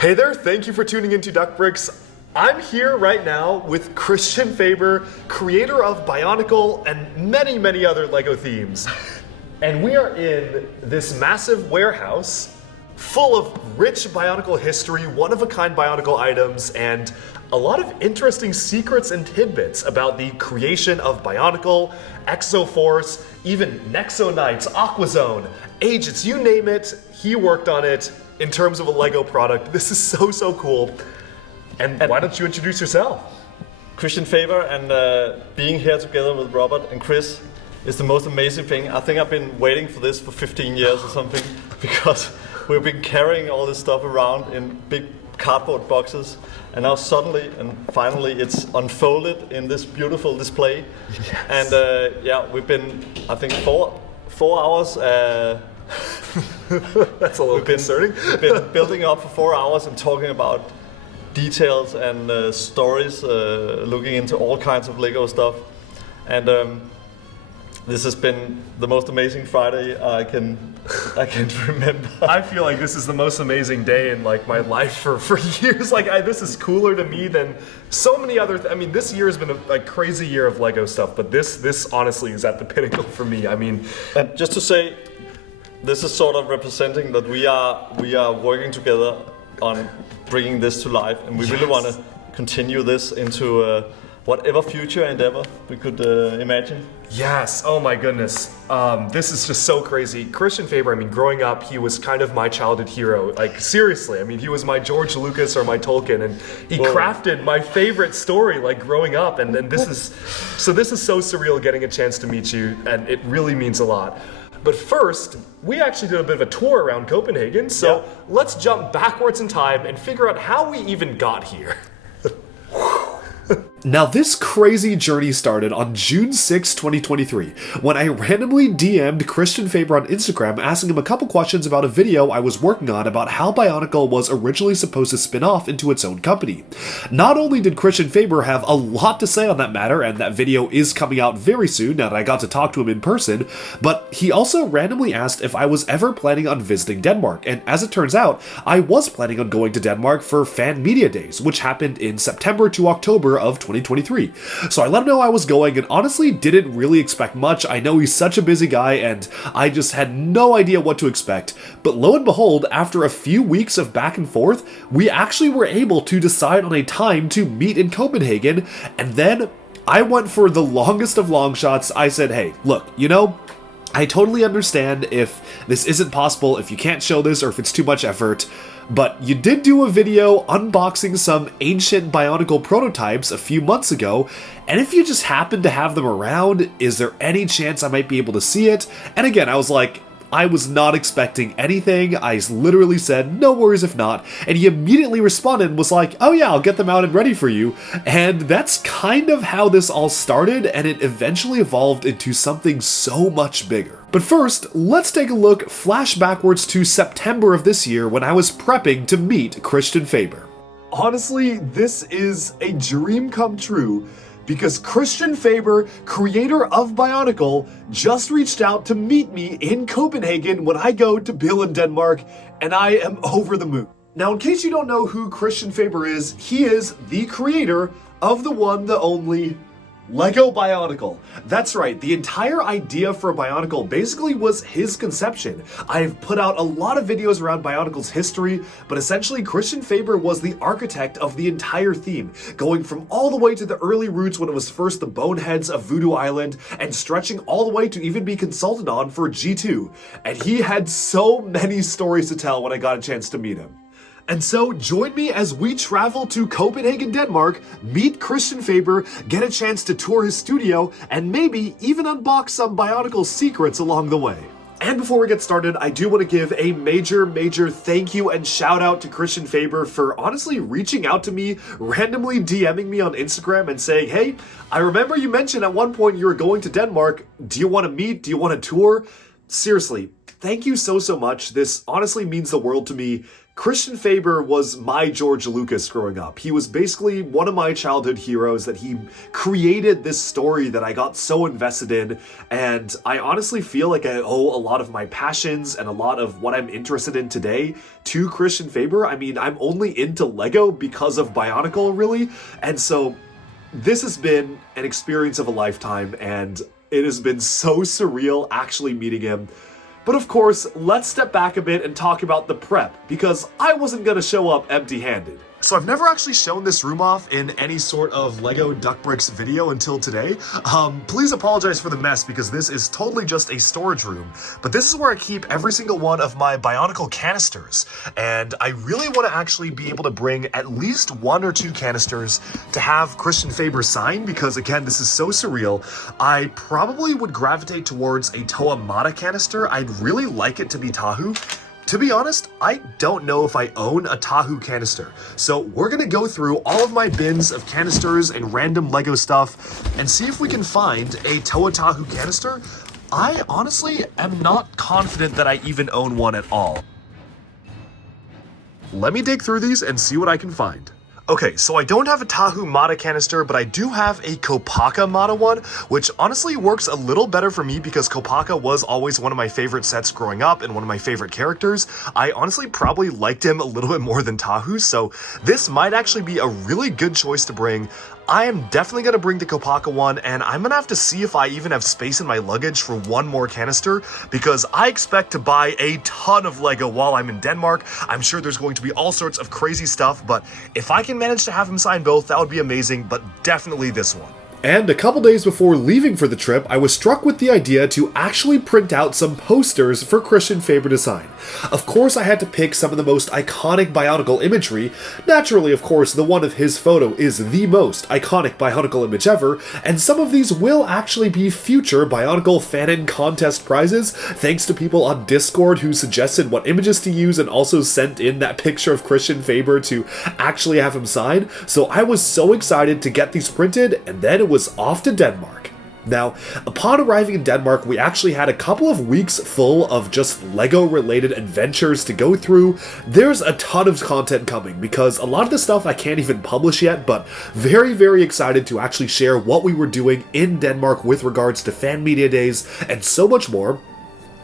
Hey there, thank you for tuning into Duck Bricks. I'm here right now with Christian Faber, creator of Bionicle and many, many other LEGO themes. And we are in this massive warehouse full of rich Bionicle history, one-of-a-kind Bionicle items, and a lot of interesting secrets and tidbits about the creation of Bionicle, Exoforce, even Nexo Knights, Aquazone, Agents, you name it, he worked on it in terms of a LEGO product. This is so cool. And why don't you introduce yourself? Christian Faber, and being here together with Robert and Chris is the most amazing thing. I think I've been waiting for this for 15 years or something, because we've been carrying all this stuff around in big cardboard boxes, and now suddenly and finally it's unfolded in this beautiful display. Yes. And yeah, we've been, I think, four hours. That's a little concerning. We've been building up for 4 hours and talking about details and stories, looking into all kinds of LEGO stuff, and this has been the most amazing Friday I can remember. I feel like this is the most amazing day in like my life for years. Like this is cooler to me than so many other. I mean, this year has been a crazy year of LEGO stuff, but this honestly is at the pinnacle for me. I mean, and just to say, this is sort of representing that we are working together on bringing this to life, and we really want to continue this into whatever future endeavor we could imagine. Yes, oh my goodness. This is just so crazy. Christian Faber, I mean, growing up, he was kind of my childhood hero. Like, seriously, I mean, he was my George Lucas or my Tolkien, and he crafted my favorite story, like, growing up, and this is so surreal getting a chance to meet you, and it really means a lot. But first, we actually did a bit of a tour around Copenhagen, so let's jump backwards in time and figure out how we even got here. Now, this crazy journey started on June 6, 2023, when I randomly DM'd Christian Faber on Instagram asking him a couple questions about a video I was working on about how Bionicle was originally supposed to spin off into its own company. Not only did Christian Faber have a lot to say on that matter, and that video is coming out very soon now that I got to talk to him in person, but he also randomly asked if I was ever planning on visiting Denmark, and as it turns out, I was planning on going to Denmark for Fan Media Days, which happened in September to October of 2023. So I let him know I was going, and honestly didn't really expect much. I know he's such a busy guy, and I just had no idea what to expect. But lo and behold, after a few weeks of back and forth, we actually were able to decide on a time to meet in Copenhagen, and then I went for the longest of long shots. I said, hey, look, you know, I totally understand if this isn't possible, if you can't show this, or if it's too much effort, but you did do a video unboxing some ancient Bionicle prototypes a few months ago, and if you just happen to have them around, is there any chance I might be able to see it? And again, I was like, I was not expecting anything. I literally said, no worries if not, and he immediately responded and was like, oh yeah, I'll get them out and ready for you. And that's kind of how this all started, and it eventually evolved into something so much bigger. But first, let's take a look flash backwards to September of this year when I was prepping to meet Christian Faber. Honestly, this is a dream come true, because Christian Faber, creator of Bionicle, just reached out to meet me in Copenhagen when I go to Bill in Denmark, and I am over the moon. Now, in case you don't know who Christian Faber is, he is the creator of the one, the only LEGO Bionicle. That's right, the entire idea for Bionicle basically was his conception. I've put out a lot of videos around Bionicle's history, but essentially Christian Faber was the architect of the entire theme, going from all the way to the early roots when it was first the Boneheads of Voodoo Island, and stretching all the way to even be consulted on for G2. And he had so many stories to tell when I got a chance to meet him. And so, join me as we travel to Copenhagen, Denmark, meet Christian Faber, get a chance to tour his studio, and maybe even unbox some Bionicle secrets along the way. And before we get started, I do want to give a major thank you and shout out to Christian Faber for honestly reaching out to me, randomly DMing me on Instagram and saying, hey, I remember you mentioned at one point you were going to Denmark. Do you want to meet? Do you want to tour? Seriously, thank you so much. This honestly means the world to me. Christian Faber was my George Lucas growing up. He was basically one of my childhood heroes, that he created this story that I got so invested in, and I honestly feel like I owe a lot of my passions and a lot of what I'm interested in today to Christian Faber. I mean, I'm only into Lego because of Bionicle, really, and so this has been an experience of a lifetime, and it has been so surreal actually meeting him. But of course, let's step back a bit and talk about the prep, because I wasn't gonna show up empty-handed. So I've never actually shown this room off in any sort of Lego Duck Bricks video until today. Please apologize for the mess, because this is totally just a storage room. But this is where I keep every single one of my Bionicle canisters. And I really want to actually be able to bring at least 1 or 2 canisters to have Christian Faber sign, because again, this is so surreal. I probably would gravitate towards a Toa Mata canister. I'd really like it to be Tahu. To be honest, I don't know if I own a Tahu canister, so we're gonna go through all of my bins of canisters and random Lego stuff and see if we can find a Toa Tahu canister. I honestly am not confident that I even own one at all. Let me dig through these and see what I can find. Okay, so I don't have a Tahu Mata canister, but I do have a Kopaka Mata one, which honestly works a little better for me because Kopaka was always one of my favorite sets growing up and one of my favorite characters. I honestly probably liked him a little bit more than Tahu, so this might actually be a really good choice to bring. I am definitely going to bring the Kopaka one, and I'm going to have to see if I even have space in my luggage for one more canister, because I expect to buy a ton of Lego while I'm in Denmark. I'm sure there's going to be all sorts of crazy stuff, but if I can manage to have him sign both, that would be amazing, but definitely this one. And a couple days before leaving for the trip, I was struck with the idea to actually print out some posters for Christian Faber to sign. Of course, I had to pick some of the most iconic Bionicle imagery. Naturally, of course, the one of his photo is the most iconic Bionicle image ever, and some of these will actually be future Bionicle fan-in contest prizes, thanks to people on Discord who suggested what images to use and also sent in that picture of Christian Faber to actually have him sign. So I was so excited to get these printed, and then it was off to Denmark. Now, upon arriving in Denmark, we actually had a couple of weeks full of just Lego-related adventures to go through. There's a ton of content coming, because a lot of the stuff I can't even publish yet, but very, very excited to actually share what we were doing in Denmark with regards to fan media days and so much more.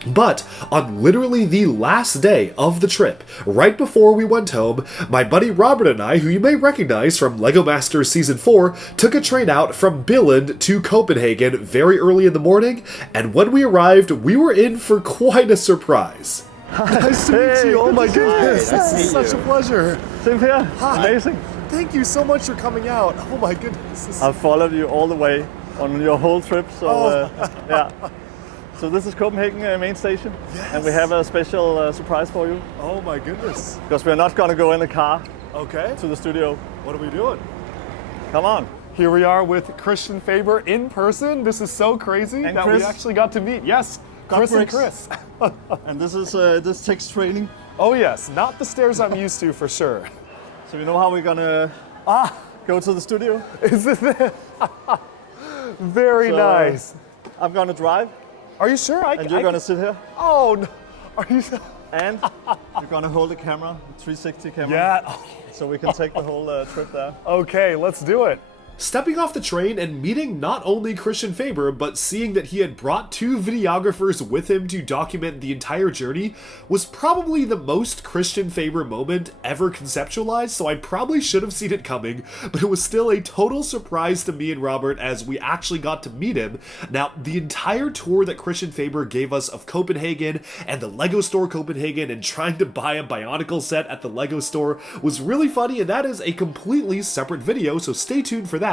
But on literally the last day of the trip, right before we went home, my buddy Robert and I, who you may recognize from LEGO Masters Season 4, took a train out from Billund to Copenhagen very early in the morning, and when we arrived, we were in for quite a surprise. Nice to meet you. Oh my goodness, this is such a pleasure. Same here. Hi. Amazing. Thank you so much for coming out. Oh my goodness. I've followed you all the way on your whole trip, so yeah. So this is Copenhagen main station, yes. And we have a special surprise for you. Oh my goodness. Because we're not going to go in the car to the studio. What are we doing? Come on. Here we are with Christian Faber in person. This is so crazy and that Chris. We actually got to meet. Yes, Chris and Chris. And this is this takes training. Oh yes, not the stairs I'm used to for sure. So you know how we're gonna go to the studio? Is this very nice. I'm gonna drive. Are you sure? And you're gonna sit here. Oh no! Are you? And you're gonna hold the camera, 360 camera. Yeah. So we can take the whole trip there. Okay, let's do it. Stepping off the train and meeting not only Christian Faber, but seeing that he had brought 2 videographers with him to document the entire journey was probably the most Christian Faber moment ever conceptualized, so I probably should have seen it coming, but it was still a total surprise to me and Robert as we actually got to meet him. Now, the entire tour that Christian Faber gave us of Copenhagen and the Lego store Copenhagen and trying to buy a Bionicle set at the Lego store was really funny, and that is a completely separate video, so stay tuned for that.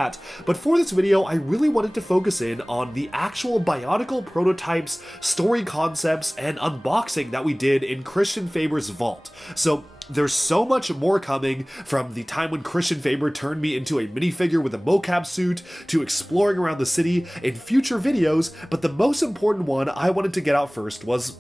But for this video, I really wanted to focus in on the actual Bionicle prototypes, story concepts, and unboxing that we did in Christian Faber's vault. So there's so much more coming, from the time when Christian Faber turned me into a minifigure with a mocap suit, to exploring around the city in future videos, but the most important one I wanted to get out first was,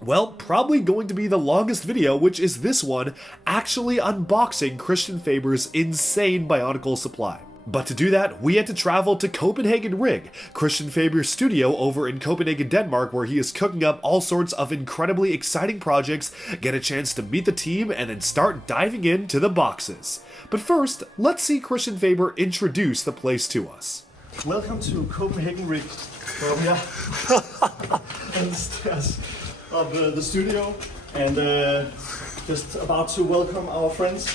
well, probably going to be the longest video, which is this one, actually unboxing Christian Faber's insane Bionicle supply. But to do that, we had to travel to Copenhagen Rig, Christian Faber's studio over in Copenhagen, Denmark, where he is cooking up all sorts of incredibly exciting projects, get a chance to meet the team, and then start diving into the boxes. But first, let's see Christian Faber introduce the place to us. Welcome to Copenhagen Rig, where we are on the stairs of the studio, and just about to welcome our friends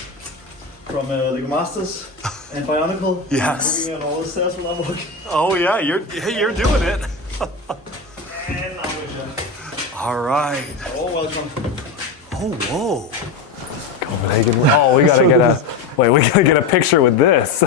from Lego Masters and Bionicle. Yes. Moving on all the stairs while I'm walking. Oh yeah, you're doing it. And now we're here. All right. Oh, welcome. Oh, whoa. Copenhagen. Oh, we gotta get a picture with this.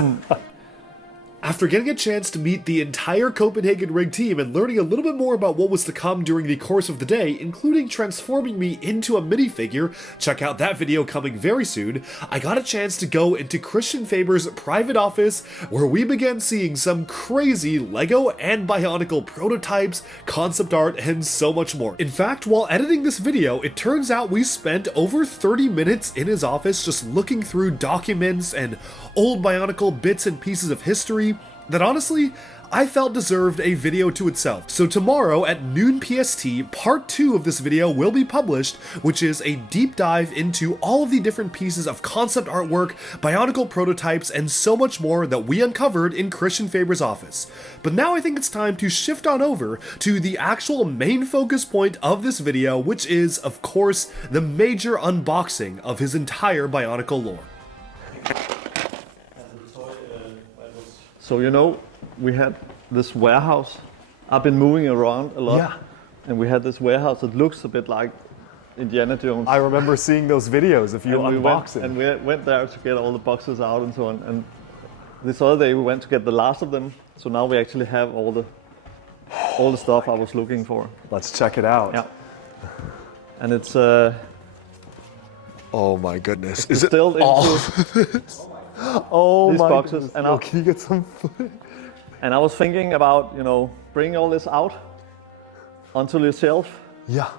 After getting a chance to meet the entire Copenhagen Rig team and learning a little bit more about what was to come during the course of the day, including transforming me into a minifigure, check out that video coming very soon, I got a chance to go into Christian Faber's private office where we began seeing some crazy Lego and Bionicle prototypes, concept art, and so much more. In fact, while editing this video, it turns out we spent over 30 minutes in his office just looking through documents and old Bionicle bits and pieces of history that honestly, I felt deserved a video to itself. So tomorrow at noon PST, part 2 of this video will be published, which is a deep dive into all of the different pieces of concept artwork, Bionicle prototypes, and so much more that we uncovered in Christian Faber's office. But now I think it's time to shift on over to the actual main focus point of this video, which is, of course, the major unboxing of his entire Bionicle lore. So we had this warehouse. I've been moving around a lot. Yeah. And we had this warehouse that looks a bit like Indiana Jones. I remember seeing those videos of you and unboxing. we went there to get all the boxes out and so on. And this other day we went to get the last of them. So now we actually have all the stuff I was looking for. Let's check it out. Yeah. And it's Oh my goodness. is it still into Oh these my boxes? goodness. And Oh, can you get some footage? and I was thinking about bringing all this out onto yourself Yeah.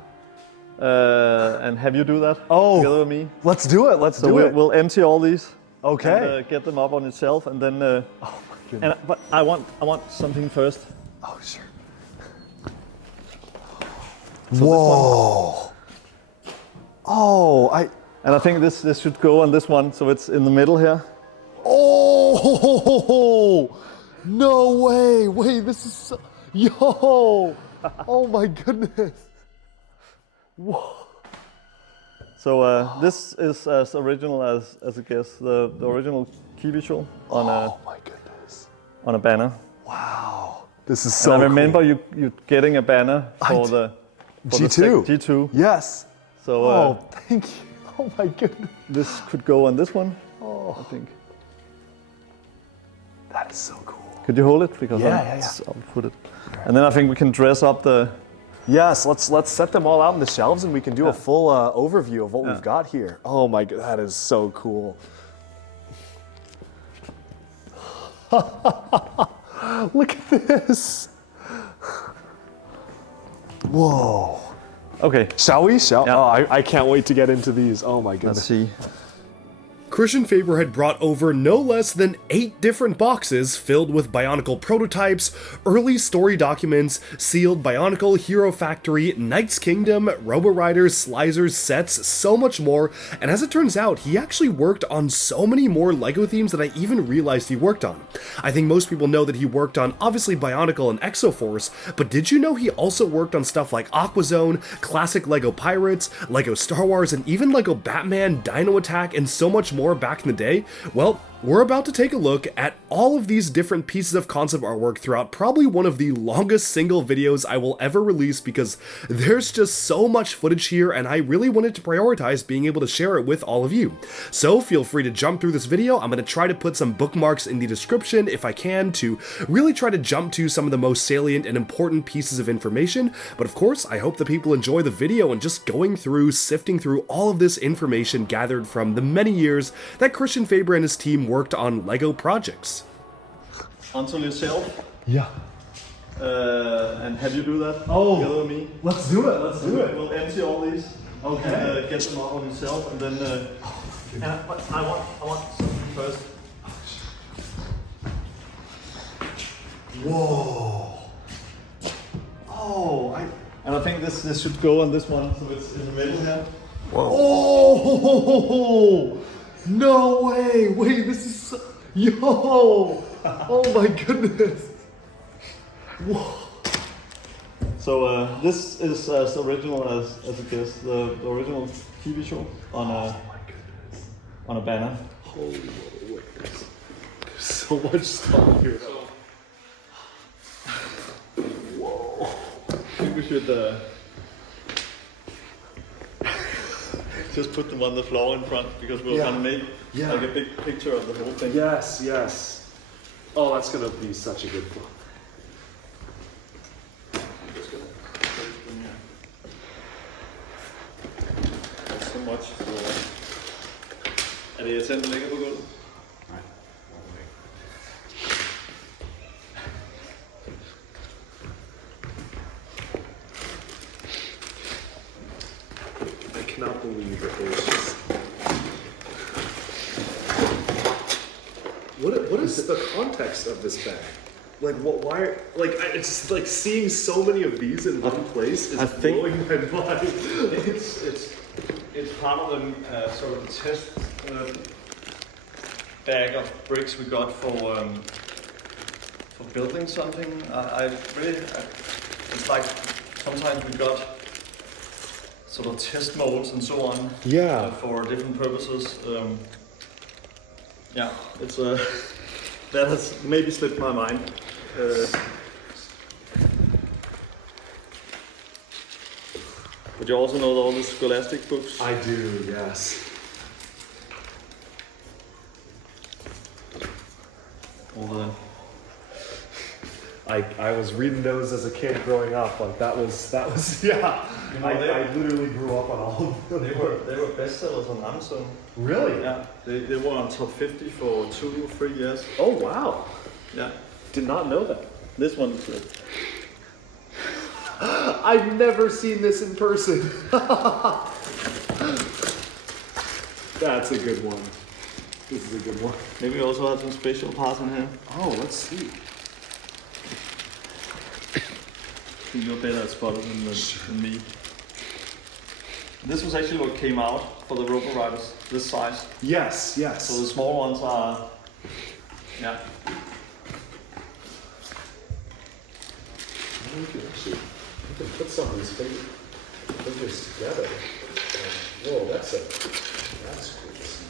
and have you do that Oh, together with me. let's do it. Let's So do it. we'll empty all these. Okay. And, get them up on itself, and then. Oh my goodness. But I want something first. Oh sure. So Whoa. Oh, And I think this should go on this one, so it's in the middle here. Oh, no way. Wait, this is so, yo. Oh my goodness. Whoa. So this is as original as I guess the original key visual on Oh my goodness. a banner. Wow. This is so And I remember cool. you getting a banner for the G2. G2. Yes. So Oh, thank you. Oh my goodness. this could go on this one. Oh, I think. that is so cool. Could you hold it? Because Yeah. I'll put it. And then I think we can dress up the. Yes, let's set them all out on the shelves and we can do a full overview of what we've got here. Oh my god, that is so cool. Look at this. Whoa. Okay. Shall we? Yeah. Oh, I can't wait to get into these. Oh my Let's goodness. see. Christian Faber had brought over no less than 8 different boxes filled with Bionicle prototypes, early story documents, sealed Bionicle Hero Factory, Knight's Kingdom, Robo-Riders, Slicers, sets, so much more, and as it turns out, he actually worked on so many more LEGO themes that I even realized he worked on. I think most people know that he worked on obviously Bionicle and Exoforce, but did you know he also worked on stuff like Aquazone, classic LEGO Pirates, LEGO Star Wars, and even LEGO Batman, Dino Attack, and so much more back in the day? Well, we're about to take a look at all of these different pieces of concept artwork throughout probably one of the longest single videos I will ever release because there's just so much footage here and I really wanted to prioritize being able to share it with all of you. So feel free to jump through this video. I'm going to try to put some bookmarks in the description if I can to really try to jump to some of the most salient and important pieces of information. But of course, I hope that people enjoy the video and just going through, sifting through all of this information gathered from the many years that Christian Faber and his team worked on LEGO projects. Onto yourself. Yeah. And have you do that Oh. together with me? Let's do it. Let's do it. We'll empty all these. Okay. And get them up on yourself, and then. But I want something first. Whoa. Oh, And I think this should go on this one, so it's in the middle here. Oh, no way. Wait, this is so, yo. Oh my goodness. Whoa. So this is as original as it gets, the original TV show on a banner. Holy wait. There's so much stuff here. Whoa. I think we should just put them on the floor in front because we're gonna make like a big picture of the whole thing. Yes, yes. Oh, that's gonna be such a good one. Så much. Er det irriterende, der ligger på gulvet? Nej. I cannot believe that there's just... What is the context of this bag? Like why? Like it's like seeing so many of these in one place is blowing my mind. It's part of the sort of test bag of bricks we got for building something. It's like sometimes we got sort of test molds and so on. Yeah. For different purposes. Yeah, it's that has maybe slipped my mind. But you also know all the scholastic books? I do, yes. All the... I was reading those as a kid growing up. Like that was yeah. You know, I literally grew up on all of them. They were bestsellers on Amazon. Really? Yeah. They were on top 50 for 2 or 3 years. Oh wow. Yeah. Did not know that. This one is good. I've never seen this in person. That's a good one. This is a good one. Maybe we also have some special parts in here. Oh, let's see. You're better at spotting than me. This was actually what came out for the Robo Riders, this size. Yes, yes. So the small ones are, yeah. We can put some of these figures together. Whoa, that's cool.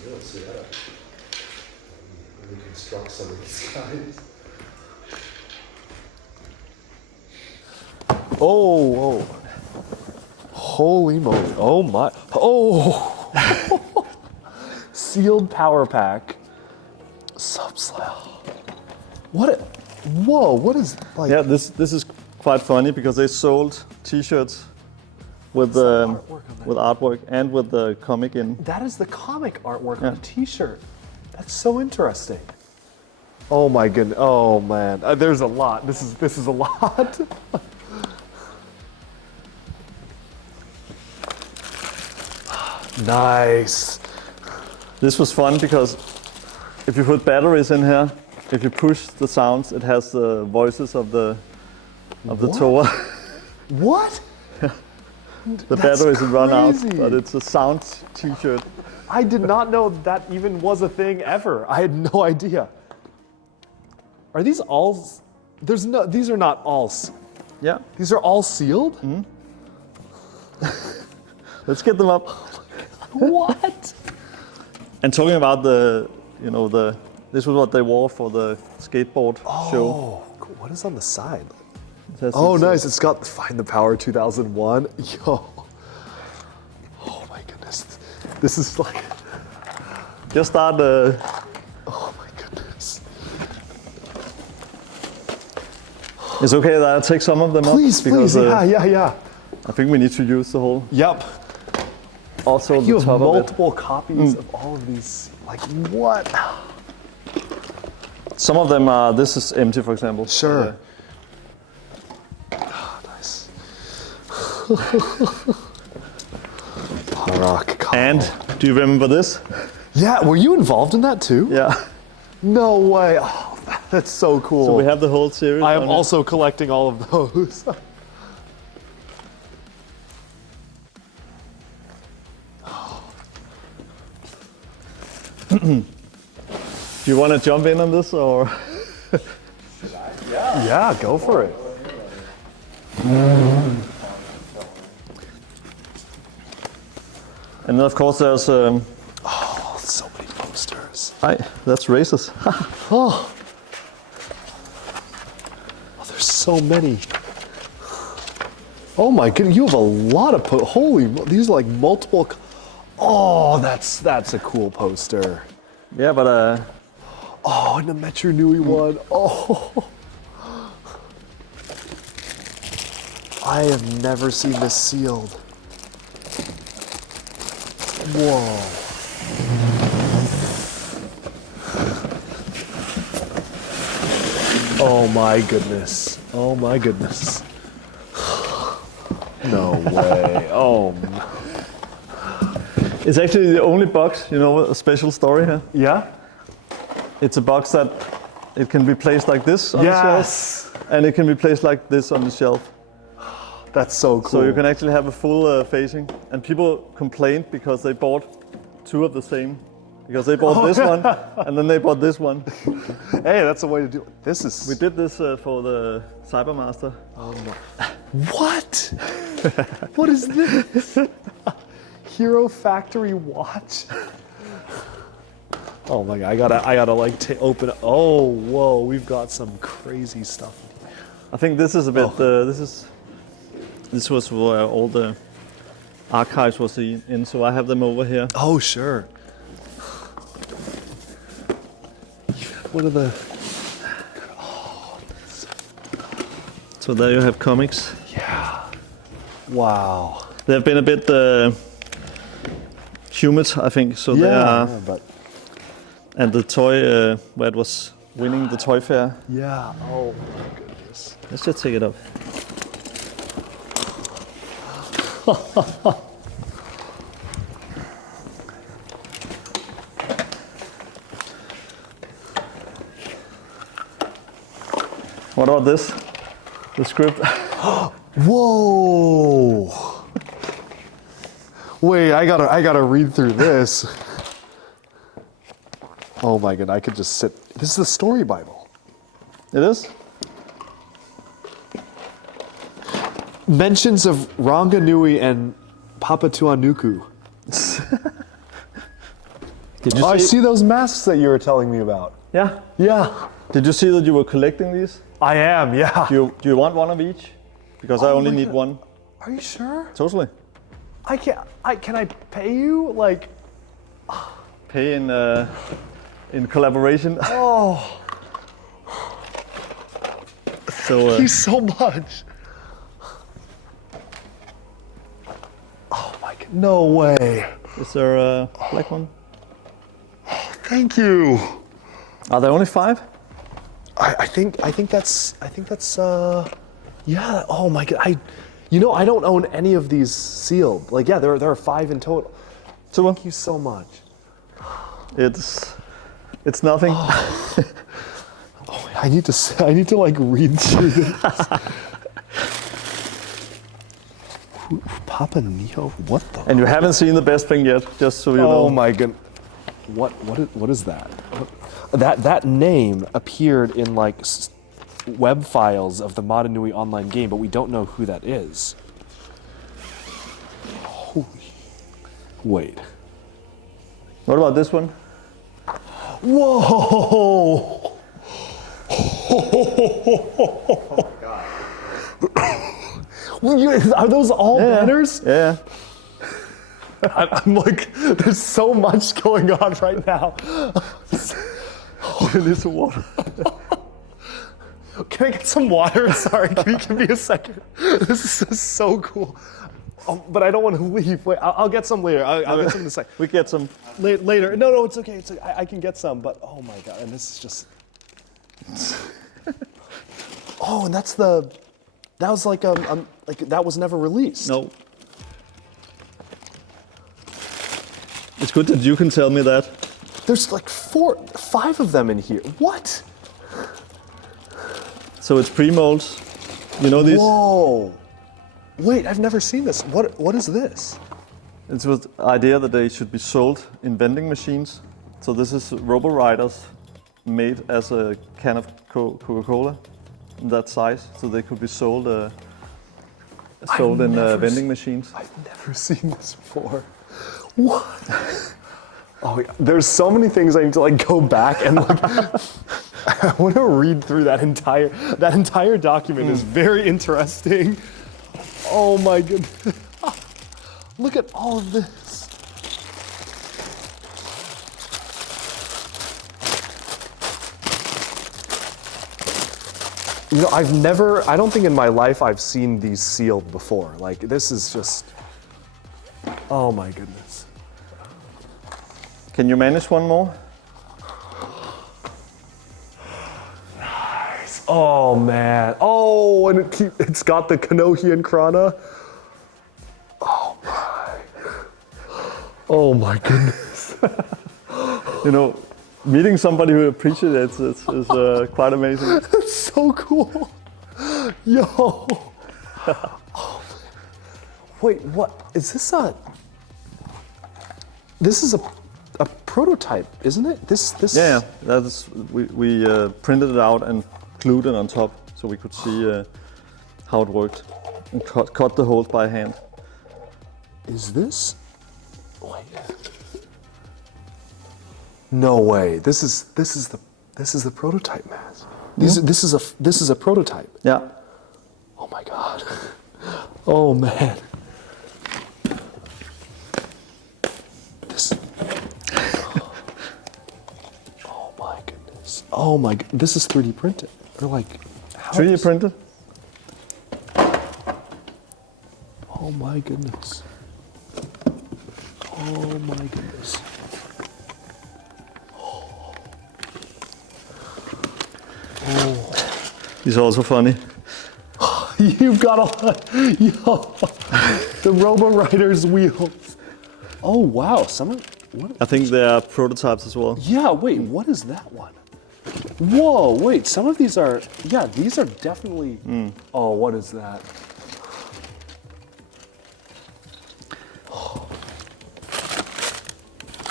You don't see that. Reconstruct some of these guys. Oh, holy moly. Oh my. Oh. Sealed power pack. Subslam. Whoa, what is like? Yeah, this is quite funny because they sold t-shirts with artwork and with the comic in. That is the comic artwork on a t-shirt. That's so interesting. Oh my goodness. Oh man. There's a lot. This is a lot. Nice. This was fun because if you put batteries in here, if you push the sounds, it has the voices of the tower. What? The batteries run out, crazy. but it's a sound t-shirt. I did not know that even was a thing ever. I had no idea. Are these all? These are not all. Yeah. These are all sealed? Mm-hmm. Let's get them up. What? And talking about this was what they wore for the skateboard show. Oh, cool. What is on the side? Oh, nice. It's got Find the Power 2001. Yo. Oh my goodness. This is like... Just start Oh my goodness. It's okay that I take some of them Please, up. Because, yeah. I think we need to use the whole... Yep. Also You the have top of it. multiple copies of all of these. Like, what? Some of them are, this is empty, for example. Sure. Oh, nice. Rock. And do you remember this? Yeah, were you involved in that too? Yeah. No way. Oh, That's so cool. So we have the whole series. I am on it. also collecting all of those. Do you want to jump in on this or? Yeah, go for it. And then of course there's Oh, so many posters. that's races. Oh, there's so many. Oh my goodness, you have a lot of holy, these are like multiple. Oh, that's a cool poster. Yeah, but Oh, and the Metru Nui one. Oh. I have never seen this sealed. Whoa. Oh my goodness. Oh my goodness. No way. Oh. it's actually the only box, you know, a special story here. Yeah? It's a box that it can be placed like this on the Yes. shelf, and it can be placed like this on the shelf. That's so cool. So you can actually have a full facing. And people complained because they bought two of the same. Because they bought this one, and then they bought this one. Hey, that's the way to do it. This is. We did this for the Cybermaster. What? What is this? Hero Factory watch? Oh my god! I gotta like open it. Oh, whoa! We've got some crazy stuff. I think this is a bit. This was where all the archives was in, so I have them over here. Oh sure. What are the? So there you have comics. Yeah. Wow. They've been a bit humid, I think. So they are. Yeah, but And the toy where it was winning the toy fair. yeah. Oh my goodness. Let's just take it up. What about this? The script? Whoa. Wait, I gotta read through this. Oh my god, I could just sit. This is the story Bible. It is? Mentions of Ranganui and Papatuanuku. Did you Oh, I see? see those masks that you were telling me about. Yeah. Yeah. Did you see that you were collecting these? I am, yeah. Do you want one of each? Because I Oh only my need God. one. Are you sure? Totally. Can I pay you? Like, Pay in collaboration. oh, So thank you so much. Oh my god, no way. is there a black one? Thank you. Are there only 5? I think that's yeah. Oh my god, I don't own any of these sealed. Like, yeah, there are 5 in total. So Thank you so much. it's nothing. I need to like read through this. Papa Neo, what the? And you haven't seen the best thing yet, just so you know. Oh my god, what is that? That name appeared in like web files of the Metru Nui online game, but we don't know who that is. Holy, wait. What about this one? Whoa! Are those all banners? Yeah. I'm like, there's so much going on right now. It is a water. Can I get some water? Sorry, can you give me a second? This is so cool. But I don't want to leave. Wait, I'll get some later. I'll get some in a second. We get some. Later. No, it's okay. It's okay. I can get some, but oh my god, and this is just. Oh, and that was like that was never released. No. It's good that you can tell me that. There's like 5 of them in here. What? So it's pre-molds. You know these? Whoa! Wait, I've never seen this. What is this? It was the idea that they should be sold in vending machines. So this is Robo Riders made as a can of Coca-Cola in that size, so they could be sold in vending machines. I've never seen this before. What? Oh, yeah. There's so many things I need to like go back and like. I want to read through that entire document. Is very interesting. Oh my goodness! Look at all of this. You know, I don't think in my life I've seen these sealed before. Like, this is just, oh my goodness. Can you manage one more? Nice. Oh man. Oh, and it's got the Copenhagen Krona. Oh my goodness. You know, meeting somebody who appreciates it is quite amazing. That's so cool. Yo. Oh. Wait, what? Is this This is a prototype, isn't it? This. Yeah. That's we printed it out and glued it on top so we could see how it worked and cut the holes by hand. Is this? Wait. No way. This is the prototype mask. This is a prototype. Yeah. Oh my god. Oh man. This. Oh my goodness. Oh my. This is 3D printed. Or like. 3D printed? Oh my goodness. Oh my goodness. Oh. He's also funny. You've got the Robo Riders wheels. Oh wow, what? I think they are prototypes as well. Yeah, wait, what is that one? Whoa, wait, some of these are, yeah, these are definitely, oh, what is that?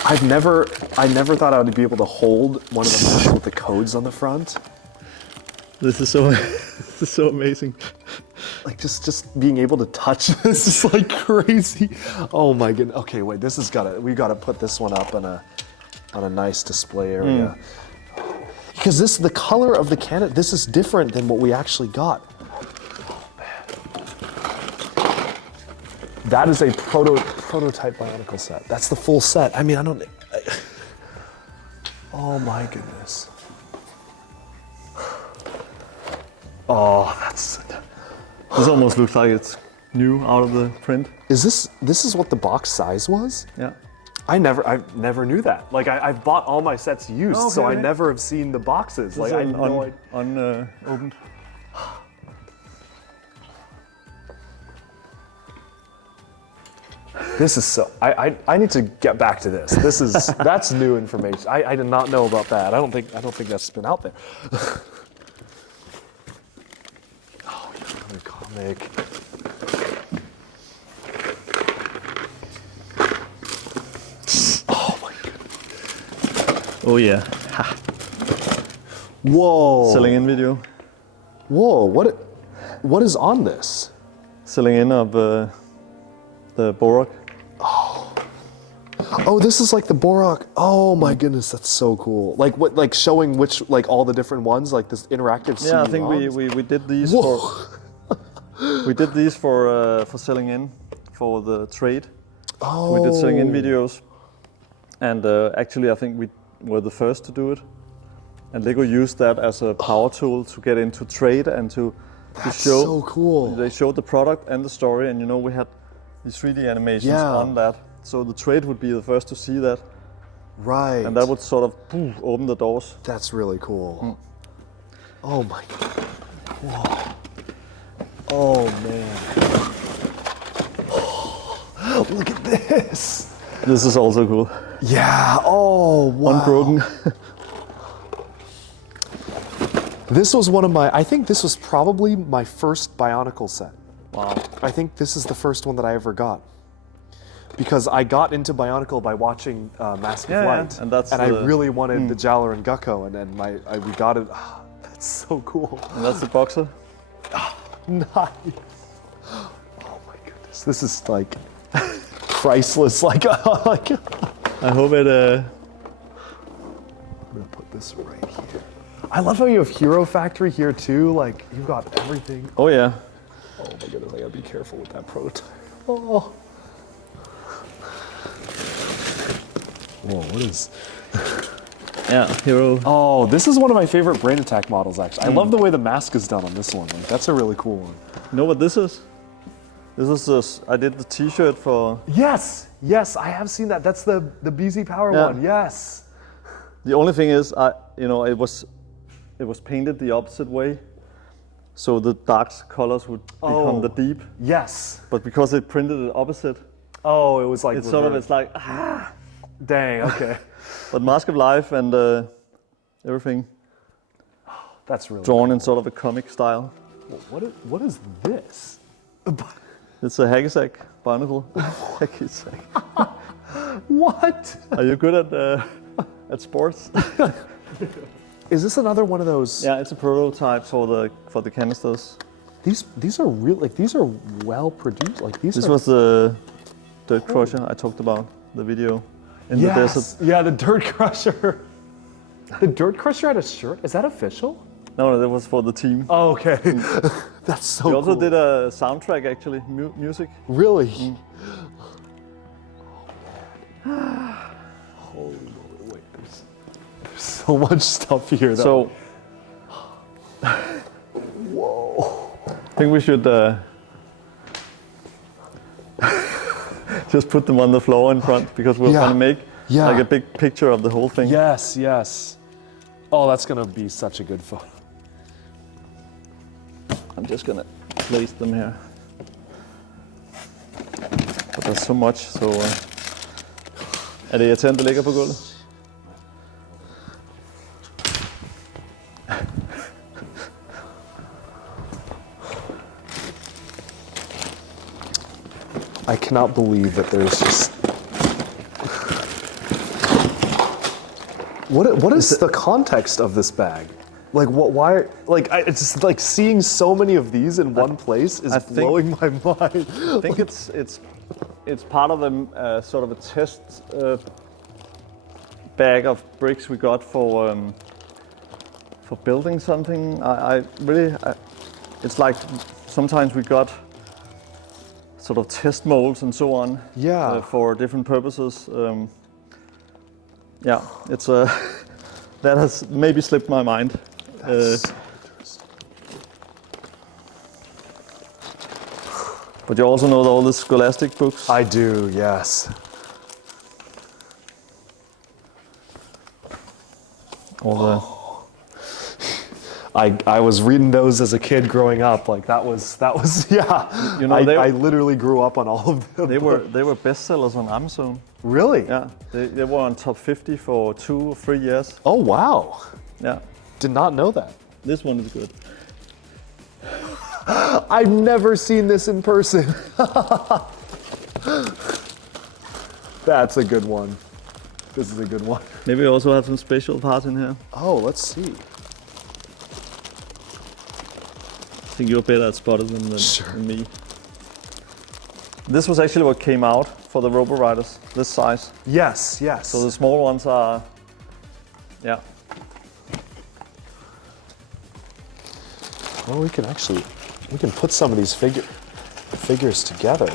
I never thought I would be able to hold one of them with the codes on the front. This is so, this is so amazing. Like just being able to touch this is like crazy. Oh my goodness. Okay, wait, we gotta put this one up on a nice display area. Because the color of the cannon, this is different than what we actually got. Oh man. That is a prototype Bionicle set. That's the full set. I mean, oh my goodness. Oh, This almost looks like it's new out of the print. This is what the box size was? Yeah. I never knew that. Like I've bought all my sets used, so I never have seen the boxes. Like I know unopened. This is so. I need to get back to this. That's new information. I did not know about that. I don't think that's been out there. Oh, yeah, another comic. Oh my goodness. Oh yeah. Ha. Whoa. Selling in video. Whoa. What is on this? Selling in of the Borak. Oh, this is like the Borak. Oh my goodness, that's so cool. Like what? Like showing which, like all the different ones, like this interactive. Yeah, I think we did these we did these for selling in for the trade. Oh. So we did selling in videos, and actually I think we were the first to do it. And Lego used that as a power tool to get into trade and to show. So cool. They showed the product and the story, and we had these 3D animations on that. So the trade would be the first to see that. Right. And that would sort of open the doors. That's really cool. Oh my god. Whoa. Oh man. Oh, look at this. This is also cool. Yeah. Oh wow. Unbroken. This was one of my, I think this was probably my first Bionicle set. Wow. I think this is the first one that I ever got. Because I got into Bionicle by watching Mask of Light. Yeah, and I really wanted the Jowler and Gecko, and then we got it. Oh, that's so cool. And that's the boxer. Nice. Oh my goodness. This is like priceless. Like I hope it. I'm gonna put this right here. I love how you have Hero Factory here too. Like you've got everything. Oh yeah. Oh my goodness, I gotta be careful with that prototype. Oh. Whoa, what is? Yeah, Hero. Oh, this is one of my favorite Brain Attack models, actually. I love the way the mask is done on this one. Like, that's a really cool one. You know what this is? This is I did the T-shirt for. Yes, yes, I have seen that. That's the BZ Power one. Yes. The only thing is, it was painted the opposite way, so the dark colors would become the deep. Yes. But because they printed it opposite, oh, it was like it's sort of like Dang. Okay. But Mask of Life and everything. That's really drawn cool. in sort of a comic style. What is this? It's a hacky sack, Bionicle hacky sack. What? Are you good at sports? Is this another one of those? Yeah, it's a prototype for the canisters. These are real. Like these are well produced. Like these. This are... was the Dirt Crusher I talked about, the video in the desert. Yeah, the Dirt Crusher. The Dirt Crusher had a shirt. Is that official? No, that was for the team. Oh, okay. That's so cool. We also did a soundtrack, actually, music. Really? Holy moly, wait, there's so much stuff here. So, whoa. I think we should just put them on the floor in front, because we're going to make like a big picture of the whole thing. Yes, yes. Oh, that's going to be such a good photo. I'm just gonna place them here. But there's so much, so... Er det irriterende, det ligger på gulvet? I cannot believe that there's just... What is the context of this bag? Like why? Like it's just like seeing so many of these in one place is blowing my mind. I think it's part of a sort of a test bag of bricks we got for building something. It's like sometimes we got sort of test molds and so on. Yeah. For different purposes. Yeah, it's that has maybe slipped my mind. But you also know all the Scholastic books? I do, yes. I was reading those as a kid growing up. Like that was yeah. You know, I literally grew up on all of them. They were bestsellers on Amazon. Really? Yeah, they were on top 50 for 2 or 3 years. Oh wow. Yeah. Did not know that. This one is good. I've never seen this in person. That's a good one. This is a good one. Maybe we also have some special parts in here. Oh, let's see. I think you're better at spotting them than me. This was actually what came out for the Robo Riders, this size. Yes, yes. So the small ones are, yeah. Well, we can put some of these figures together.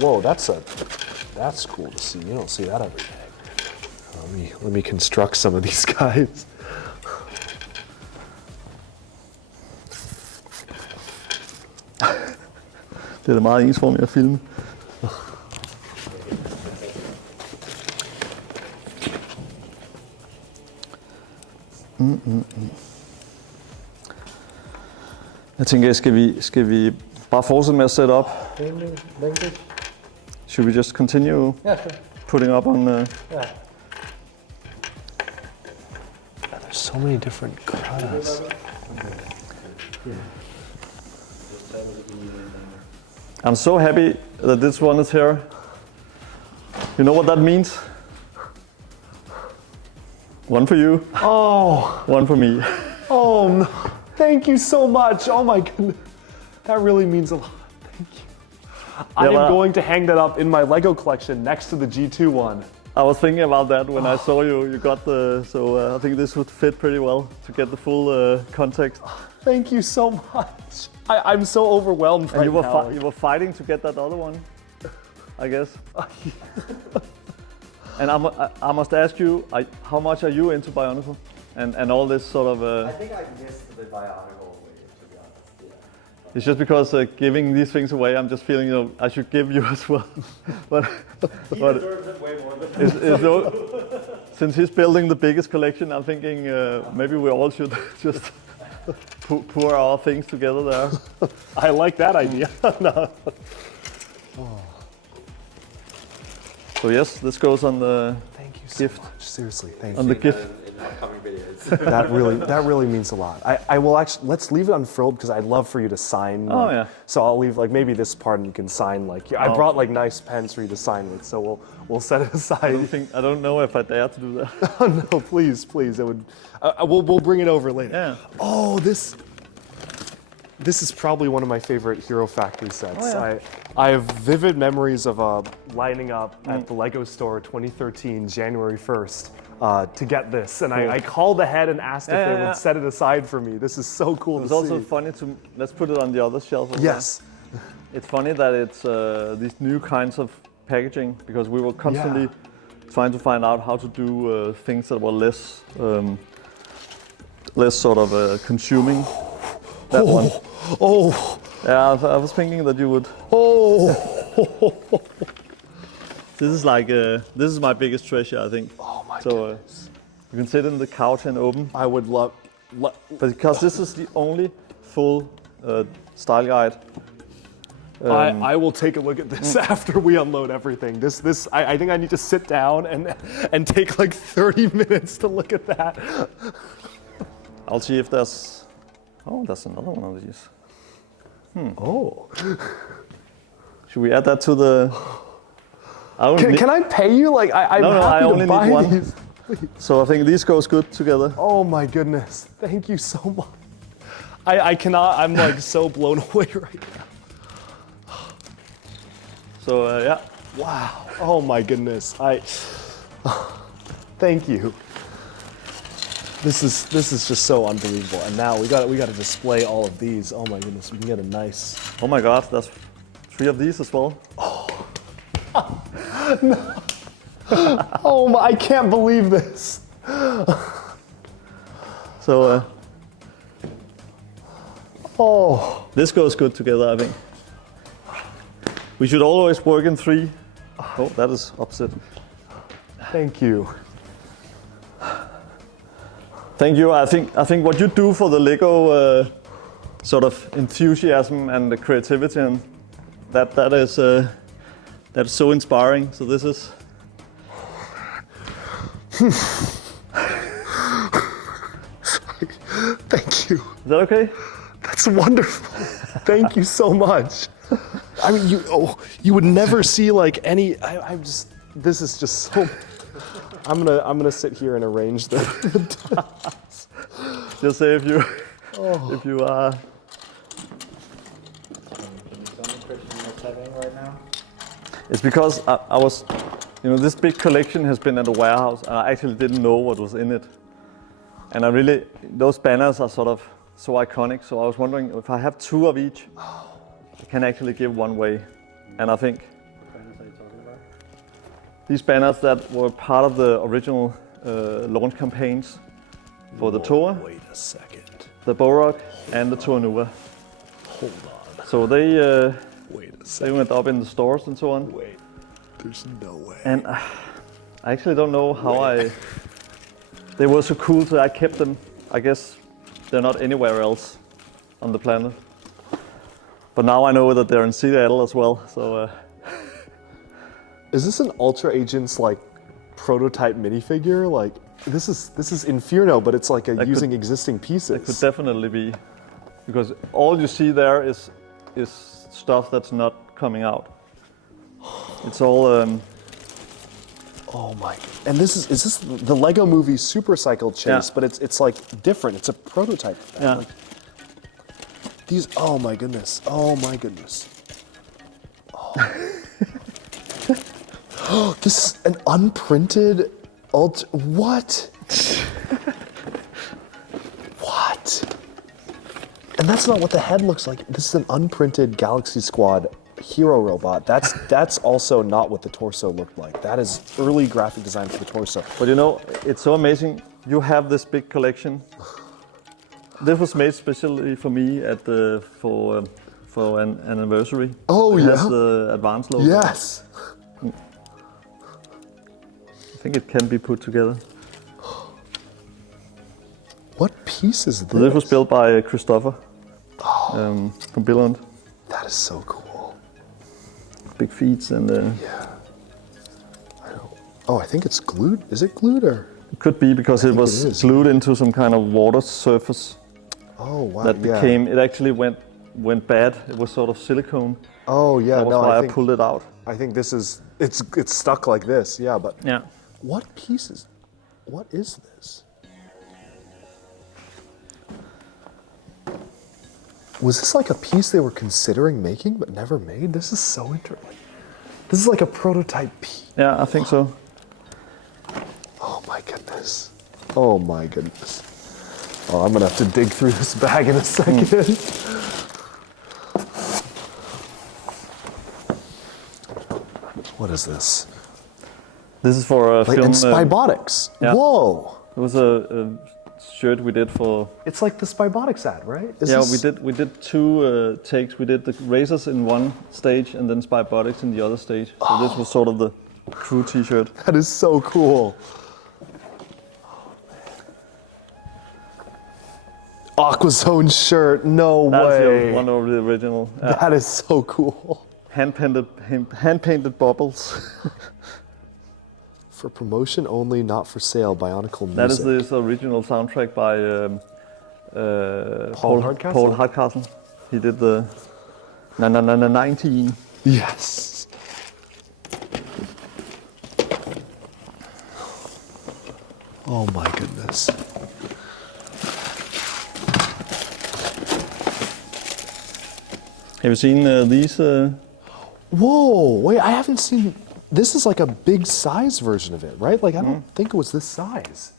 Whoa, that's cool to see. You don't see that every day. Let me construct some of these guys. Det er meget ensformigt at filme. Jeg tænker, skal vi bare fortsætte med at set up? Should we just continue putting up on... There's so many different colors. I'm so happy that this one is here. You know what that means? One for you. Oh, one for me. oh, no. Thank you so much. Oh my goodness. That really means a lot. Thank you. I am going to hang that up in my Lego collection next to the G2 one. I was thinking about that when I saw you got the, so I think this would fit pretty well to get the full context. Thank you so much. I'm so overwhelmed right now. You were fighting to get that other one, I guess. And I must ask you, how much are you into Bionicle and all this sort of? I think I missed the Bionicle wave, to be honest. Yeah. It's just because giving these things away, I'm just feeling I should give you as well. but He deserves it way more than since he's building the biggest collection, I'm thinking maybe we all should just pour our things together there. I like that idea. No. So yes, this goes on the Thank you so gift. much. Seriously, thank On you. the gift. in upcoming videos. That really means a lot. I will actually, let's leave it unfurled because I'd love for you to sign. Oh, yeah. So I'll leave like maybe this part and you can sign like, I brought like nice pens for you to sign with, so we'll set it aside. I don't know if I dare to do that. No, please, it would, we'll bring it over later. Yeah. Oh, this is probably one of my favorite Hero Factory sets. Oh, yeah. I have vivid memories of lining up at the Lego store 2013, January 1st, to get this. And I called ahead and asked if they would set it aside for me. This is so cool to see. It's also funny to, let's put it on the other shelf. Yes. It's funny that it's these new kinds of packaging, because we were constantly trying to find out how to do things that were less sort of consuming. That one. Oh. Yeah, I was thinking that you would. Oh. This is like this is my biggest treasure, I think. Oh my So you can sit in the couch and open. I would love. Because this is the only full style guide. I will take a look at this after we unload everything. I think I need to sit down and take like 30 minutes to look at that. I'll see if there's. Oh, there's another one of these. Oh. Should we add that to the? Can I pay you? Like I'm No, happy I to only buy need one. these. So I think these goes good together. Oh my goodness! Thank you so much. I cannot. I'm like so blown away right now. So yeah. Wow. Oh my goodness. Thank you. This is just so unbelievable. And now we got to display all of these. Oh my goodness, we can get a nice. Oh my God, there's 3 of these as well. No. Oh my! I can't believe this. So Oh. this goes good together, I think. We should always work in 3. Oh, that is opposite. Thank you. Thank you. I think what you do for the Lego sort of enthusiasm and the creativity, and that's so inspiring. So this is. Thank you. Is that okay? That's wonderful. Thank you so much. I mean, you would never see like any. This is just so. I'm gonna sit here and arrange the tiles. Just say if you are. Right now? It's because I was, this big collection has been at a warehouse, and I actually didn't know what was in it. And those banners are sort of so iconic. So I was wondering if I have 2 of each, I can actually give one away. And I think. These banners that were part of the original launch campaigns for the Toa, Wait a second. the Borok, and the Toa Nua. Hold on. So they Wait a they second. went up in the stores and so on. Wait. There's no way. And I actually don't know how they were so cool, so I kept them. I guess they're not anywhere else on the planet. But now I know that they're in Seattle as well. So. Is this an Ultra Agents like prototype minifigure? Like, This is Inferno, but it's like using existing pieces. It could definitely be, because all you see there is stuff that's not coming out. It's all. Oh my! And is this the Lego Movie Super Cycle Chase? Yeah. But it's like different. It's a prototype. Of that. Yeah. Like, these. Oh my goodness! Oh my goodness! Oh, this is an unprinted. What? What? And that's not what the head looks like. This is an unprinted Galaxy Squad hero robot. That's also not what the torso looked like. That is early graphic design for the torso. But you know, it's so amazing. You have this big collection. This was made specially for me for an anniversary. Oh, it yeah. has the advanced logo. Yes. I think it can be put together. What piece is this? So this was built by Christopher from Billund. That is so cool. Big feet and. Yeah. I think it's glued. Is it glued or? It could be because it was glued into some kind of water surface. Oh wow! That became. It actually went bad. It was sort of silicone. Oh yeah. That was why I pulled it out. I think this is. It's stuck like this. Yeah, but. Yeah. What pieces? What is this? Was this like a piece they were considering making but never made? This is so interesting. This is like a prototype piece. Yeah, I think so. Oh my goodness. Oh my goodness. Oh, I'm gonna have to dig through this bag in a second. What is this? This is for a film. And Spybotics. Yeah. Whoa. It was a shirt we did for. It's like the Spybotics ad, right? We did two takes. We did the racers in one stage and then Spybotics in the other stage. So this was sort of the crew T-shirt. That is so cool. Aquazone shirt, no way. That's one of the original. That is so cool. Hand painted bubbles. For promotion only, not for sale. Bionicle music. That is this original soundtrack by Paul Hardcastle? Paul Hardcastle. He did the 19. Yes. Oh my goodness. Have you seen these? Whoa, wait, I haven't seen. This is like a big size version of it, right? Like, I don't think it was this size.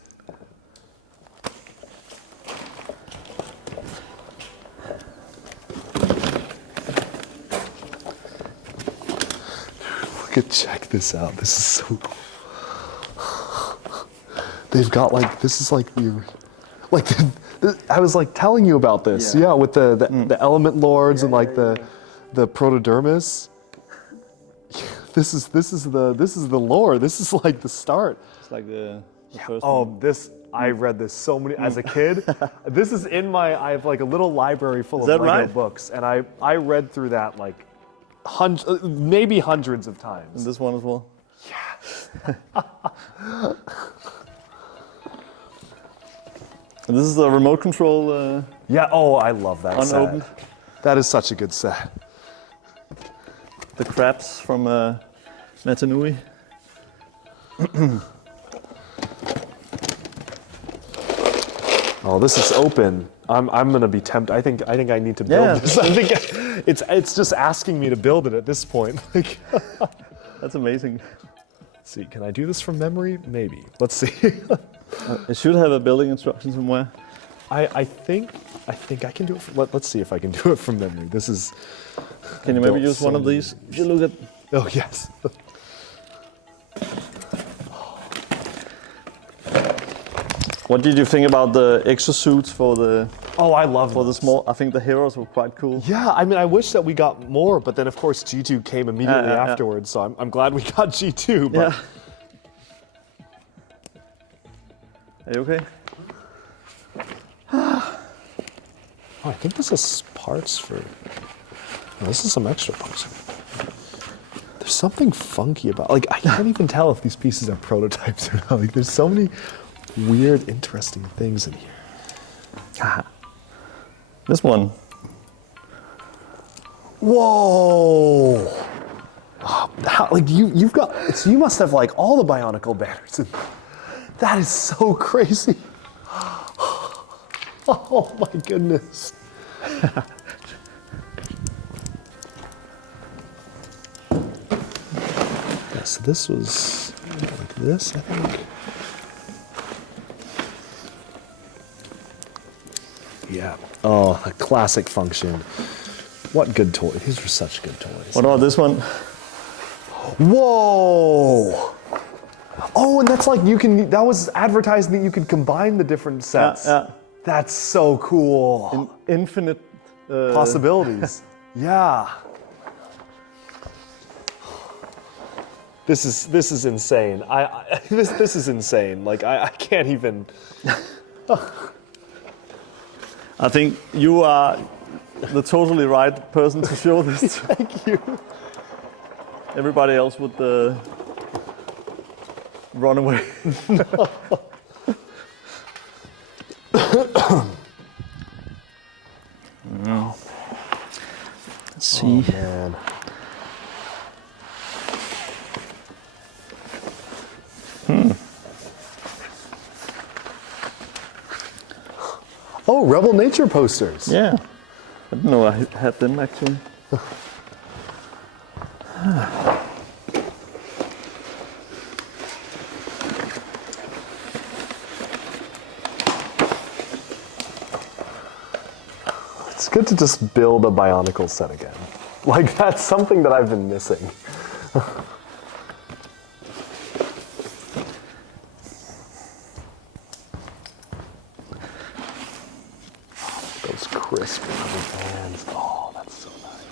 Check this out. This is so cool. They've got like, this is like I was like telling you about this. Yeah, with the element lords and like the protodermis. This is the lore. This is like the start. It's like the first Oh, one. this I read this so many as a kid. This is in I have like a little library full of that Lego right? books, and I read through that like maybe hundreds of times. And this one as well. And this is the remote control. Yeah. Oh, I love that Unopened. set. That is such a good set. The crabs from Metru Nui. Oh, this is open. I'm gonna be tempted. I think I need to build this. I think it's just asking me to build it at this point. Like, That's amazing. let's see, can I do this from memory? Maybe. Let's see. It should have a building instruction somewhere. I think I can do it. Let's see if I can do it from memory. This is. Can you maybe use one of these? If you look at. Oh yes. What did you think about the exosuits for the Oh, I love for the small? I think the heroes were quite cool. Yeah, I mean, I wish that we got more, but then of course G2 came immediately Yeah. afterwards, so I'm glad we got G2. But Yeah. Are you okay? Oh, I think this is parts for. Oh, this is some extra parts. There's something funky about. Like, I can't even tell if these pieces are prototypes or not. Like, there's so many weird, interesting things in here. This one. Whoa! How, like you've got, so you must have like all the Bionicle banners. That is so crazy. Oh my goodness. Yeah, so this was like this, I think. Yeah. Oh, a classic function. What good toys. These were such good toys. What about this one? Whoa! Oh, and that's like you can, that was advertising that you could combine the different sets. Yeah. That's so cool. Infinite Possibilities. Yeah. This is insane. This is insane. Like I can't even. I think you are the totally right person to show this to. Thank you. Everybody else would run away. Let's see. Oh, man. Oh, Rebel Nature posters. Yeah. I didn't know I had them actually. It's good to just build a Bionicle set again. Like, that's something that I've been missing. Those crisp rubber bands. Oh, that's so nice.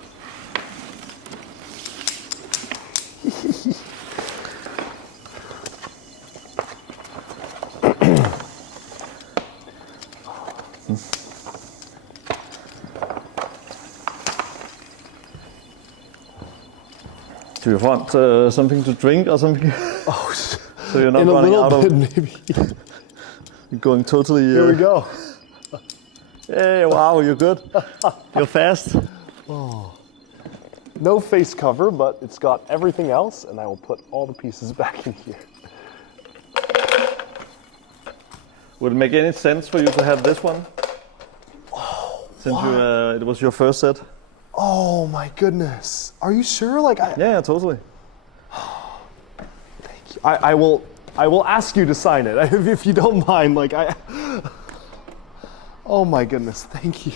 Do you want something to drink or something? Oh, So you're not in a running little out bit, of. maybe. You're going totally. Here we go. Hey, wow, you're good. You're fast. No face cover, but it's got everything else, and I will put all the pieces back in here. Would it make any sense for you to have this one? Since it was your first set? Oh my goodness. Are you sure? Like, Yeah, totally. Thank you. I will ask you to sign it if you don't mind. Like, oh my goodness, thank you.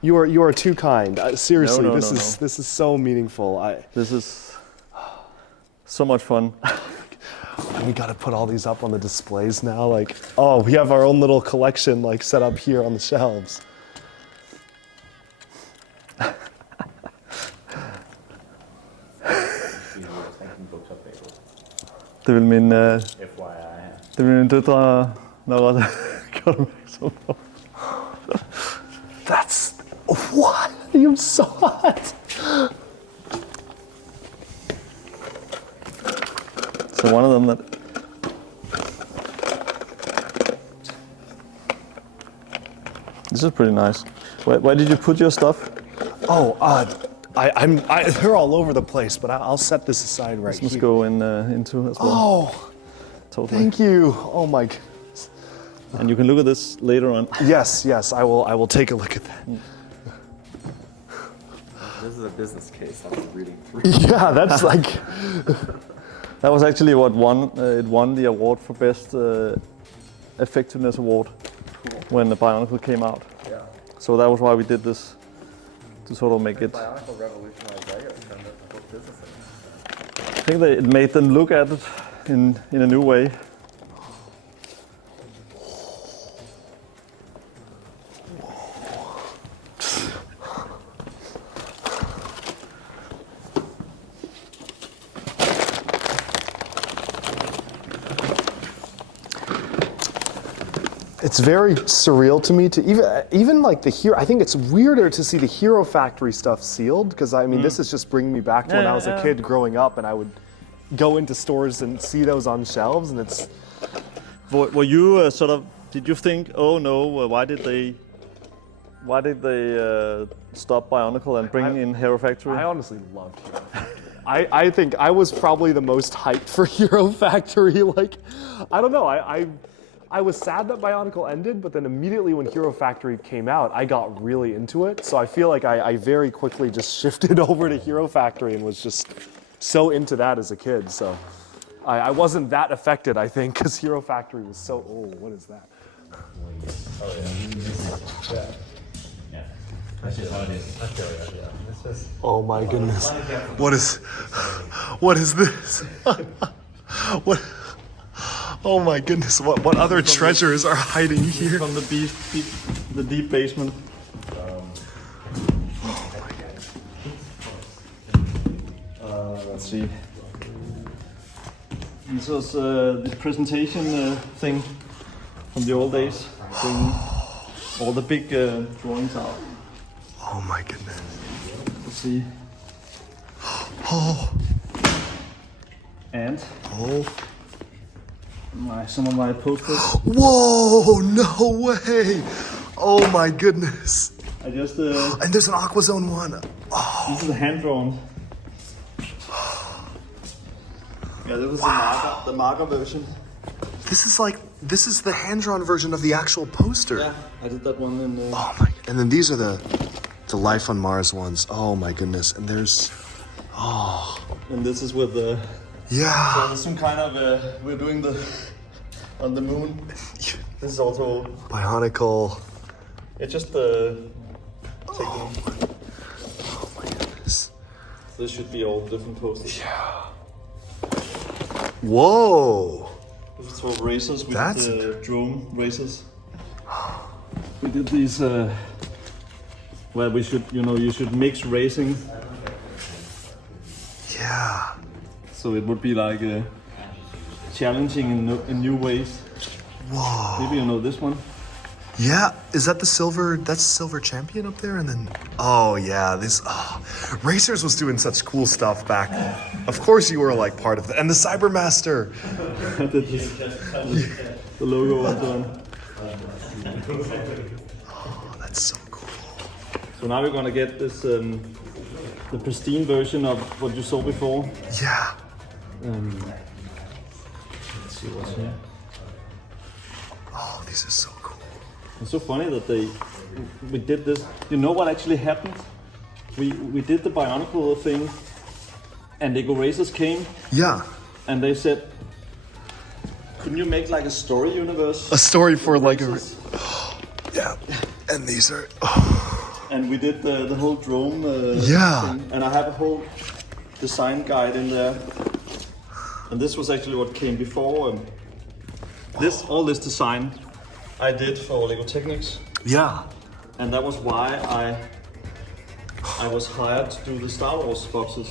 You are too kind. Seriously, No, this is so meaningful. This is so much fun. We got to put all these up on the displays now. Like, oh, we have our own little collection like set up here on the shelves. Det vil min, FYI. det vil mine døtre nok også gøre opmærksom på. That's what you saw it. So one of them that. This is pretty nice. Where did you put your stuff? Oh, they're all over the place, but I'll set this aside right Let's here. go into as well. Oh, Totally. thank you. Oh my goodness. And you can look at this later on. Yes, I will take a look at that. This is a business case I've been reading through. Yeah, that's like, That was actually what won. It won the award for best effectiveness award when the Bionicle came out. Yeah. So that was why we did this, to sort of make it. Bionicle revolutionized Lego and the whole business. I think that it made them look at it in a new way. it's very surreal to me to even like the hero. I think it's weirder to see the Hero Factory stuff sealed because I mean this is just bringing me back to when I was a kid growing up and I would go into stores and see those on shelves and it's Were you sort of? Did you think, oh no, why did they stop Bionicle and bring in Hero Factory? I honestly loved Hero Factory. I think I was probably the most hyped for Hero Factory. Like, I don't know. I was sad that Bionicle ended, but then immediately when Hero Factory came out, I got really into it. So I feel like I very quickly just shifted over to Hero Factory and was just so into that as a kid. So I wasn't that affected, I think, because Hero Factory was so, oh, what is that? Oh my goodness. What is this? What? Oh my goodness, what other treasures are hiding here? From the deep basement. Let's see. This was this presentation thing from the old days. Bringing all the big drawings out. Oh my goodness. Let's see. Oh. And Oh. some of my posters. Whoa, no way. Oh my goodness. I just And there's an Aquazone one. Oh. this is a hand drawn. Yeah, this was the marker version. This is the hand-drawn version of the actual poster. Yeah, I did that one in. Oh my! And then these are the Life on Mars ones. Oh my goodness! And there's, And this is with the. yeah. So there's some kind of we're doing the on the moon. This is also. Bionicle. It's just taking. Oh my goodness! This should be all different posters. Yeah. Whoa! This is for racers. We That's- did drone racers. We did these. Well, we should, you should mix racing, Yeah. so it would be like challenging in new ways. Whoa. Maybe you know this one. Yeah. Is that the silver? That's silver champion up there, and then. Oh yeah. This. Oh. Racers was doing such cool stuff back. Of course you were like part of that, and the Cybermaster. The logo was on. Oh, that's so cool. So now we're gonna get this the pristine version of what you saw before. Yeah. Let's see what's here. Oh, these are so cool. It's so funny that we did this. You know what actually happened? We did the Bionicle thing, and Lego Racers came Yeah. and they said, "Couldn't you make like a story universe?" A story for like a. Racers?" Yeah. And these are. And we did the whole drone Yeah. thing, and I have a whole design guide in there. And this was actually what came before. And all this design I did for Lego Technics, Yeah. and that was why I was hired to do the Star Wars boxes.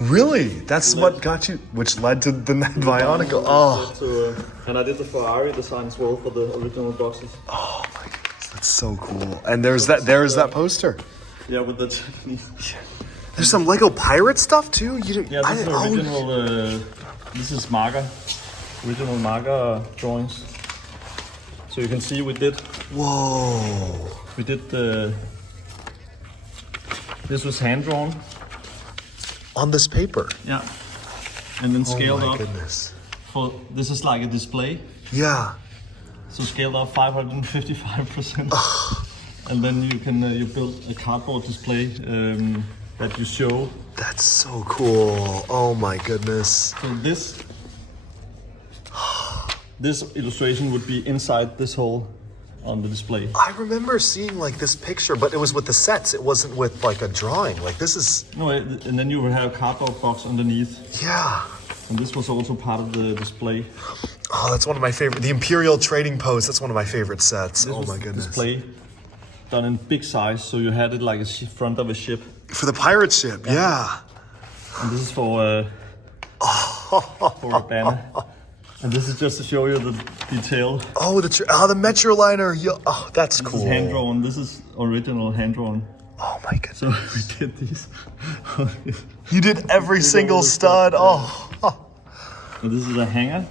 Really? That's what got you, which led to the Bionicle. Oh. And I did the Ferrari design as well for the original boxes. Oh my goodness, that's so cool. And there's that poster. Yeah, with the technique. There's some Lego pirate stuff too. You didn't. Yeah, I this is didn't. original. This is original marker drawings. So you can see we did Whoa. This was hand drawn. On this paper. Yeah. And then scaled Oh my up. goodness. This is like a display. Yeah. So scaled up 555%. And then you build a cardboard display that you show. That's so cool. Oh my goodness. So this illustration would be inside this hole on the display. I remember seeing like this picture, but it was with the sets. It wasn't with like a drawing. Like this is. No, and then you would have a cardboard box underneath. Yeah. And this was also part of the display. Oh, that's one of my favorite. The Imperial Trading Post. That's one of my favorite sets. This Oh was my goodness. display done in big size, so you had it like a front of a ship. For the pirate ship. Yeah. And this is for a banner. And this is just to show you the detail. Oh, the Metroliner. Oh, that's This cool. is hand drawn. This is original hand drawn. Oh my goodness. So we did these. You did every single stud. Oh. And this is a hanger.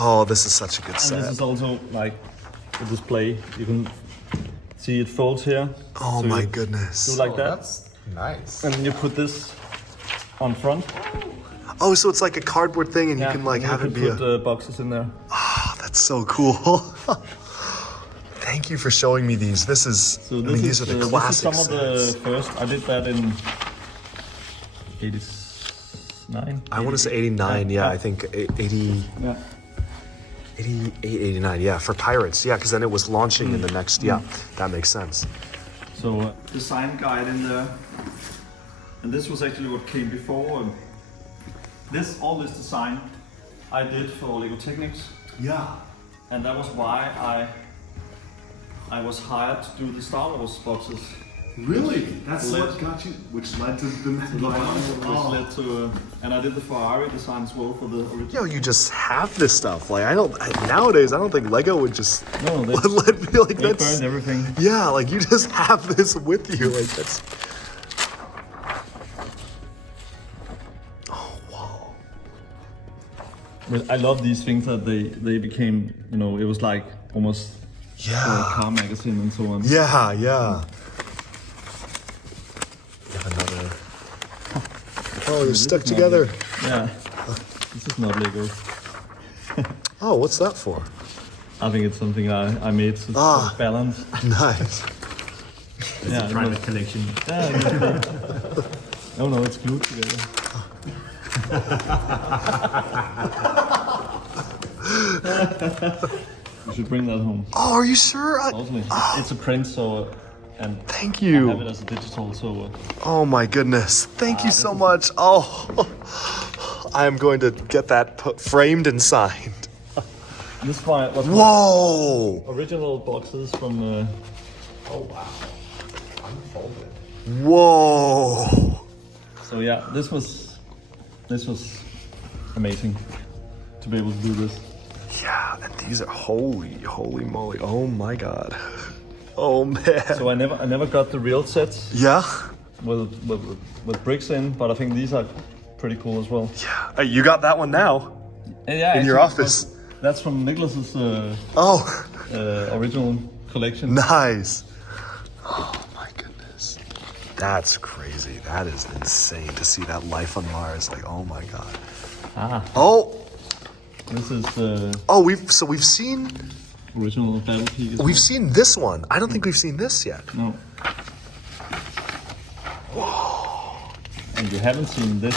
Oh, this is such a good And set. this is also like the display. You can see it folds here. Oh So my you goodness. do like that, That's nice. and then you put this on front. Oh, so it's like a cardboard thing and you can like and have you it can be put a... boxes in there. Oh, that's so cool. Thank you for showing me these. This is, So I this mean, is these are the this is classic some of sets. the first. I did that in 89. I want to say 89, yeah, I think 80, Yeah. 88, 89, yeah, for Pirates, yeah, because then it was launching in the next, yeah, that makes sense. So design guide in there, and this was actually what came before. All this design I did for Lego Technics, Yeah. and that was why I was hired to do the Star Wars boxes. Really? That's Led- what got you, which led to the Which led to, and I did the Ferrari design as well for the original. Yo, you just have this stuff. Like, nowadays, I don't think Lego would just No, they, let me, like, they that's, burned everything. yeah, like, you just have this with you, like, that's, oh, wow. But I love these things that they became, it was like almost a Yeah, car magazine and so on. yeah, yeah. We have another, oh, you're stuck is not together. Yeah. This is not Lego. Oh, what's that for? I think it's something I made to balance. Nice. Yeah, Private collection. Yeah, oh no, it's glued together. You should bring that home. Oh, are you sure? Totally. It's a print, so and Thank I have you. it as a digital, so Oh my goodness. Thank you so much. Oh, I am going to get that framed and signed. this was my Whoa. original boxes from. Oh wow. Unfolded. Whoa. So yeah, this was amazing to be able to do this. Yeah, and these are holy moly. Oh my god. Oh man. So I never got the real sets Yeah? with bricks in, but I think these are pretty cool as well. Yeah. Hey, you got that one now. Yeah, In your actually, office. That's from Nicholas's Oh, original collection. nice. Oh my goodness. That's crazy. That is insane to see that life on Mars. Like, oh my god. Ah, Oh, this is oh, we've seen original Battle Peak. as we've seen this one. I don't think we've seen this yet. well. No. And you haven't seen this.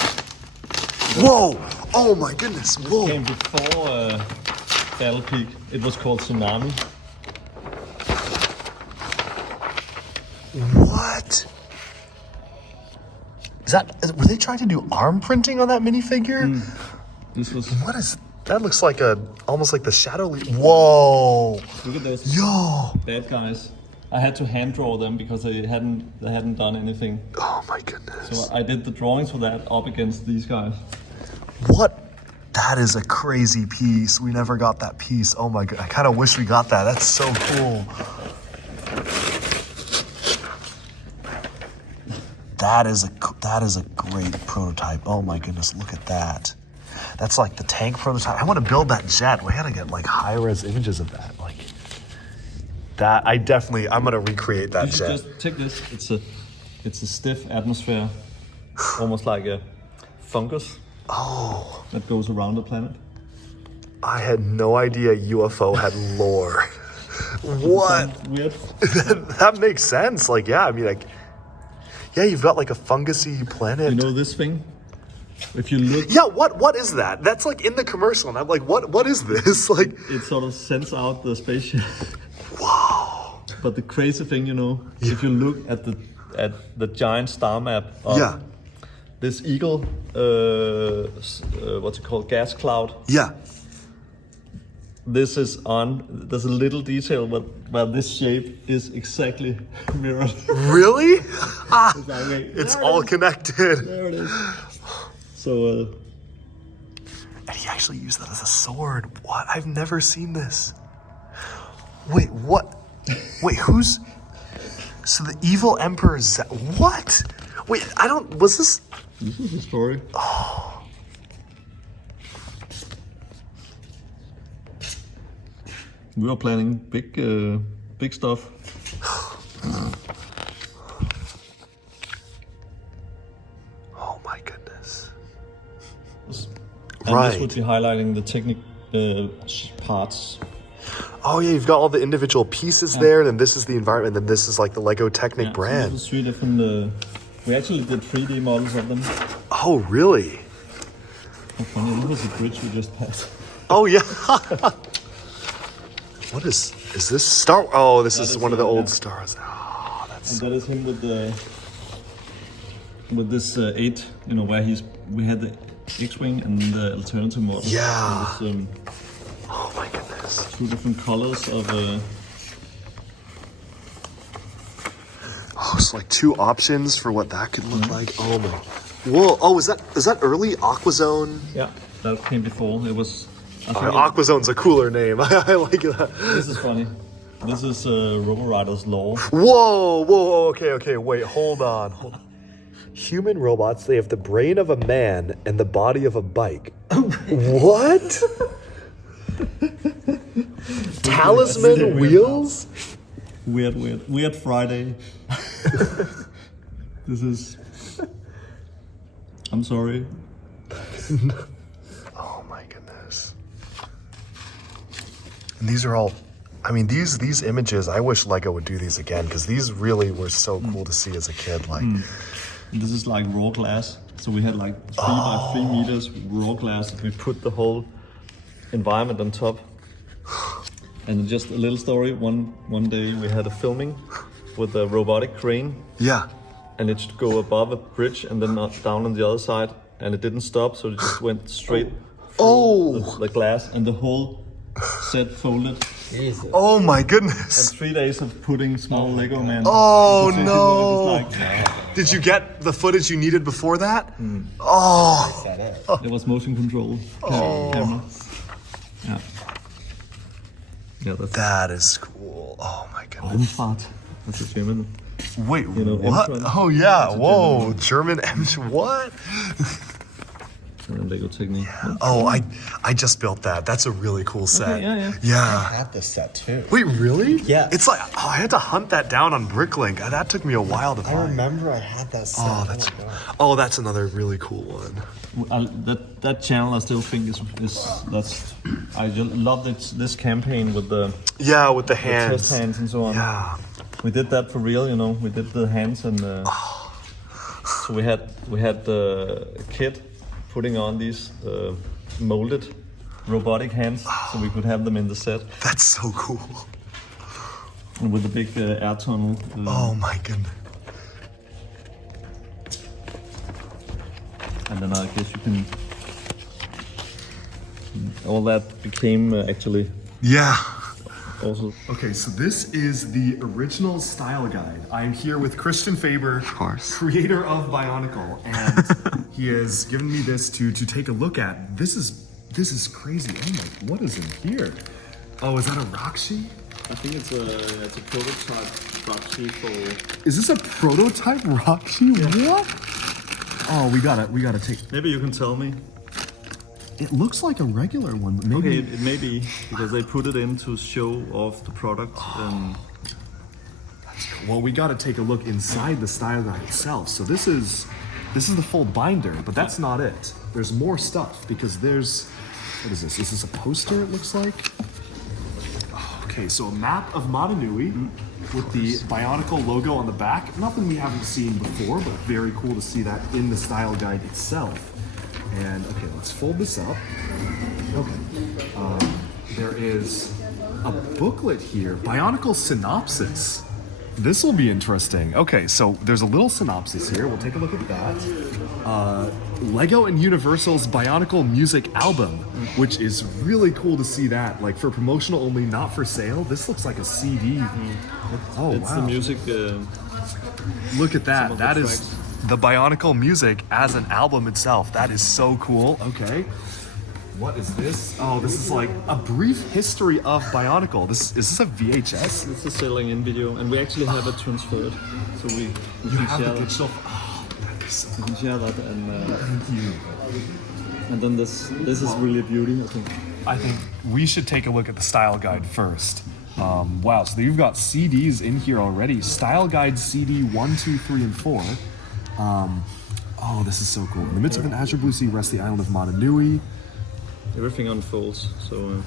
Whoa! Oh my goodness! Whoa! Came before Battle Peak. It was called Tsunami. What? Is that? Were they trying to do arm printing on that minifigure? This was. What is? That looks like almost like the shadow. Whoa! Look at those Yo! bad guys. I had to hand draw them because they hadn't done anything. Oh my goodness! So I did the drawings for that up against these guys. What? That is a crazy piece. We never got that piece. Oh my god! I kind of wish we got that. That's so cool. That is a great prototype. Oh my goodness! Look at that. That's like the tank prototype. I want to build that jet. We gotta get like high-res images of that. Like that. I'm gonna recreate that You should jet. just take this. It's a stiff atmosphere, almost like a fungus Oh, that goes around the planet. I had no idea UFO had lore. What? Sounds weird. That makes sense. Like, yeah, I mean, like, yeah, you've got like a fungusy planet. You know this thing? If you look, Yeah, what is that? That's like in the commercial, and I'm like, what is this? Like, it sort of sends out the spaceship. wow. But the crazy thing, if you look at the giant star map of Yeah, this eagle, what's it called, gas cloud. yeah. This is on. There's a little detail, but this shape is exactly mirrored. Really? Ah, Okay, it's there all it is. connected. There it is. So And he actually used that as a sword. What? I've never seen this. Wait, what? Wait, who's? So the evil emperor is what? Wait, was this? this is the story. We were planning big stuff. Oh my goodness. And Right. this would be highlighting the technic parts. Oh yeah, you've got all the individual pieces there, and then this is the environment, and then this is like the Lego Technic So brand. this was 3 different. We actually did 3D models of them. Oh really? How funny! This was the bridge we just passed. Oh yeah. What is this Star? Oh, this is one of the old yeah. stars. Oh, that's And that is him with this 8. You know where we had the X-wing and the alternative model. Yeah. And this, oh my goodness. 2 different colors of. Oh, it's like 2 options for what that could look like. Oh my. Whoa. Oh, is that early Aquazone? Yeah, that came before. It was. I think Aquazone's a cooler name. I like that. this is funny. This is Robo Rider's Law. Whoa. Okay. Wait, hold on. Human robots, they have the brain of a man and the body of a bike. What? Talisman wheels? Weird Friday. This is. I'm sorry. Oh my goodness. And these are all, I mean, these images, I wish Lego would do these again, because these really were so cool to see as a kid. Like, This is like raw glass. So we had like 3 by 3 meters raw glass. We put the whole environment on top. And just a little story. One day we had a filming with a robotic crane, yeah. and it should go above a bridge and then not down on the other side, and it didn't stop, so it just went straight through the glass, and the whole set folded. Jesus. Oh my goodness. And 3 days of putting small Lego man. Oh You can see no. what it was like. Did you get the footage you needed before that? Oh. Is that it? It was motion control camera. Yeah. Yeah, that's That is cool. Oh my goodness. Raumfahrt. That's a German. Wait, know, what? M-Tron. Oh yeah. That's a Whoa, German M. What? Lego technique. Oh, I just built that. That's a really cool set. Okay, yeah. Yeah. I had this set too. Wait, really? Yeah. It's like, oh, I had to hunt that down on Bricklink. That took me a while to I find. remember I had that set. Oh, my that's God. that's another really cool one. That channel I still think is that's I just love this campaign with the Yeah, with the test hands. hands and so on. Yeah. We did that for real, you know. We did the hands and so we had the kid putting on these molded robotic hands so we could have them in the set, That's so cool. and with the big air tunnel. Oh my goodness. And then I guess you can. All that became actually Yeah. also. Okay, so this is the original style guide. I'm here with Christian Faber, of course. creator of Bionicle, and he has given me this to take a look at. This is crazy. Oh my, what is in here? Oh, is that a Roxy? I think it's a prototype Roxy for. Is this a prototype Roxy? What? Oh, we gotta take. Maybe you can tell me. It looks like a regular one, but maybe. Okay, it may be because they put it in to show off the product. Well, we gotta take a look inside the style guide itself. So this is the full binder, but that's not it. There's more stuff because there's, what is this? Is this a poster? It looks like. Oh, okay, so a map of Metru Nui with the Bionicle logo on the back. Nothing we haven't seen before, but very cool to see that in the style guide itself. And okay, let's fold this up. Okay, there is a booklet here, Bionicle synopsis. This will be interesting. Okay, so there's a little synopsis here. We'll take a look at that. Lego and Universal's Bionicle music album, which is really cool to see that. Like for promotional only, not for sale. This looks like a CD. Oh, It's wow. the music. Look at that. of the That is tracks. the Bionicle music as an album itself. That is so cool. Okay. What is this? Oh, this is like a brief history of Bionicle. Is this a VHS? It's a selling in video, and we actually have it transferred, so we You can have share the that. digital. Oh, that is so We can share that, and Thank you. then this is really a beauty, I think. I think we should take a look at the style guide first. Wow, so you've got CDs in here already. Style guide CD 1, 2, 3, and 4. Oh, this is so cool. In the midst of an azure blue sea rests the island of Metru Nui. Everything unfolds, so...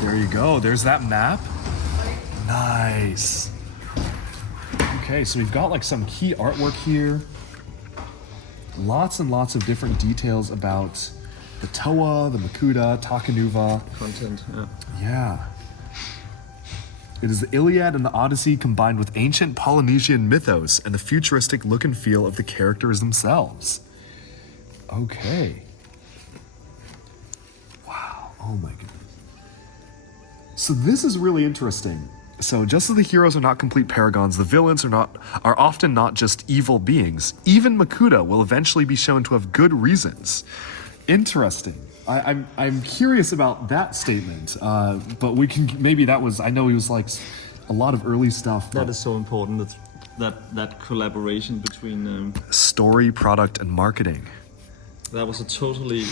There you go, there's that map. Nice. Okay, so we've got like some key artwork here. Lots and lots of different details about the Toa, the Makuta, Takanuva. Content, yeah. Yeah. It is the Iliad and the Odyssey combined with ancient Polynesian mythos and the futuristic look and feel of the characters themselves. Okay. Wow. Oh my goodness. So this is really interesting. So just as the heroes are not complete paragons, the villains are often not just evil beings. Even Makuta will eventually be shown to have good reasons. Interesting. I'm curious about that statement, but we can maybe that was I know he was like a lot of early stuff. That is so important. That collaboration between Story, product, and marketing. that was a totally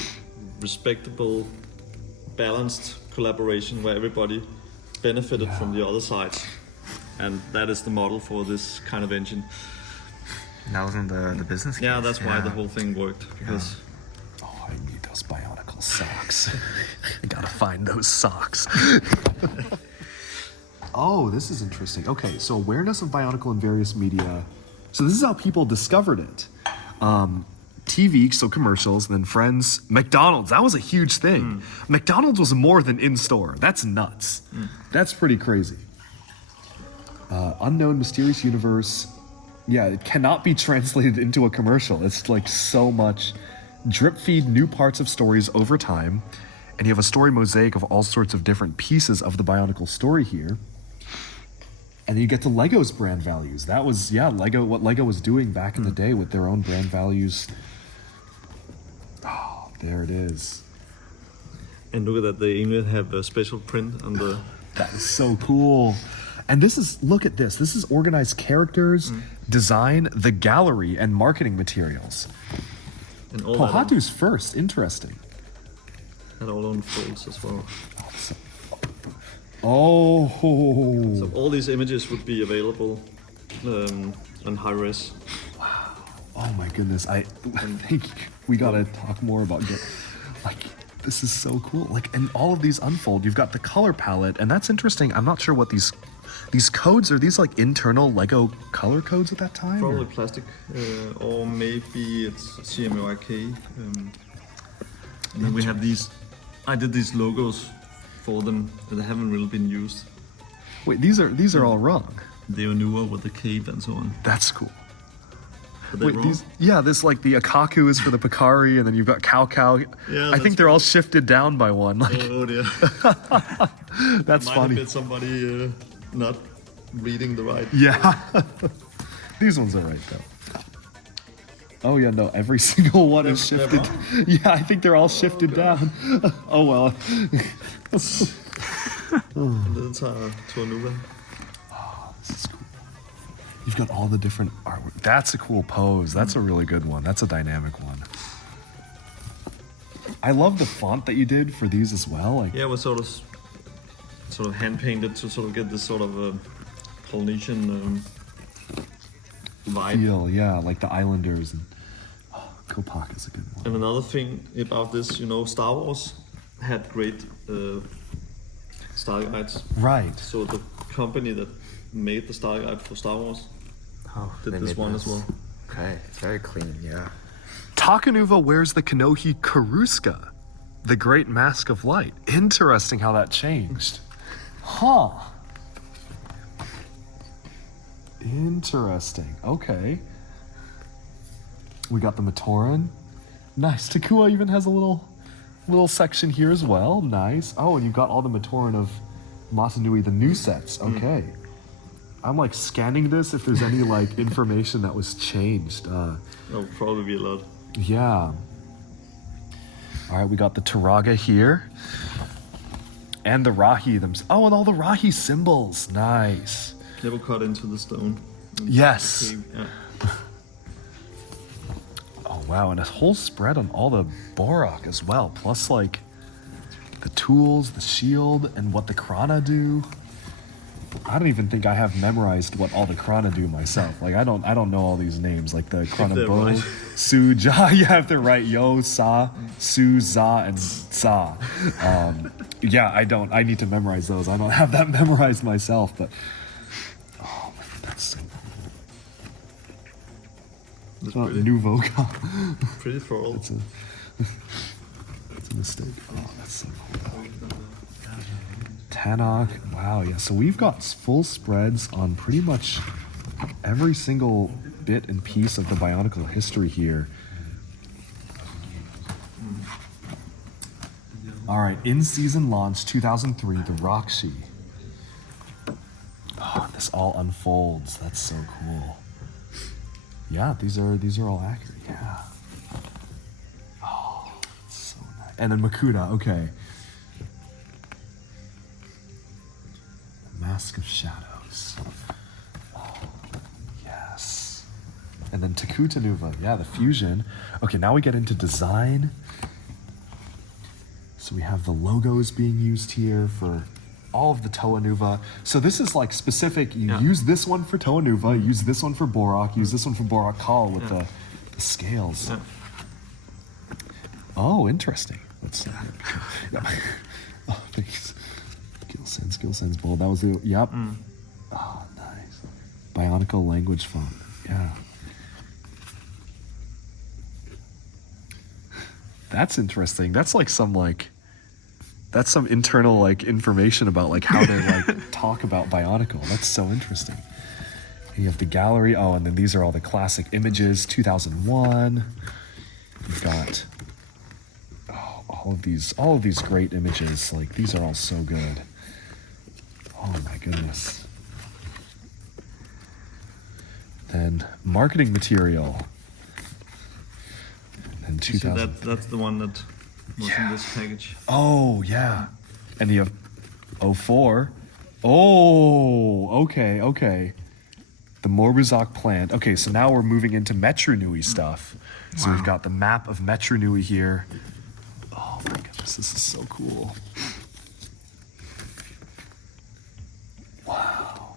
respectable, balanced collaboration where everybody benefited from the other side, and that is the model for this kind of engine. That wasn't the business case. Yeah, that's why the whole thing worked because. Oh, I need those Bionicle socks. I gotta find those socks. Oh, this is interesting. Okay, so awareness of Bionicle in various media. So this is how people discovered it. TV, so commercials, and then friends. McDonald's, that was a huge thing. McDonald's was more than in-store. That's nuts. That's pretty crazy. Unknown mysterious universe. Yeah, it cannot be translated into a commercial. It's like so much. Drip feed new parts of stories over time. And you have a story mosaic of all sorts of different pieces of the Bionicle story here. And then you get to Lego's brand values. That was, Lego, what Lego was doing back in the day with their own brand values. Oh, there it is. And look at that, they even have a special print on the... That is so cool. And this is, look at this. This is organized characters, design, the gallery, and marketing materials. And all Pohatu's first, interesting. that all unfolds as well. Oh. So all these images would be available on high res. Oh my goodness, I think we gotta talk more about this is so cool. Like, and all of these unfold. You've got the color palette, and that's interesting. I'm not sure what these codes are. These like internal Lego color codes at that time? Probably plastic, or maybe it's CMYK. And then we have these. I did these logos for them that haven't really been used. Wait, these are all wrong. The Onua with the cape and so on. That's cool. Are they Wait, wrong? this like the Akaku is for the Picari, and then you've got Cow. Yeah, I think they're all shifted down by one. Like, Oh dear. that's Might have funny. been somebody not reading the right. Yeah. These ones are right though. Oh yeah, no, every single one is They're shifted. Yeah, I think they're all shifted down. Oh well. And then to Onua. This is cool. You've got all the different artwork. That's a cool pose. That's a really good one. That's a dynamic one. I love the font that you did for these as well. Like, Yeah, it was sort of hand painted to sort of get this sort of Polynesian vibe. feel, yeah, like the Islanders and Copak is a good one. And another thing about this, Star Wars had great star guides. Right. So the company that made the star guide for Star Wars Oh, did they this made one as well. Okay, it's very clean, yeah. Takanuva wears the Kanohi Karuska, the great mask of light. Interesting how that changed. Huh. Interesting. Okay. We got the Matoran. Nice. Takua even has a little section here as well. Nice. Oh, and you got all the Matoran of Metru Nui, the new sets. Okay. I'm like scanning this if there's any like information that was changed. There'll probably be a lot. Yeah. All right, we got the Taraga here. And the Rahi themselves. Oh, and all the Rahi symbols. Nice. Never cut into the stone. Yes. Okay, yeah. Oh, wow. And a whole spread on all the Borak as well. Plus, like, the tools, the shield, and what the Krana do. I don't even think I have memorized what all the Krana do myself. Like I don't know all these names, like the Krana Bo, right. Su, Ja. You have to write Yo, Sa, Su, Za, and Sa. Yeah, I need to memorize those. I don't have that memorized myself, but oh man, that's so cool. Nouveau. Pretty thorough. It's a mistake. Oh, that's so cool. Tannock. Wow, yeah. So we've got full spreads on pretty much every single bit and piece of the Bionicle history here. All right, in-season launch 2003, the Roxy. Oh, this all unfolds. That's so cool. Yeah, these are all accurate. Yeah. Oh, so nice. And then Makuta. Okay. Mask of Shadows. Oh, yes. And then Takutanuva. Yeah, the fusion. Okay, now we get into design. So we have the logos being used here for all of the Toanuva. So this is like specific. You use this one for Toanuva, use this one for Borak, use this one for Borak Kal with the scales. Yeah. Oh, interesting. Let's oh, thanks. Skill sense bold. That was the yep. Oh, nice. Bionicle language font. Yeah. That's interesting. That's some internal like information about like how they like talk about Bionicle. That's so interesting. And you have the gallery. Oh, and then these are all the classic images. 2001. You've got all of these great images. Like these are all so good. Oh my goodness. Then marketing material. And 2000. That's the one that was in this package. Oh yeah. And you have 04. Oh, okay. The Morbuzak plant. Okay, so now we're moving into Metru Nui stuff. So we've got the map of Metru Nui here. Oh my goodness, this is so cool. Wow.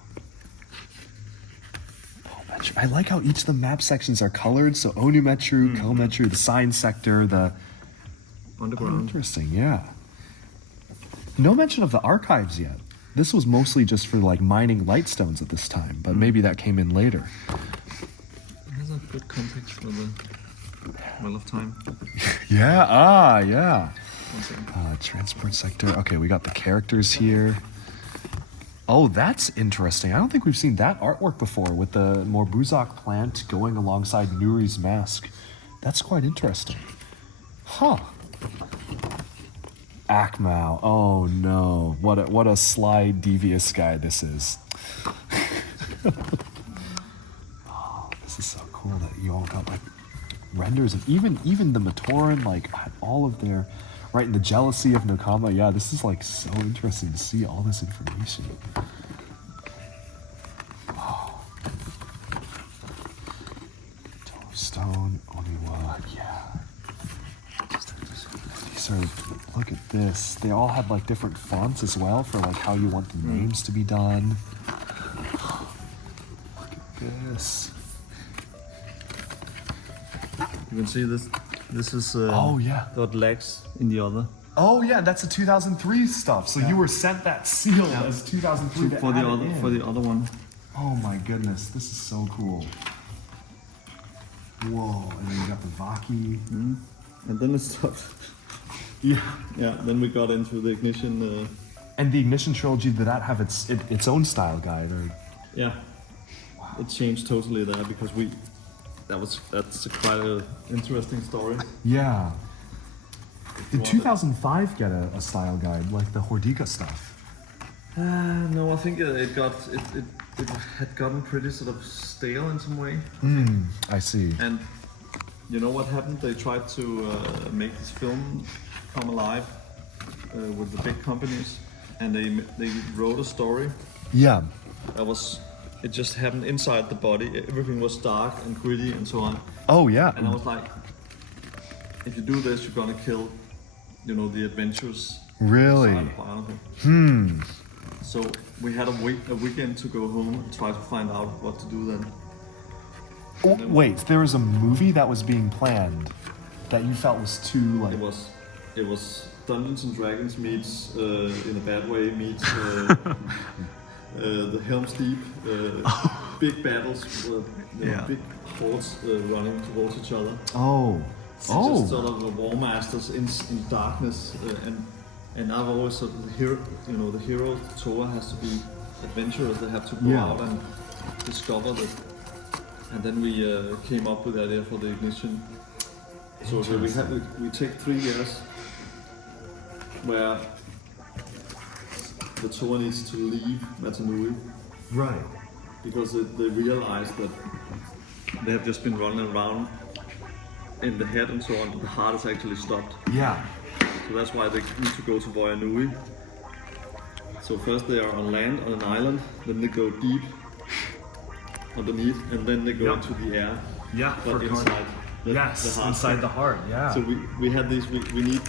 Oh, Metru. I like how each of the map sections are colored. So Onu Metru, Ko Metru, the science sector, the Underground. Oh, interesting, yeah. No mention of the archives yet. This was mostly just for like mining lightstones at this time, but maybe that came in later. There's a good context for the Well of Time. Yeah, yeah. One second. Transport sector. Okay, we got the characters here. Oh, that's interesting. I don't think we've seen that artwork before with the Morbuzak plant going alongside Nuri's mask. That's quite interesting. Huh. Akmau. Oh no. What a sly, devious guy this is. Oh, this is so cool that you all got like renders of even the Matoran, like all of their right in the jealousy of Nakama. Yeah, this is like so interesting to see all this information. Oh. Toe of Stone, Oniwa, yeah. These are, look at this. They all had like different fonts as well for like how you want the names to be done. Look at this. You can see this. This is Oh yeah. got legs in the other. Oh yeah, that's a 2003 stuff. So you were sent that seal as 2003 For the other one. Oh my goodness, this is so cool. Whoa, and then you got the Vaki. And then it stopped. Yeah. Yeah. Then we got into the Ignition. And the Ignition trilogy, did that have its own style guide? Or? Yeah. It changed totally there because that's quite a interesting story. Yeah. Did 2005 get a style guide like the Hordika stuff? No, I think it had gotten pretty sort of stale in some way. I see. And you know what happened? They tried to make this film come alive with the big companies, and they wrote a story Yeah. that was. It just happened inside the body. Everything was dark and gritty and so on. Oh yeah. And I was like, if you do this, you're gonna kill, the adventures Really? side of Bionicle. So we had a weekend to go home and try to find out what to do then. Wait, there was a movie that was being planned that you felt was too like. It was Dungeons and Dragons meets in a bad way meets the Helm's Deep, big battles, big hordes running towards each other. Just sort of a war masters in darkness, and I've always sort of the hero Toa has to be adventurous. They have to go out and discover that. And then we came up with the idea for the ignition. So we take 3 years where the Toa needs to leave Metru Nui. Right. Because they realize that they have just been running around in the head and so on, but the heart is actually stopped. Yeah. So that's why they need to go to Boneheads Nui. So first they are on land on an island, then they go deep underneath, and then they go into the air. Yeah. But inside the heart. inside the heart. Yeah. So we had these. We need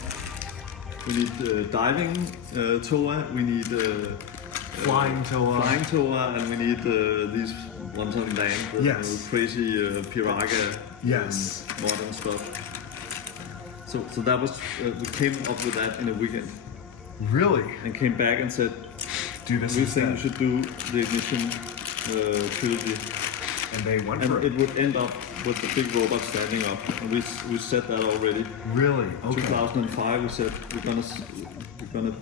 diving Toa. We need flying Toa. and we need these ones on land. The crazy Piraga. Modern stuff. So that was we came up with that in a weekend. Really? And came back and said, "Dude, we think you should do the ignition trilogy." And they went And for it would end up with the big robot standing up, and we said that already. Really? Okay. 2005, we said we're gonna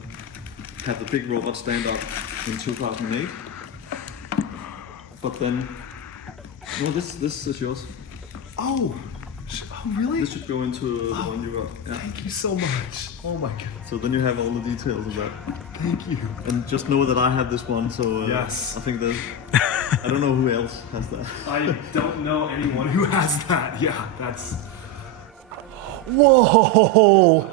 have the big robot stand up in 2008. But then, no, this is yours. Oh really? This should go into the one you got. Yeah. Thank you so much. Oh my god. So then you have all the details of that. Thank you. And just know that I have this one. So Yes. I think that I don't know who else has that. I don't know anyone who has that. Yeah, that's. Whoa!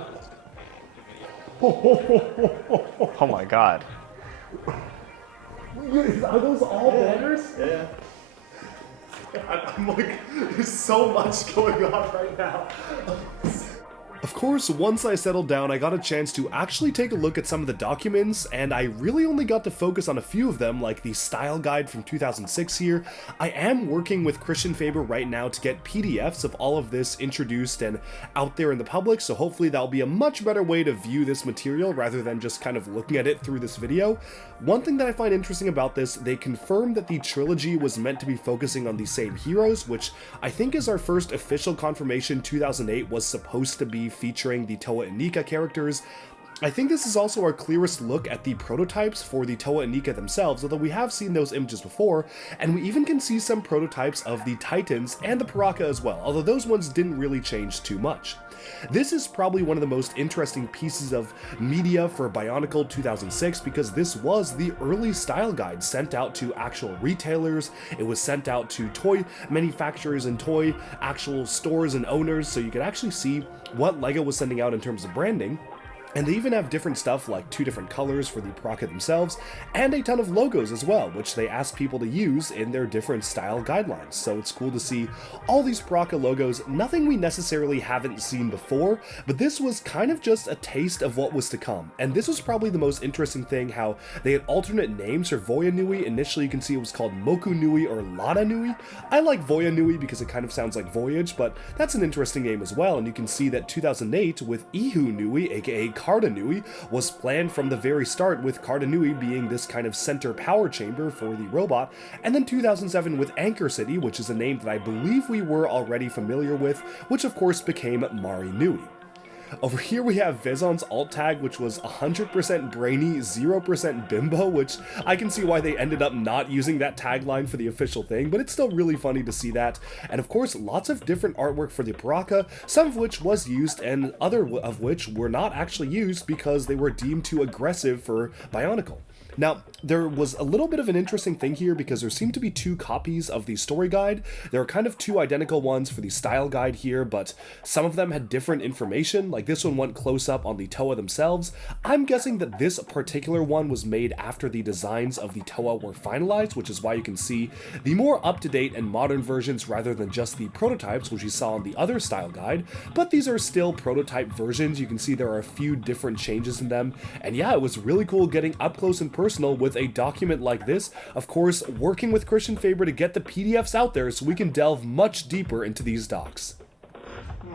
Oh my god. Are those all banners? Yeah. I'm like, there's so much going on right now. Of course, once I settled down, I got a chance to actually take a look at some of the documents, and I really only got to focus on a few of them, like the style guide from 2006 here. I am working with Christian Faber right now to get PDFs of all of this introduced and out there in the public, so hopefully that'll be a much better way to view this material rather than just kind of looking at it through this video. One thing that I find interesting about this, they confirmed that the trilogy was meant to be focusing on the same heroes, which I think is our first official confirmation 2008 was supposed to be featuring the Toa and Nika characters. I think this is also our clearest look at the prototypes for the Toa and Nika themselves, although we have seen those images before, and we even can see some prototypes of the Titans and the Paraka as well, although those ones didn't really change too much. This is probably one of the most interesting pieces of media for Bionicle 2006 because this was the early style guide sent out to actual retailers. It was sent out to toy manufacturers and toy actual stores and owners, so you could actually see what LEGO was sending out in terms of branding. And they even have different stuff like 2 different colors for the Paraka themselves, and a ton of logos as well, which they ask people to use in their different style guidelines. So it's cool to see all these Paraka logos, nothing we necessarily haven't seen before, but this was kind of just a taste of what was to come. And this was probably the most interesting thing, how they had alternate names for Voya Nui. Initially you can see it was called Moku Nui or Lana Nui. I like Voya Nui because it kind of sounds like voyage, but that's an interesting name as well, and you can see that 2008 with Ihu Nui, aka Carta Nui, was planned from the very start, with Carta Nui being this kind of center power chamber for the robot, and then 2007 with Anchor City, which is a name that I believe we were already familiar with, which of course became Mari Nui. Over here we have Vezon's alt tag, which was 100% brainy, 0% bimbo, which I can see why they ended up not using that tagline for the official thing, but it's still really funny to see that. And of course, lots of different artwork for the Paraka, some of which was used and other of which were not actually used because they were deemed too aggressive for Bionicle. Now, there was a little bit of an interesting thing here because there seemed to be 2 copies of the story guide. There are kind of 2 identical ones for the style guide here, but some of them had different information, like this one went close up on the Toa themselves. I'm guessing that this particular one was made after the designs of the Toa were finalized, which is why you can see the more up-to-date and modern versions rather than just the prototypes, which you saw on the other style guide, but these are still prototype versions. You can see there are a few different changes in them, and yeah, it was really cool getting up close and personal with a document like this. Of course, working with Christian Faber to get the PDFs out there so we can delve much deeper into these docs.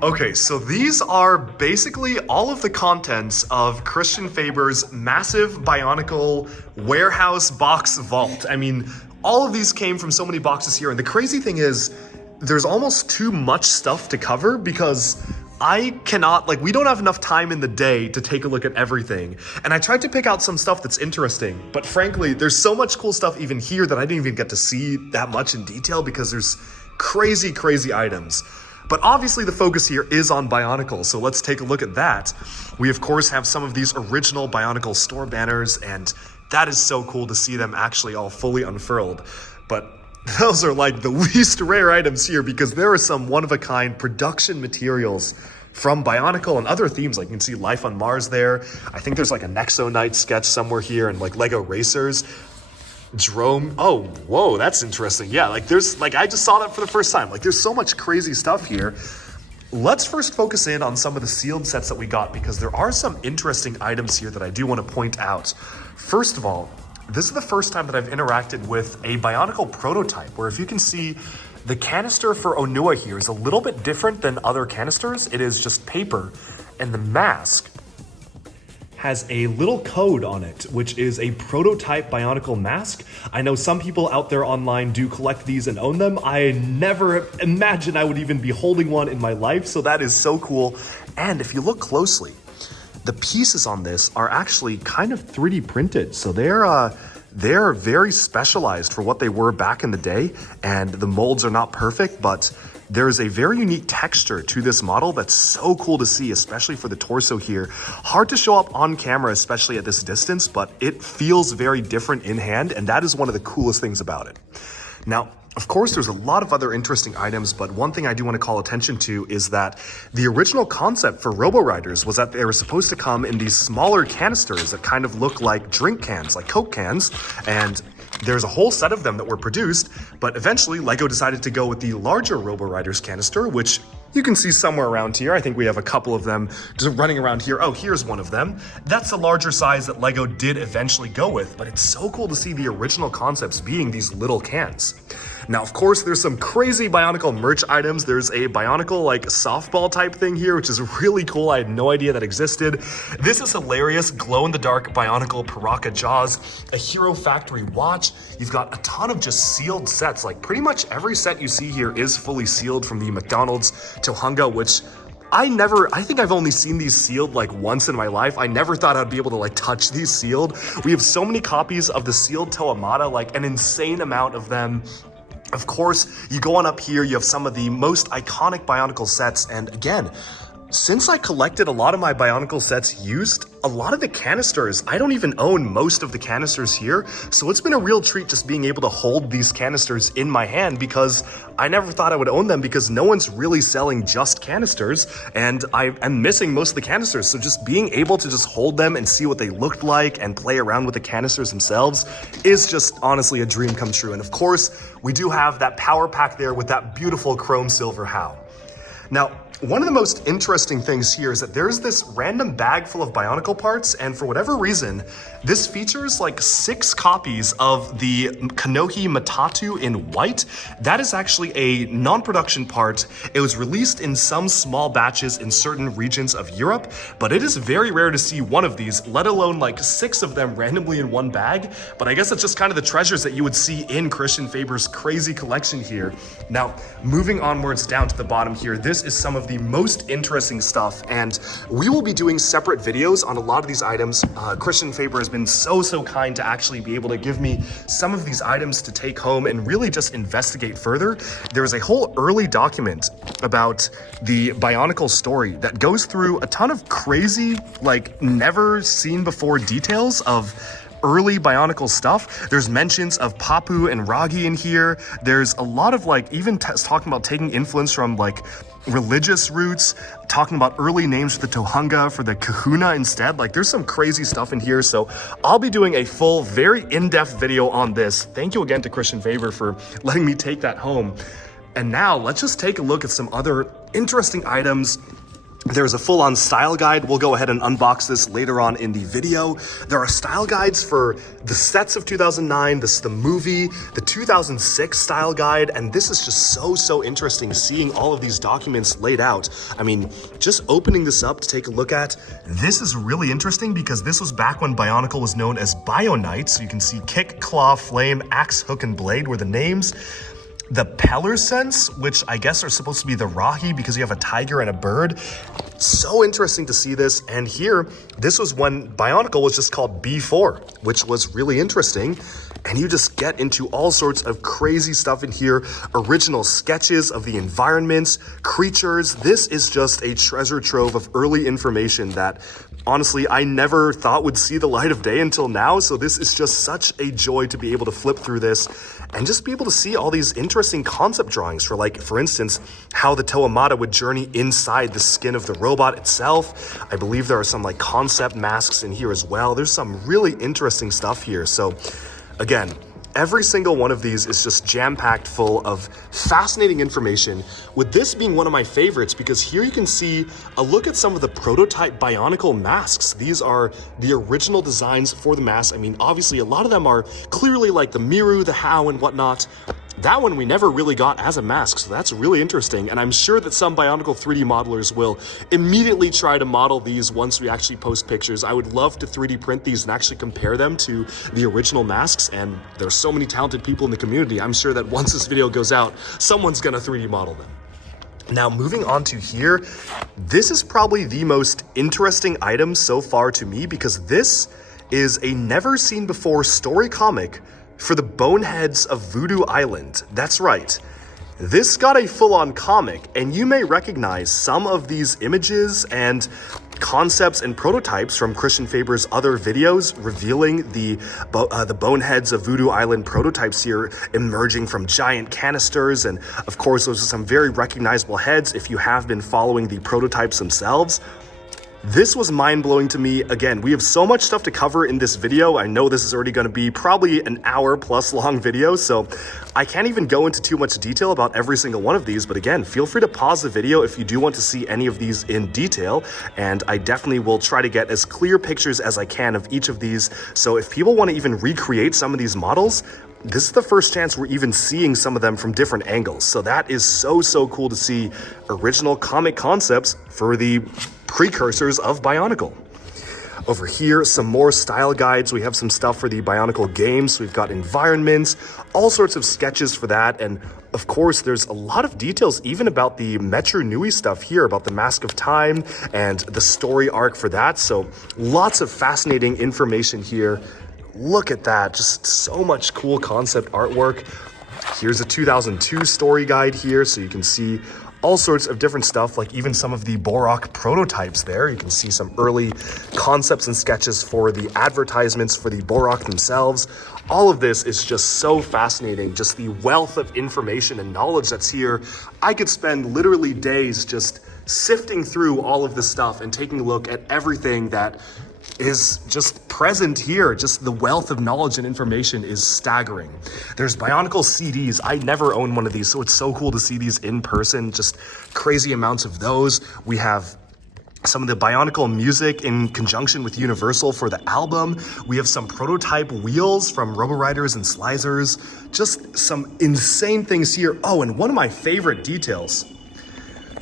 Okay, so these are basically all of the contents of Christian Faber's massive Bionicle warehouse box vault. I mean, all of these came from so many boxes here, and the crazy thing is, there's almost too much stuff to cover because I cannot, we don't have enough time in the day to take a look at everything. And I tried to pick out some stuff that's interesting, but frankly, there's so much cool stuff even here that I didn't even get to see that much in detail because there's crazy, crazy items. But obviously the focus here is on Bionicle, so let's take a look at that. We of course have some of these original Bionicle store banners, and that is so cool to see them actually all fully unfurled. But those are like the least rare items here because there are some one-of-a-kind production materials from Bionicle and other themes. Like you can see Life on Mars there. I think there's like a Nexo Knight sketch somewhere here and like Lego Racers. Drome. Oh, whoa, that's interesting. Yeah, I just saw that for the first time. There's so much crazy stuff here. Let's first focus in on some of the sealed sets that we got because there are some interesting items here that I do want to point out. First of all, this is the first time that I've interacted with a Bionicle prototype, where if you can see, the canister for Onua here is a little bit different than other canisters. It is just paper, and the mask has a little code on it, which is a prototype Bionicle mask. I know some people out there online do collect these and own them. I never imagined I would even be holding one in my life, so that is so cool. And if you look closely, the pieces on this are actually kind of 3D printed, so they're very specialized for what they were back in the day, and the molds are not perfect, but there's a very unique texture to this model that's so cool to see, especially for the torso here. Hard to show up on camera, especially at this distance, but it feels very different in hand, and that is one of the coolest things about it. Now, of course, there's a lot of other interesting items, but one thing I do want to call attention to is that the original concept for Robo-Riders was that they were supposed to come in these smaller canisters that kind of look like drink cans, like Coke cans, and there's a whole set of them that were produced, but eventually LEGO decided to go with the larger Robo-Riders canister, which you can see somewhere around here. I think we have a couple of them just running around here. Oh, here's one of them. That's the larger size that LEGO did eventually go with, but it's so cool to see the original concepts being these little cans. Now, of course, there's some crazy Bionicle merch items. There's a Bionicle softball type thing here, which is really cool. I had no idea that existed. This is hilarious. Glow-in-the-dark Bionicle Paraka Jaws, a Hero Factory watch. You've got a ton of just sealed sets. Pretty much every set you see here is fully sealed, from the McDonald's Tohunga, which I think I've only seen these sealed once in my life. I never thought I'd be able to touch these sealed. We have so many copies of the sealed Toamata, an insane amount of them. Of course, you go on up here, you have some of the most iconic Bionicle sets, and again, since I collected a lot of my Bionicle sets used, a lot of the canisters, I don't even own most of the canisters here, so it's been a real treat just being able to hold these canisters in my hand, because I never thought I would own them because no one's really selling just canisters, and I am missing most of the canisters, so just being able to just hold them and see what they looked like and play around with the canisters themselves is just honestly a dream come true. And of course, we do have that power pack there with that beautiful chrome silver HAL. Now, one of the most interesting things here is that there's this random bag full of Bionicle parts, and for whatever reason, this features 6 copies of the Kanohi Matatu in white. That is actually a non-production part. It was released in some small batches in certain regions of Europe, but it is very rare to see one of these, let alone 6 of them randomly in one bag. But I guess it's just kind of the treasures that you would see in Christian Faber's crazy collection here. Now, moving onwards down to the bottom here, this is some of the most interesting stuff, and we will be doing separate videos on a lot of these items. Christian Faber has been so kind to actually be able to give me some of these items to take home and really just investigate further. There's a whole early document about the Bionicle story that goes through a ton of crazy, never seen before details of early Bionicle stuff. There's mentions of Papu and Ragi in here. There's a lot of like, even talking about taking influence from like religious roots, talking about early names for the Tohunga, for the Kahuna instead. Like there's some crazy stuff in here. So I'll be doing a full, very in-depth video on this. Thank you again to Christian Faber for letting me take that home. And now let's just take a look at some other interesting items. There's a full-on style guide. We'll go ahead and unbox this later on in the video. There are style guides for the sets of 2009, the movie, the 2006 style guide, and this is just so interesting seeing all of these documents laid out. I mean, just opening this up to take a look at, this is really interesting because this was back when Bionicle was known as Bionite, so you can see kick, claw, flame, axe, hook, and blade were the names. The Peller Sense, which I guess are supposed to be the Rahi because you have a tiger and a bird. So interesting to see this. And here, this was when Bionicle was just called B4, which was really interesting. And you just get into all sorts of crazy stuff in here. Original sketches of the environments, creatures. This is just a treasure trove of early information that honestly, I never thought would see the light of day until now. So this is just such a joy to be able to flip through this and just be able to see all these interesting concept drawings for, like, for instance, how the Toamata would journey inside the skin of the robot itself. I believe there are some like concept masks in here as well. There's some really interesting stuff here. So again, every single one of these is just jam-packed full of fascinating information, with this being one of my favorites because here you can see a look at some of the prototype Bionicle masks. These are the original designs for the masks. I mean, obviously a lot of them are clearly like the Miru, the How, and whatnot. That one we never really got as a mask, so that's really interesting, and I'm sure that some Bionicle 3D modelers will immediately try to model these once we actually post pictures. I would love to 3D print these and actually compare them to the original masks, and there's so many talented people in the community. I'm sure that once this video goes out, someone's gonna 3D model them. Now, moving on to here, this is probably the most interesting item so far to me because this is a never-seen-before story comic for the Boneheads of Voodoo Island. That's right. This got a full-on comic, and you may recognize some of these images and concepts and prototypes from Christian Faber's other videos revealing the Boneheads of Voodoo Island prototypes here emerging from giant canisters. And of course, those are some very recognizable heads if you have been following the prototypes themselves. This was mind-blowing to me. Again, we have so much stuff to cover in this video. I know this is already going to be probably an hour-plus long video, so I can't even go into too much detail about every single one of these, but again, feel free to pause the video if you do want to see any of these in detail, and I definitely will try to get as clear pictures as I can of each of these, so if people want to even recreate some of these models, this is the first chance we're even seeing some of them from different angles. So that is so cool to see original comic concepts for the precursors of Bionicle. Over here, some more style guides. We have some stuff for the Bionicle games. We've got environments, all sorts of sketches for that. And of course, there's a lot of details even about the Metru Nui stuff here, about the Mask of Time and the story arc for that. So lots of fascinating information here. Look at that, just so much cool concept artwork. Here's a 2002 story guide here, so you can see all sorts of different stuff, like even some of the Borak prototypes there. You can see some early concepts and sketches for the advertisements for the Borak themselves. All of this is just so fascinating, just the wealth of information and knowledge that's here. I could spend literally days just sifting through all of this stuff and taking a look at everything that is just present here. Just the wealth of knowledge and information is staggering. There's Bionicle CDs. I never owned one of these, so it's so cool to see these in person, just crazy amounts of those. We have some of the Bionicle music in conjunction with Universal for the album. We have some prototype wheels from Robo-Riders and Slicers. Just some insane things here. Oh, and one of my favorite details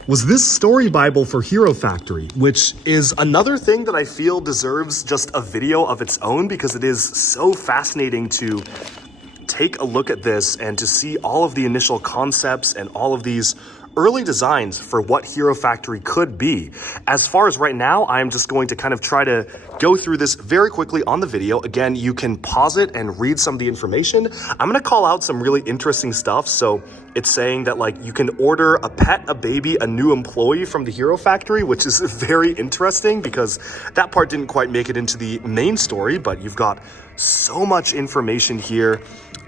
was this story Bible for Hero Factory, which is another thing that I feel deserves just a video of its own because it is so fascinating to take a look at this and to see all of the initial concepts and all of these early designs for what Hero Factory could be. As far as right now, I'm just going to kind of try to go through this very quickly on the video. Again, you can pause it and read some of the information. I'm gonna call out some really interesting stuff. So it's saying that like you can order a pet, a baby, a new employee from the Hero Factory, which is very interesting because that part didn't quite make it into the main story, but you've got so much information here.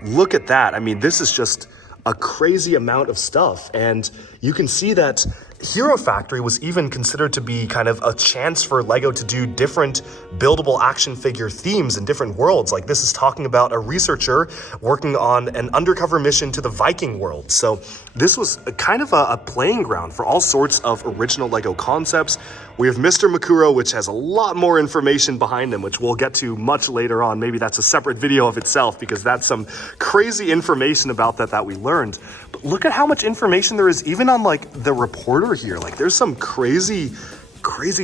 Look at that. I mean, this is just a crazy amount of stuff. And you can see that Hero Factory was even considered to be kind of a chance for LEGO to do different buildable action figure themes in different worlds. Like this is talking about a researcher working on an undercover mission to the Viking world. So this was kind of a playing ground for all sorts of original LEGO concepts. We have Mr. Makuro, which has a lot more information behind him, which we'll get to much later on. Maybe that's a separate video of itself because that's some crazy information about that we learned. But look at how much information there is even on like the reporter here. Like there's some crazy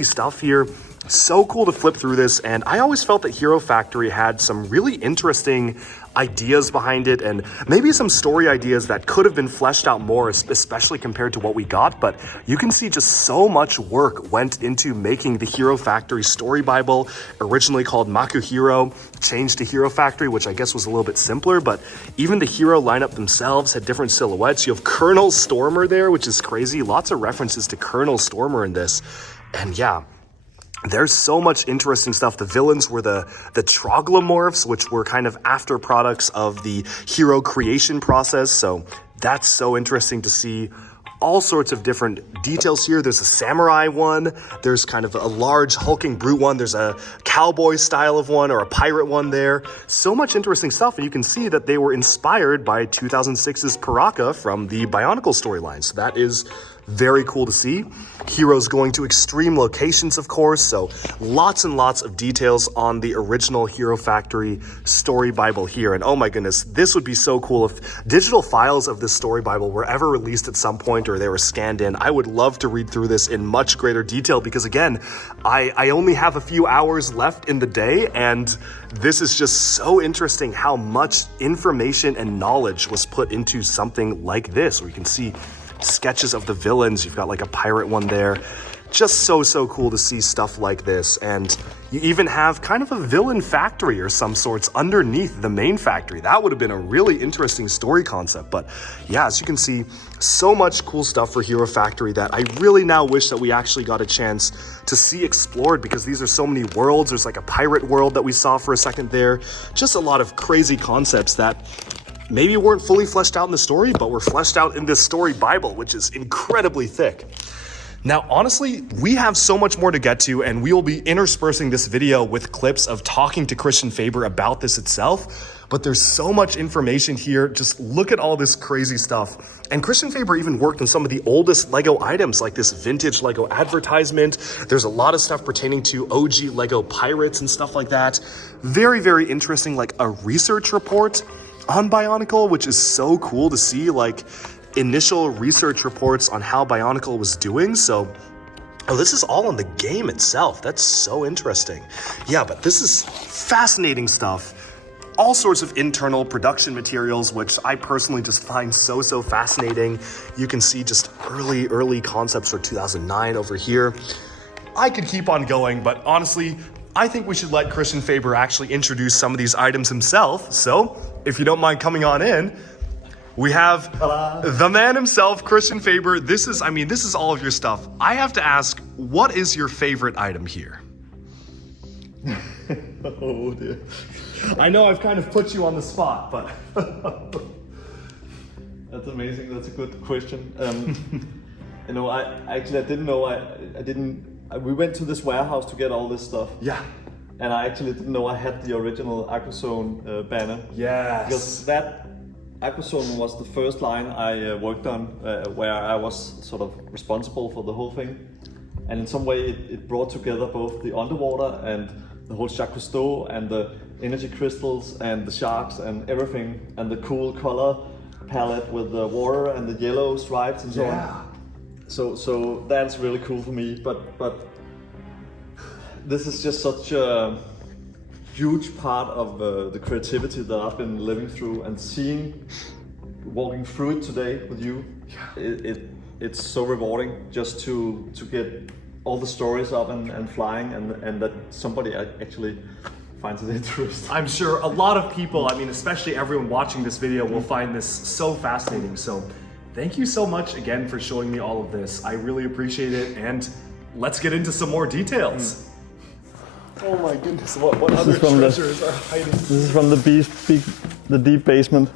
stuff here. So cool to flip through this. And I always felt that Hero Factory had some really interesting ideas behind it and maybe some story ideas that could have been fleshed out more, especially compared to what we got. But you can see just so much work went into making the Hero Factory story Bible, originally called Makuhiro, changed to Hero Factory, which I guess was a little bit simpler, but even the hero lineup themselves had different silhouettes. You have Colonel Stormer there, which is crazy. Lots of references to Colonel Stormer in this. And yeah, there's so much interesting stuff. The villains were the troglomorphs, which were kind of after products of the hero creation process. So that's so interesting to see. All sorts of different details here. There's a samurai one. There's kind of a large hulking brute one. There's a cowboy style of one or a pirate one there. So much interesting stuff. And you can see that they were inspired by 2006's Paraka from the Bionicle storyline. So that is very cool to see. Heroes going to extreme locations, of course, so lots and lots of details on the original Hero Factory story Bible here. And oh my goodness, this would be so cool if digital files of this story Bible were ever released at some point or they were scanned in. I would love to read through this in much greater detail because again, I only have a few hours left in the day, and this is just so interesting how much information and knowledge was put into something like this, where you can see sketches of the villains. You've got like a pirate one there. Just so cool to see stuff like this. And you even have kind of a villain factory or some sorts underneath the main factory. That would have been a really interesting story concept. But yeah, as you can see, so much cool stuff for Hero Factory that I really now wish that we actually got a chance to see explored, because these are so many worlds. There's like a pirate world that we saw for a second there. Just a lot of crazy concepts that maybe weren't fully fleshed out in the story, but were fleshed out in this story Bible, which is incredibly thick. Now, honestly, we have so much more to get to, and we will be interspersing this video with clips of talking to Christian Faber about this itself. But there's so much information here. Just look at all this crazy stuff. And Christian Faber even worked on some of the oldest LEGO items, like this vintage LEGO advertisement. There's a lot of stuff pertaining to OG LEGO pirates and stuff like that. Very interesting, like a research report on Bionicle, which is so cool to see, like initial research reports on how Bionicle was doing. So, oh, this is all in the game itself. That's so interesting. Yeah, but this is fascinating stuff. All sorts of internal production materials, which I personally just find so fascinating. You can see just early concepts for 2009 over here. I could keep on going, but honestly, I think we should let Christian Faber actually introduce some of these items himself. So, if you don't mind coming on in, we have the man himself, Christian Faber. This is all of your stuff. I have to ask, what is your favorite item here? Oh dear. I know I've kind of put you on the spot, but That's amazing. That's a good question. You know, I didn't know. We went to this warehouse to get all this stuff. yeah. And I actually didn't know I had the original Aquazone banner. Yes. Because that Aquazone was the first line I worked on, where I was sort of responsible for the whole thing. And in some way it brought together both the underwater and the whole Jacques Cousteau and the energy crystals and the sharks and everything, and the cool color palette with the water and the yellow stripes and so on. So that's really cool for me, but this is just such a huge part of the creativity that I've been living through, and walking through it today with you. it's so rewarding just to get all the stories up and flying, and that somebody actually finds it interesting. I'm sure a lot of people, I mean, especially everyone watching this video, will find this so fascinating. So thank you so much again for showing me all of this. I really appreciate it, and let's get into some more details. Oh my goodness, what other treasures are hiding? This is from the deep basement.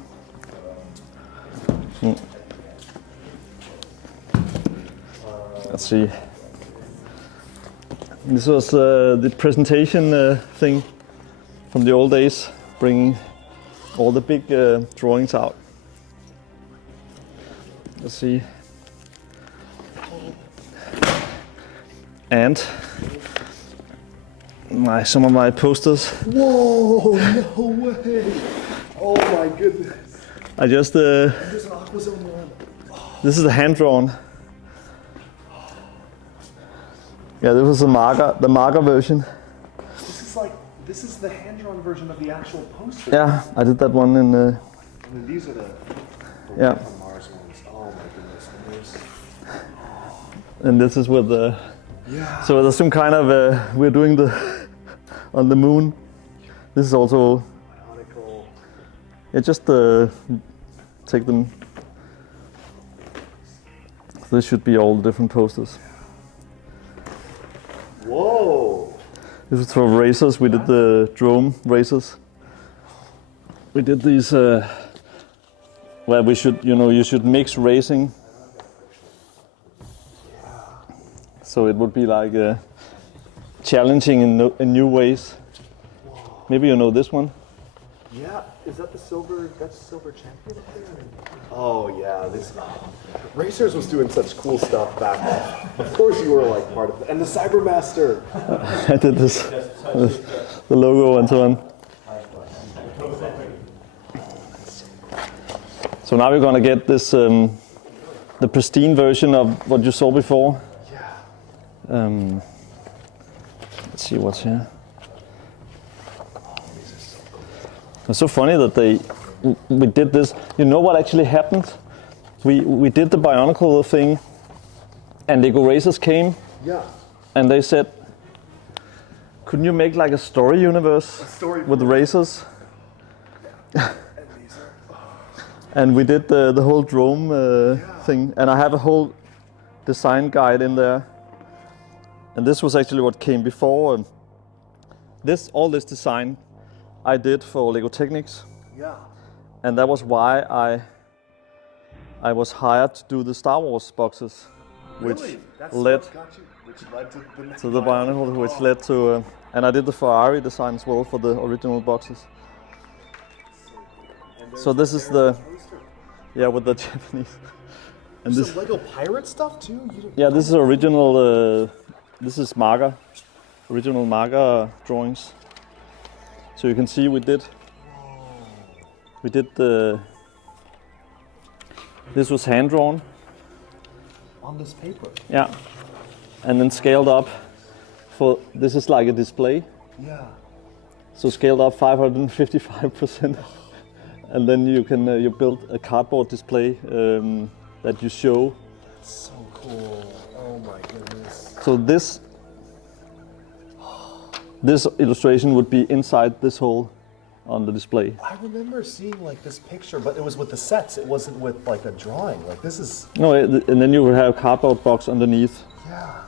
Let's see. This was the presentation thing from the old days, bringing all the big drawings out. Let's see. And some of my posters. Whoa, no way. Oh my goodness. I just, There's an AquaZone one. this is a hand-drawn. Yeah, this was the marker version. This is the hand-drawn version of the actual poster. Yeah, I did that one in. And then these are the Yeah. Mars ones. Oh my goodness. And this is with the. Yeah. So there's some kind of we're doing the on the moon. This is also. Bionicle. Yeah, just take them. This should be all the different posters. Whoa. This was for racers. We did the drone racers. We did these where we should, you should mix racing. So it would be like challenging in new ways. Maybe you know this one. Yeah. Is that the silver? That's the silver champion up there? Oh yeah. This Racers was doing such cool stuff back then. Of course you were like part of it. And the Cybermaster. I did this, the logo and so on. So now we're gonna get this, the pristine version of what you saw before. Yeah. Let's see what's here. It's so funny that we did this. You know what actually happened? We did the Bionicle thing, and Lego Racers came, Yeah. and they said, couldn't you make like a story universe with racers? And we did the whole drone thing, and I have a whole design guide in there. And this was actually what came before. All this design I did for Lego Technics. Yeah. And that was why I was hired to do the Star Wars boxes, which Really? That's led what got you, which led to to the Bionicle, which led to, and I did the Ferrari design as well for the original boxes. So this is the, yeah, with the Japanese. And There's this, some Lego pirate stuff too? yeah, this is original. This is marker, original marker drawings. So you can see we did the. This was hand drawn. On this paper. Yeah, and then scaled up. For this is like a display. Yeah. So scaled up 555%, and then you can you build a cardboard display that you show. So cool. Oh my goodness. So this illustration would be inside this hole on the display. I remember seeing like this picture, but it was with the sets. It wasn't with like a drawing. Like this is. No, and then you would have a cardboard box underneath, Yeah.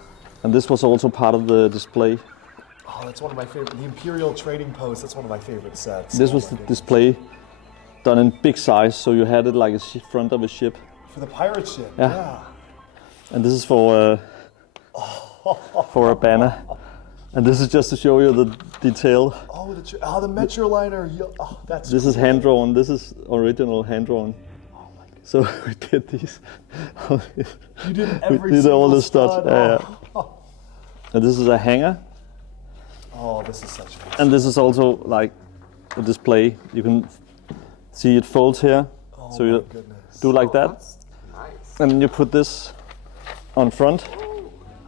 and this was also part of the display. Oh, that's one of my favorite. The Imperial Trading Post. That's one of my favorite sets. This Oh was my the goodness. display done in big size, so you had it like a front of a ship. For the pirate ship. Yeah. Yeah. And this is for a banner. And this is just to show you the detail. Oh, the Metru liner. Oh, that's. This is hand drawn. This is original hand drawn. Oh my goodness. So we did these. You did We every did all single the stuff. stud. Oh. And this is a hanger. Oh, this is such a. And this is also like a display. You can see it folds here. Oh So my you goodness. do like that. Nice. And then you put this on front.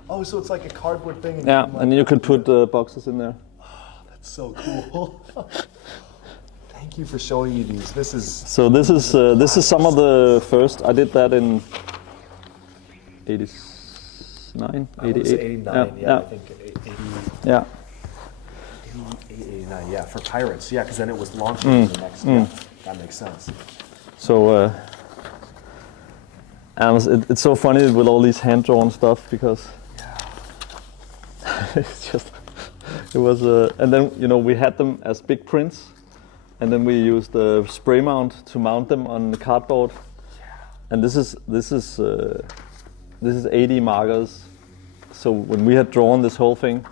Oh, so it's like a cardboard thing. And Yeah, you can, and then you can put boxes in there. That's so cool. Thank you for showing me these. This is. So this is some of the first. I did that in 89, I would 88. say 89, yeah, I think 80, Yeah. 89, yeah, for Pirates, yeah, because then it was launching the next, yeah, that makes sense. So, and it's so funny with all these hand-drawn stuff because it's just, it was, and then, you know, we had them as big prints, and then we used the spray mount to mount them on the cardboard. And this is 80 markers. So when we had drawn this whole thing,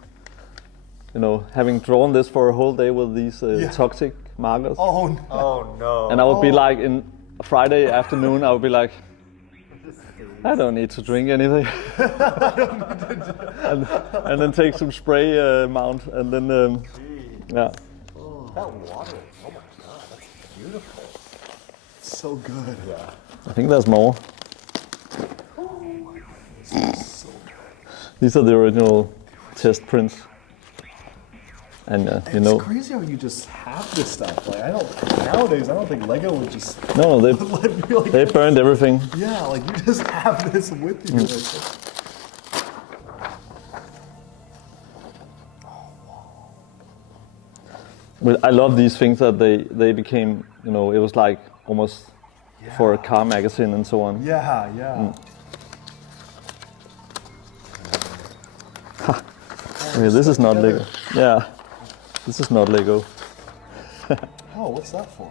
you know, having drawn this for a whole day with these toxic markers. Oh no. Oh no. And I would be like, in Friday afternoon, I would be like, I don't need to drink anything. and then take some spray mount, and then, yeah. That water, oh my god, that's beautiful. It's so good. Yeah. I think there's more. These are the original test prints. And you know, It's crazy how you just have this stuff. Like nowadays I don't think Lego would just no, let me like, they burned everything. yeah, like you just have this with you. But I love these things that they became, you know, it was like almost for a car magazine and so on. Yeah, yeah. Okay, this is not Lego. Yeah, this is not Lego. Oh, what's that for?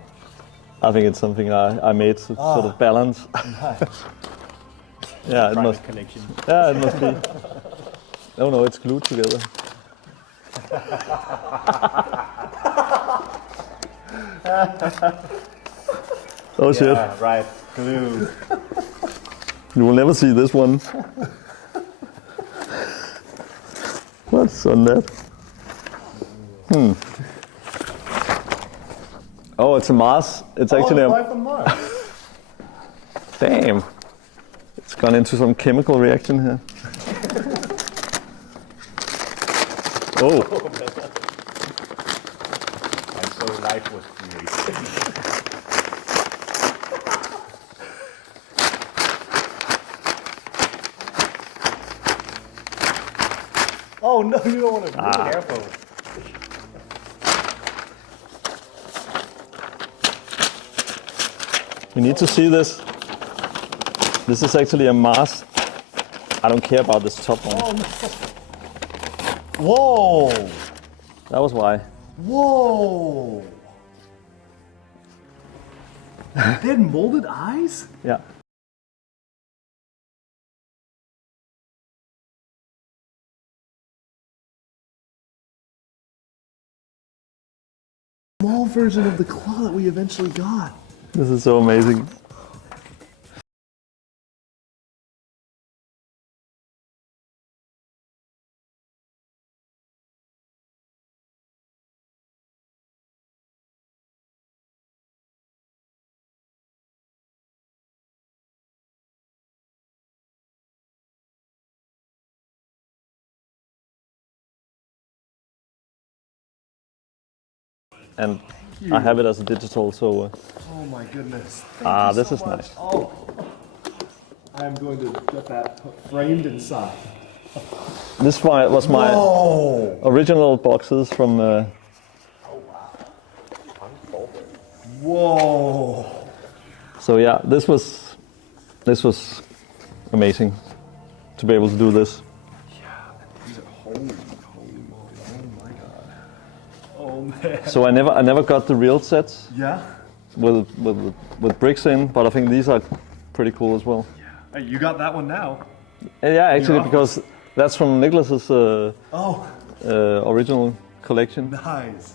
I think it's something I made to sort of balance. Yeah, it must. Collection. Yeah, it must be. Oh no, it's glued together. Oh shit! Yeah, right. Glue. You will never see this one. What's on that? Oh, it's a Mars. It's actually Life on Mars. Damn. It's gone into some chemical reaction here. Oh. And so life was created. Oh no, you don't want to be Careful. You need to see this. This is actually a Mars. I don't care about this top one. Whoa! That was why. Whoa! They had molded eyes? Yeah. Small version of the claw that we eventually got. This is so amazing. And I have it as a digital, so Oh my goodness. this is nice. Oh, I am going to get that framed inside. This was my Oh! original boxes from. Whoa! So yeah, this was amazing to be able to do this. These are holy moly. Oh my god. Oh man. So I never got the real sets Yeah? with bricks in, but I think these are pretty cool as well. Hey, you got that one now. Yeah, actually, You're because that's from Nicholas's Oh, original collection. nice.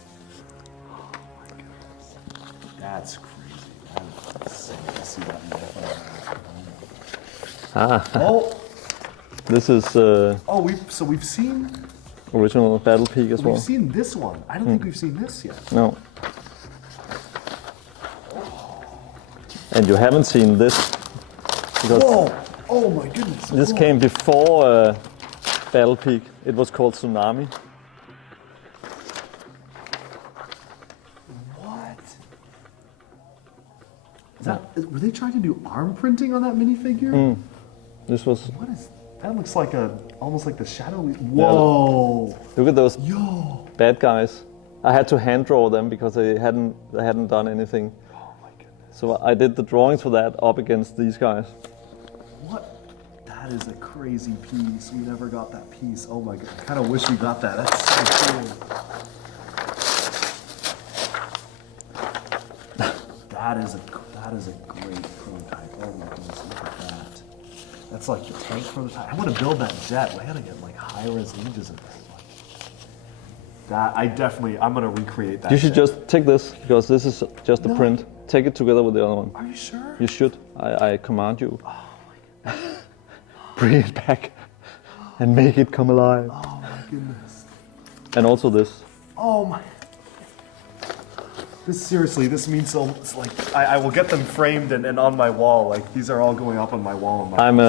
Oh my goodness. That's crazy. That is insane to see that in there. Oh, This is oh, we've seen original Battle Peak as well. we've seen this one. I don't think we've seen this yet. No. And you haven't seen this because Whoa! Oh my goodness. this Whoa. came before Battle Peak. It was called Tsunami. What? Were they trying to do arm printing on that minifigure? This was. What is that? Looks like almost like the shadowy. Whoa! Look at those Yo! bad guys. I had to hand draw them because they hadn't done anything. Oh my goodness! So I did the drawings for that up against these guys. What? That is a crazy piece. We never got that piece. Oh my god! I kind of wish we got that. That's so cool. That is a great prototype. Oh my goodness! Look at that. That's like the tank prototype. I want to build that jet. I gotta get like high-res images of this. That I'm gonna recreate that. You should jet. just take this because this is just a print. Take it together with the other one. Are you sure? You should. I command you. Oh my god. Bring it back and make it come alive. Oh my goodness. And also this. Oh my. This means so. It's like I will get them framed and on my wall. Like these are all going up on my wall. I'm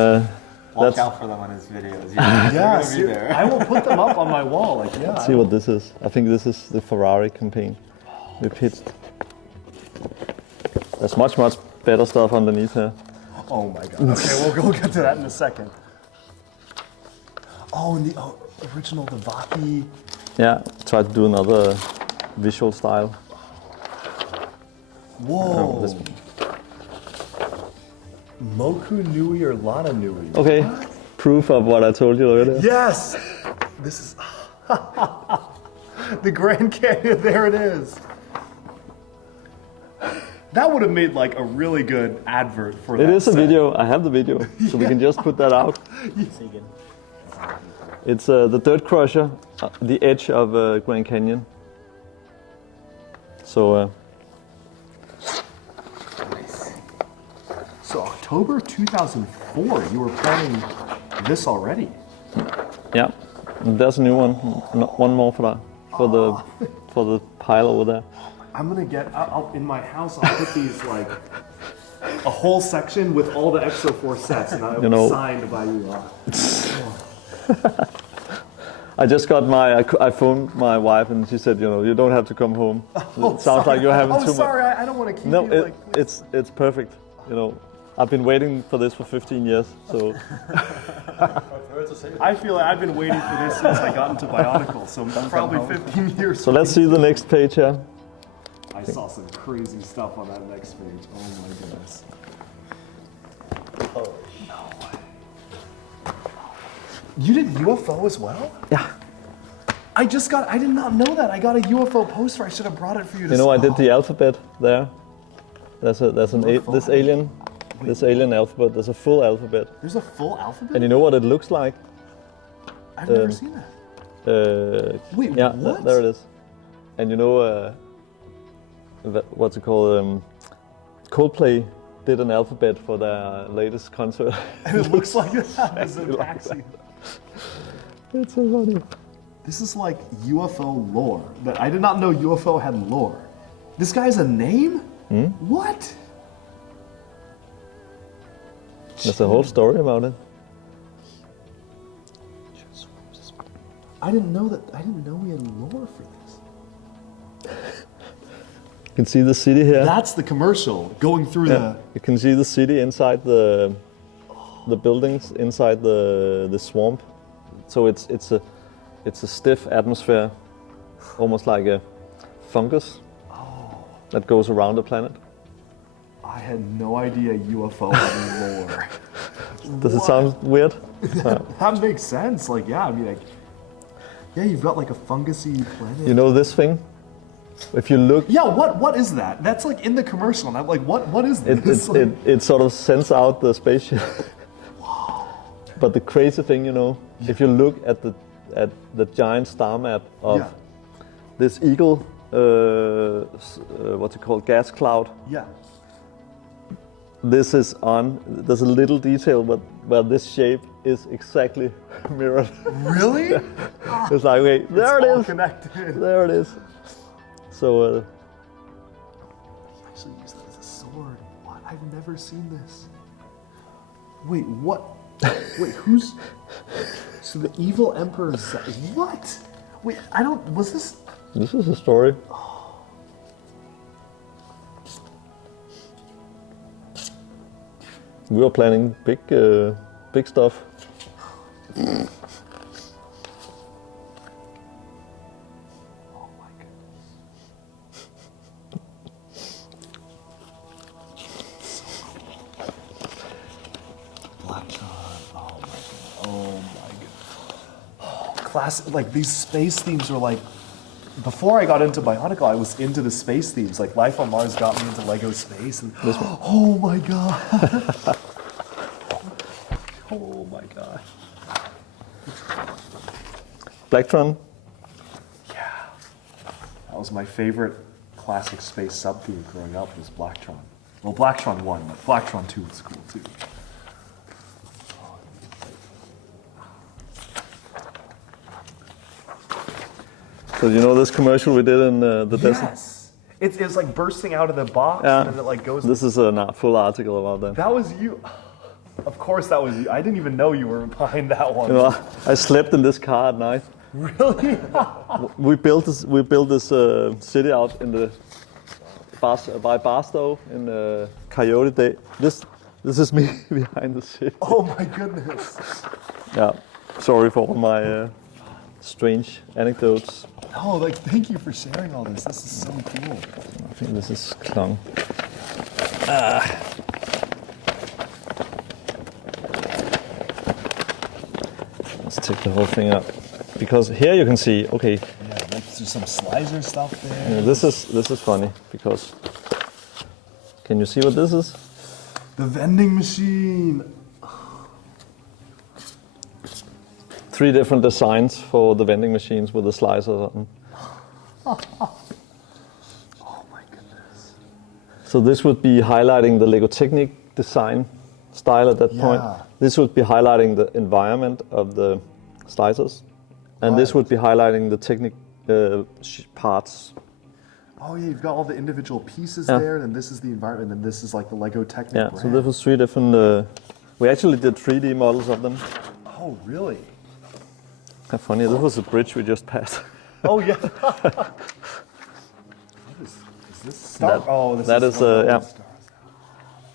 Watch that's out for them on his videos. Yeah, Yeah, they're gonna be there. I will put them up on my wall. Like yeah. see what this is. I think this is the Ferrari campaign. We pitched. There's much better stuff underneath here. Oh my god. Okay, we'll get to that in a second. Oh, and the original Devaki. Yeah, try to do another visual style. Whoa. This- Moku Nui or Lana Nui? Okay, proof of what I told you earlier. Yes! This is the Grand Canyon. There it is. That would have made like a really good advert for that. It is a set. video. I have the video, so we can just put that out. It's the Dirt Crusher, the edge of Grand Canyon. So So October 2004, you were planning this already. yeah, there's a new one. One more for that, for the pile over there. I'm gonna get in my house. I'll put these like a whole section with all the Exo 4 sets, and I'll be signed by you. I just got I phoned my wife and she said, you don't have to come home. It sounds like you're having too much. Sorry, I don't want to keep No, you like. it's perfect. I've been waiting for this for 15 years, so I feel like I've been waiting for this since I got into Bionicle, so probably 15 years. so let's see the next page here. I saw some crazy stuff on that next page. Oh my goodness. Oh no way. You did UFO as well? Yeah. I did not know that. I got a UFO poster. I should have brought it for you to I did the alphabet there. There's this alien alphabet. There's a full alphabet. There's a full alphabet? And you know what it looks like? I've never seen that. Wait, yeah, what? there it is. And what's it called? Coldplay did an alphabet for their latest concert. And it looks like that as a taxi. It's so funny. This is like UFO lore. That I did not know UFO had lore. This guy has a name? What? There's a whole story about it. I didn't know we had lore for this. You can see the city here. That's the commercial going through You can see the city inside the buildings, inside the swamp. So it's a stiff atmosphere, almost like a fungus that goes around the planet. I had no idea UFO had lore. Does it sound weird? That makes sense. Like, yeah, I mean, like, yeah, you've got like a fungusy planet. You know this thing? If you look, Yeah, what is that? That's like in the commercial, and I'm like, what is this? it sort of sends out the spaceship. But the crazy thing, if you look at the giant star map of this eagle, what's it called, gas cloud. Yeah. This is there's a little detail, but where this shape is exactly mirrored. Really? It's like, wait, there It's it all is. connected. There it is. So, Actually, use that as a sword. What? I've never seen this. Wait, what? Wait, who's? So the evil emperor. What? Wait, I don't. Was this? this is a story. We were planning big big stuff. Classic, like these space themes were like, before I got into Bionicle, I was into the space themes. Like Life on Mars got me into Lego Space, and oh my god, oh my god, Blacktron. that was my favorite classic space sub theme growing up. Was Blacktron. Well, Blacktron 1, but Blacktron 2 was cool too. So you know this commercial we did in the desert? Yes, it's like bursting out of the box, Yeah. and then it like goes. This is a full article about that. That was you. Of course, that was you. I didn't even know you were behind that one. You know, I slept in this car at night. Really? We built this city out in the by Barstow in Coyote Day. This is me behind the city. Oh my goodness. Yeah, sorry for all my strange anecdotes. Oh, like thank you for sharing all this. This is so cool. I think this is Klung. Let's take the whole thing up, because here you can see. Okay, Yeah, like there's some slicer stuff there. this is funny because. Can you see what this is? The vending machine. 3 different designs for the vending machines with the slicers on them. Oh my goodness. So this would be highlighting the Lego Technic design style at that point. Yeah. This would be highlighting the environment of the slicers. And this Right. would be highlighting the Technic parts. Oh yeah, you've got all the individual pieces Yeah. there, and this is the environment, and this is like the Lego Technic Yeah, brand. so this was 3 different... we actually did 3D models of them. Oh really? How funny, this was a bridge we just passed. Oh yeah. What is this Star? Oh, this that is is, the yeah. Stars.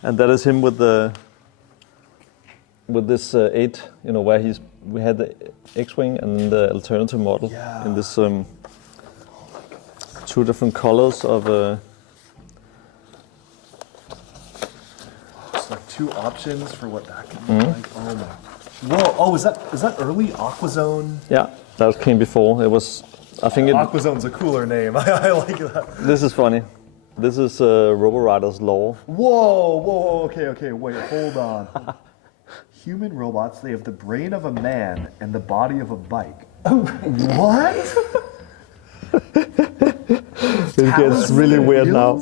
And that is him with this 8, you know, where we had the X-wing and then the alternative model Yeah. in this 2 different colors of It's like 2 options for what that could Mm-hmm. look like. Oh my. Whoa! Oh, is that early Aquazone? yeah, that came before. It was, I think Aquazone's a cooler name. I like that. this is funny. This is Robo Rider's Law. Whoa! Okay, wait, hold on. Human robots, they have the brain of a man and the body of a bike. What? It gets really weird now.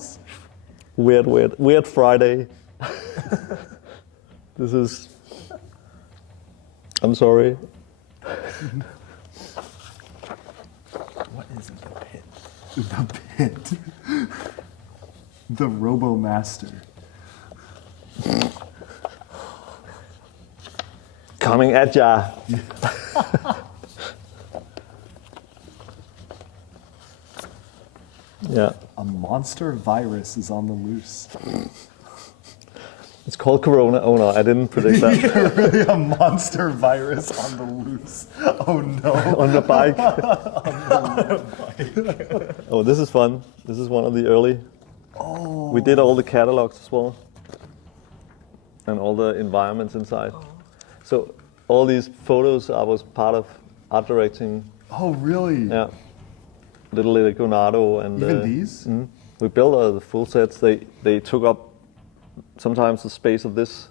Wheels? Weird Friday. This is. I'm sorry. What is in the pit? The pit. The Robo Master. Coming at ya. Yeah, A monster virus is on the loose. it's called Corona. Oh no, I didn't predict that. Really, a monster virus on the loose. Oh no. On the bike. Oh, this is fun. This is one of the early. Oh. We did all the catalogs as well, and all the environments inside. So all these photos I was part of art directing. Oh really? Yeah, Little Leonardo and Even these? we built the full sets. They took up sometimes the space of this.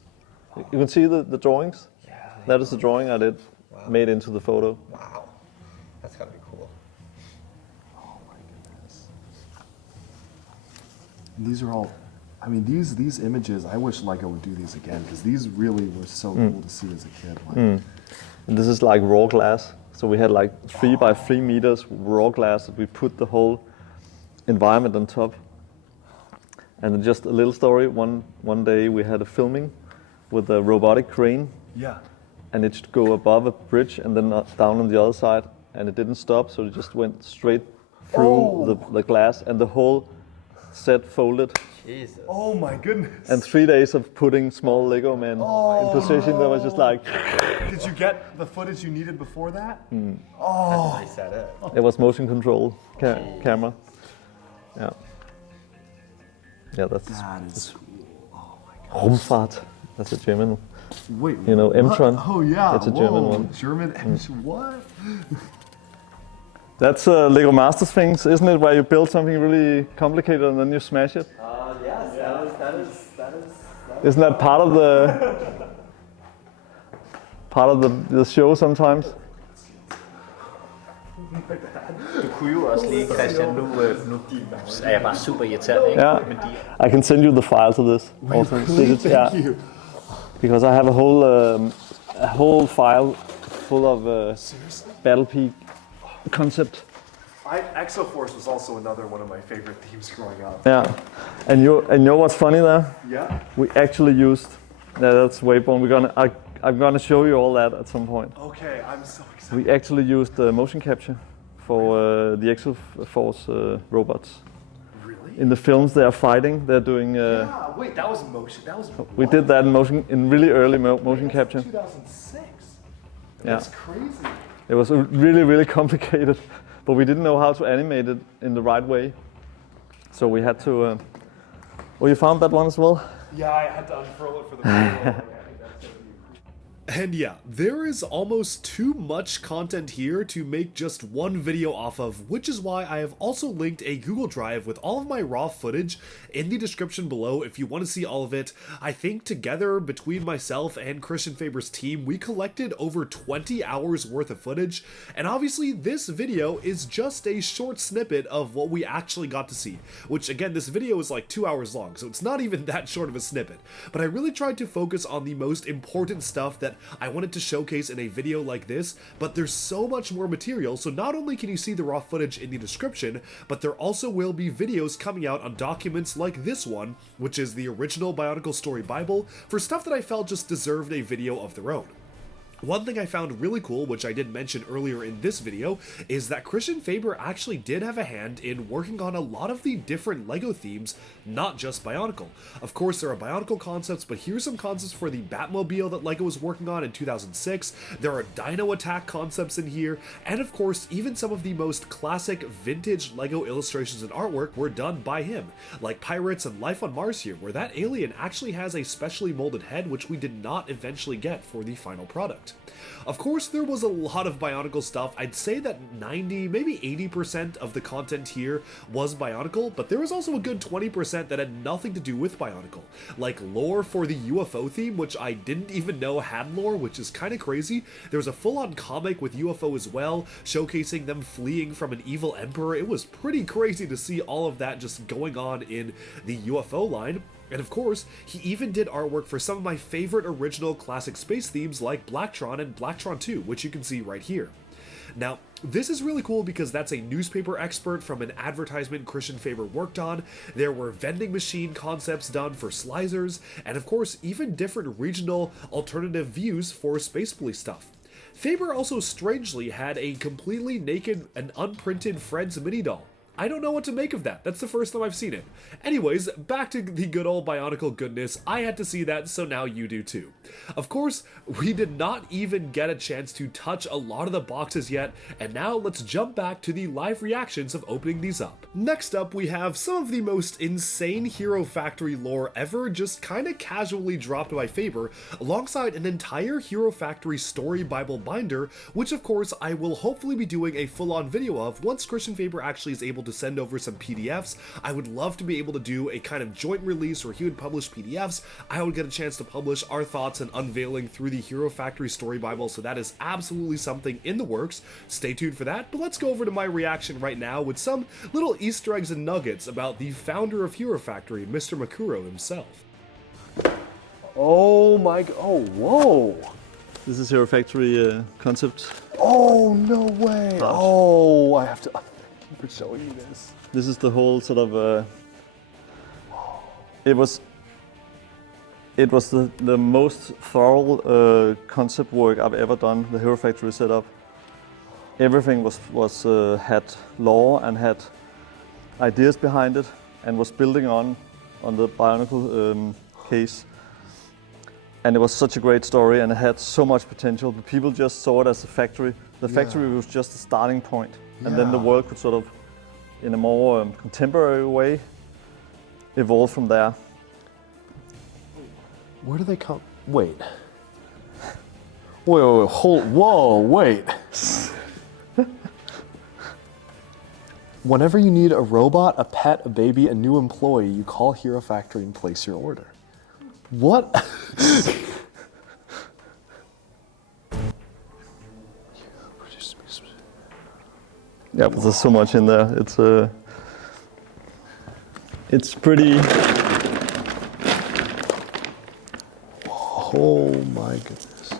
You can see the drawings. Yeah. That is the drawing I did, made into the photo. Wow. That's gotta be cool. And these are all. I mean, these images. I wish Lego would do these again because these really were so cool to see as a kid. Like, And this is like raw glass. So we had like 3 by 3 meters raw glass that we put the whole environment on top. And then just a little story. One day we had a filming with a robotic crane, Yeah. and it should go above a bridge and then down on the other side, and it didn't stop, so it just went straight through the glass, and the whole set folded Jesus. Oh my goodness. And 3 days of putting small Lego men in position that was just like, Did you get the footage you needed before that? I said it. it was motion control camera. Yeah. Yeah, that's That is cool. Oh my god. Rumfahrt. That's a German. Wait. You know, what? Mtron. Oh yeah. It's a German one. German. What? That's Lego Masters things, isn't it? Where you build something really complicated and then you smash it. Yes, that is. Isn't that part of the show sometimes? Du kunne jo også lige, Christian, nu er jeg bare super irriterende, ikke? Yeah. Men I can send you the files of this. Also. Thank you. Because I have a whole file full of Battle Peak concept. Exoforce was also another one of my favorite themes growing up. Yeah, and you know what's funny there? Yeah. We actually used. Yeah, that's Wayborn. I'm gonna show you all that at some point. Okay, I'm so excited. We actually used motion capture for the Exoforce robots. Really? In the films they are fighting, they're doing. Yeah. Wait, that was motion. That was. We did that in really early motion capture. 2006. Yeah. That's crazy. It was really complicated, but we didn't know how to animate it in the right way. So we had to. Oh, you found that one as well? Yeah, I had to unfurl it for the video. And yeah, there is almost too much content here to make just one video off of, which is why I have also linked a Google Drive with all of my raw footage in the description below if you want to see all of it. I think together, between myself and Christian Faber's team, we collected over 20 hours worth of footage, and obviously this video is just a short snippet of what we actually got to see, which again, this video is like 2 hours long, so it's not even that short of a snippet, but I really tried to focus on the most important stuff that I wanted to showcase in a video like this, but there's so much more material, so not only can you see the raw footage in the description, but there also will be videos coming out on documents like this one, which is the original Bionicle Story Bible, for stuff that I felt just deserved a video of their own. One thing I found really cool, which I did mention earlier in this video, is that Christian Faber actually did have a hand in working on a lot of the different LEGO themes, not just Bionicle. Of course, there are Bionicle concepts, but here's some concepts for the Batmobile that LEGO was working on in 2006, there are Dino Attack concepts in here, and of course, even some of the most classic vintage LEGO illustrations and artwork were done by him, like Pirates and Life on Mars here, where that alien actually has a specially molded head, which we did not eventually get for the final product. Of course, there was a lot of Bionicle stuff. I'd say that 90, maybe 80% of the content here was Bionicle, but there was also a good 20% that had nothing to do with Bionicle, like lore for the UFO theme, which I didn't even know had lore, which is kind of crazy. There was a full-on comic with UFO as well, showcasing them fleeing from an evil emperor. It was pretty crazy to see all of that just going on in the UFO line. And of course, he even did artwork for some of my favorite original classic space themes like Blacktron and Blacktron 2, which you can see right here. Now, this is really cool because that's a newspaper expert from an advertisement Christian Faber worked on. There were vending machine concepts done for Slicers, and of course, even different regional alternative views for Space Police stuff. Faber also strangely had a completely naked and unprinted Fred's mini doll. I don't know what to make of that. That's the first time I've seen it. Anyways, back to the good old Bionicle goodness. I had to see that, so now you do too. Of course, we did not even get a chance to touch a lot of the boxes yet, and now let's jump back to the live reactions of opening these up. Next up, we have some of the most insane Hero Factory lore ever just kinda casually dropped by Faber, alongside an entire Hero Factory Story Bible binder, which of course I will hopefully be doing a full-on video of once Christian Faber actually is able to send over some PDFs. I would love to be able to do a kind of joint release where he would publish PDFs, I would get a chance to publish our thoughts and unveiling through the Hero Factory Story Bible, so that is absolutely something in the works. Stay tuned for that, but let's go over to my reaction right now with some little Easter eggs and nuggets about the founder of Hero Factory, Mr. Makuro himself. Oh my, oh, whoa. This is Hero Factory concept. Oh, no way. Oh, I have to, thank you for showing me this. This is the whole sort of, it was the most thorough concept work I've ever done, the Hero Factory setup. Everything had lore and had ideas behind it and was building on on the Bionicle case. And it was such a great story, and it had so much potential. But people just saw it as a factory. The factory was just a starting point, and then the world could sort of, in a more contemporary way, evolve from there. Where do they come? Wait. Wait, whoa, wait. Whenever you need a robot, a pet, a baby, a new employee, you call Hero Factory and place your order. What? Yeah, but there's so much in there. It's pretty. Oh my goodness.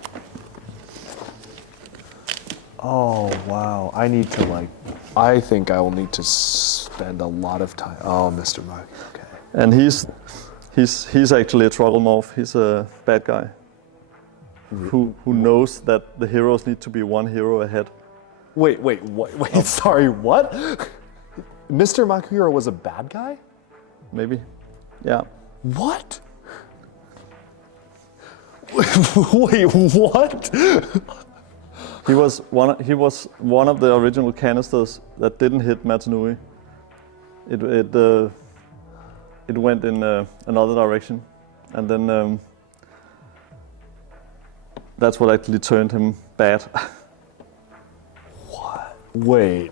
Oh wow. I think I will need to spend a lot of time. Oh, Mr. Mike. Okay. And he's actually a Trogglomorph. He's a bad guy who knows that the heroes need to be one hero ahead. Wait, sorry, what? Mr. Makuhiro was a bad guy? Maybe. Yeah. What? Wait, what? He was one of the original canisters that didn't hit Metru Nui. It went in another direction, and then that's what actually turned him bad. What? Wait.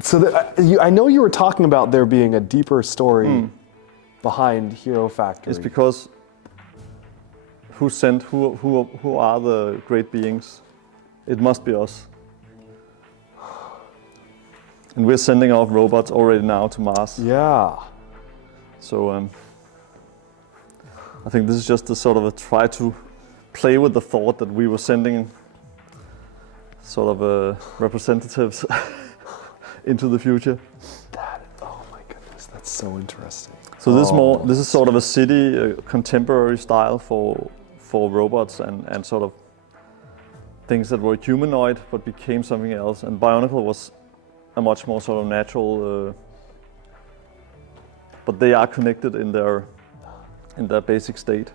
So I know you were talking about there being a deeper story behind Hero Factory. It's because who are the great beings? It must be us. And we're sending off robots already now to Mars. Yeah. So I think this is just a sort of a try to play with the thought that we were sending sort of representatives into the future. Oh my goodness, that's so interesting. So this is sort of a city contemporary style for robots and sort of things that were humanoid but became something else. And Bionicle was a much more sort of natural, but they are connected in their basic state.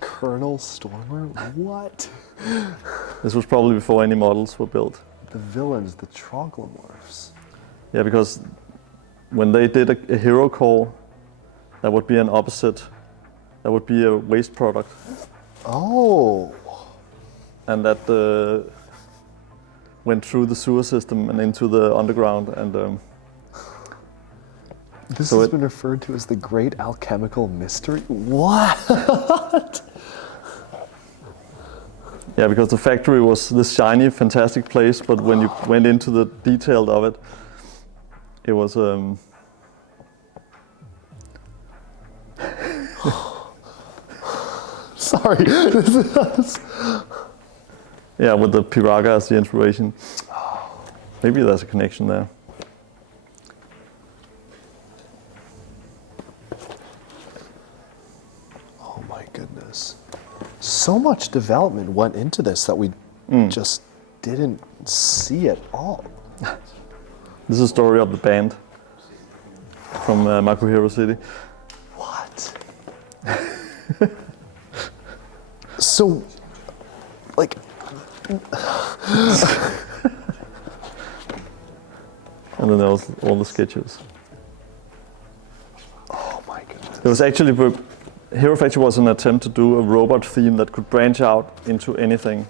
Colonel Stormer? What? This was probably before any models were built. The villains, the Trogglomorphs. Yeah, because when they did a hero core, that would be an opposite. That would be a waste product. Oh. And that went through the sewer system and into the underground. And this has been referred to as the Great Alchemical Mystery? What? Yeah, because the factory was this shiny, fantastic place, but when you went into the detail of it, it was Sorry. Yeah, with the Piraga as the inspiration. Maybe there's a connection there. Oh my goodness. So much development went into this that we just didn't see at all. This is a story of the band from Makuhiro City. What? So, like... And then there was all the sketches. Oh my goodness. It was actually, Hero Factory was an attempt to do a robot theme that could branch out into anything.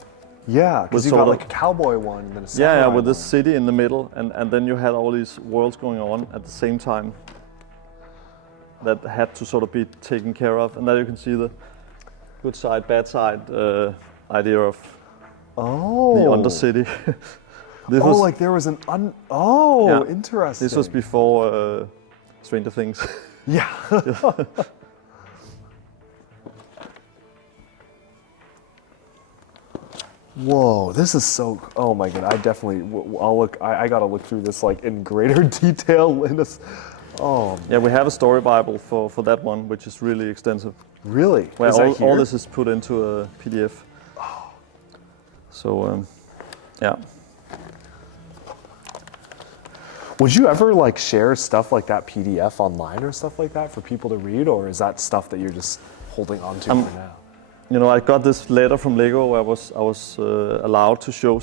Yeah, because you got like a cowboy one and then a samurai Yeah, with one. this city in the middle, and then you had all these worlds going on at the same time that had to sort of be taken care of. And there you can see the good side, bad side idea of the Undercity. Like there was an interesting. This was before Stranger Things. Yeah. Whoa, this is so. Oh my god, I definitely. I'll look. I gotta look through this like in greater detail in this. Oh. Yeah, we have a story bible for that one, which is really extensive. Really? Where all this is put into a PDF. Oh. So, yeah. Would you ever like share stuff like that PDF online or stuff like that for people to read, or is that stuff that you're just holding on to for now? You know, I got this letter from Lego where I was allowed to show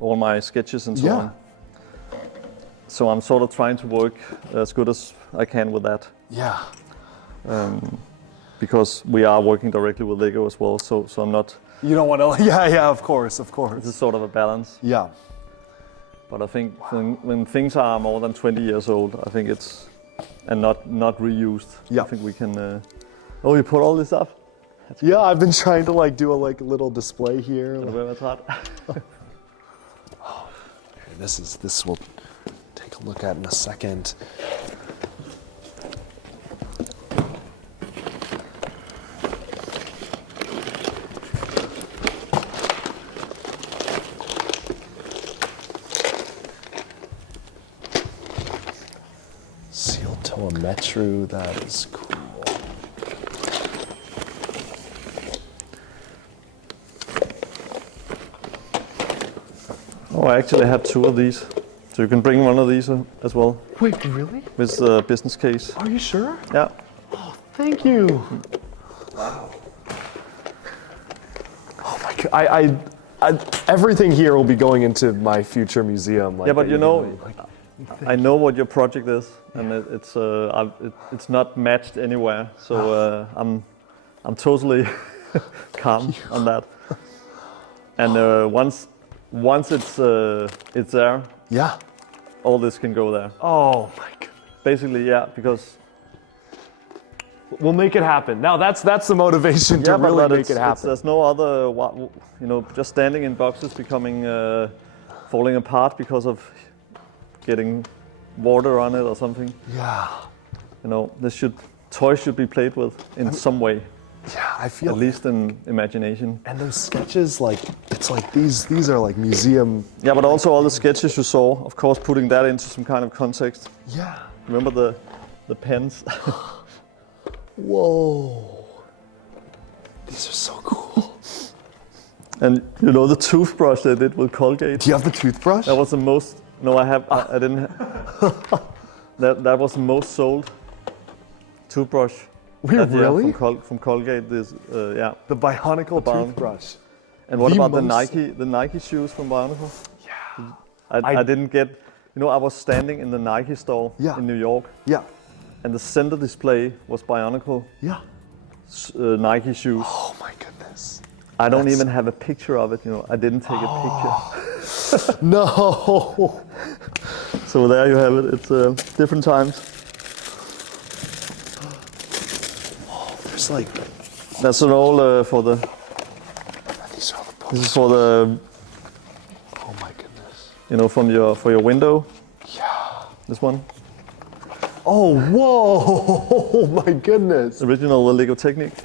all my sketches and so on. So I'm sort of trying to work as good as I can with that. Yeah. Because we are working directly with Lego as well, so I'm not. You don't want to. Yeah, of course. This is sort of a balance. Yeah. But I think when things are more than 20 years old, I think it's and not reused. Yeah. I think we can. Oh, you put all this up? Yeah, I've been trying to like do a little display here. This we'll take a look at in a second. Seal toe Metru, that is cool. Oh, I actually have 2 of these. So you can bring one of these as well. Wait, really? With the business case. Are you sure? Yeah. Oh, thank you. Wow. Oh my God, I everything here will be going into my future museum. Like, yeah, but you know, I know what your project is, and it's not matched anywhere. So I'm totally calm on that. And once it's there, yeah, all this can go there. Oh my God. Basically, yeah, because we'll make it happen. Now that's the motivation to really make it happen. There's no other, you know, just standing in boxes becoming falling apart because of getting water on it or something. Yeah. You know, toys should be played with in some way. Yeah, I feel at least in imagination. And those sketches, like it's like these are like museum. Yeah, but also all the sketches you saw, of course, putting that into some kind of context. Yeah. Remember the pens? Whoa. These are so cool. And you know the toothbrush they did with Colgate? Do you have the toothbrush? That was the most. No, I didn't. That was the most sold toothbrush. Really? From Colgate, this yeah. The Bionicle toothbrush. And what about the Nike shoes from Bionicle? Yeah. I didn't get. You know, I was standing in the Nike store in New York. Yeah. And the center display was Bionicle. Yeah. Nike shoes. Oh my goodness. I don't even have a picture of it. You know, I didn't take a picture. No. So there you have it. It's different times. There's like. That's an all for the. These are all the. This is for the. Oh my goodness. You know, for your window. Yeah. This one. Oh, whoa! Oh my goodness. Original Lego Technique.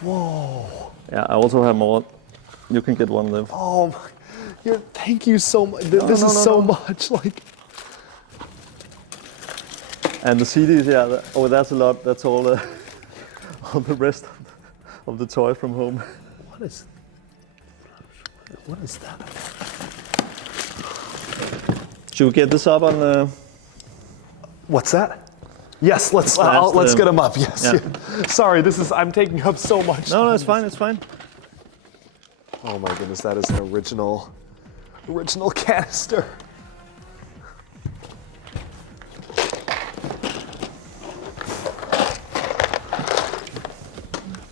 Whoa. Yeah, I also have more. You can get one of them. Oh my, thank you so much. This is so much. Like. And the CDs, yeah. That's a lot. That's all the, all the rest of the toys from home. What is that? Should we get this up on? What's that? Yes, let's get them up. Yes. Yeah. Sorry, I'm taking up so much. No, it's fine. It's fine. Oh my goodness, that is an original canister.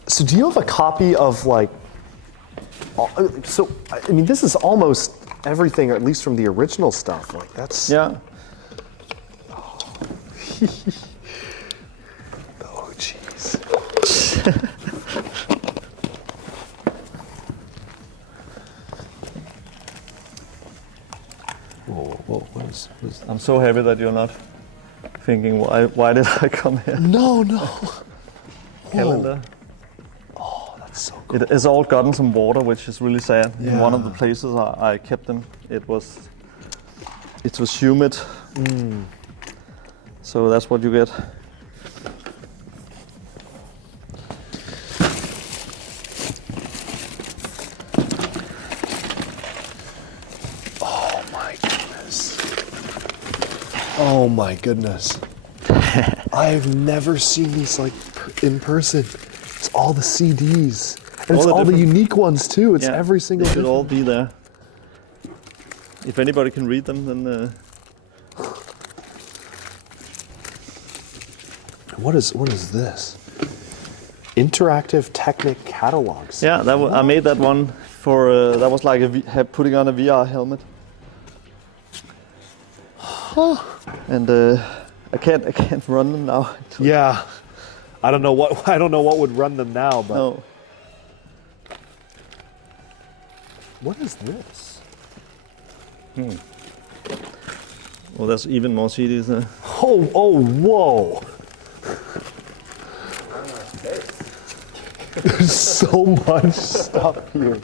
So do you have a copy of like? So I mean, this is almost everything, or at least from the original stuff. Like that's. Yeah. Oh jeez. Whoa! What is? I'm so happy that you're not thinking why did I come here? No. Calendar. Oh, that's so cool. It has all gotten some water, which is really sad. Yeah. In one of the places I kept them, it was humid. So that's what you get. Oh my goodness. Oh my goodness. I've never seen these like in person. It's all the CDs. And it's all the unique ones too. It's every single They should different. all be there. If anybody can read them, then... What is this? Interactive Technic catalogs. Yeah, I made that one for, that was like putting on a VR helmet. And I can't run them now. Yeah. I don't know what would run them now, but No. what is this? Well, there's even more CDs there. Oh, whoa. There's so much stuff here.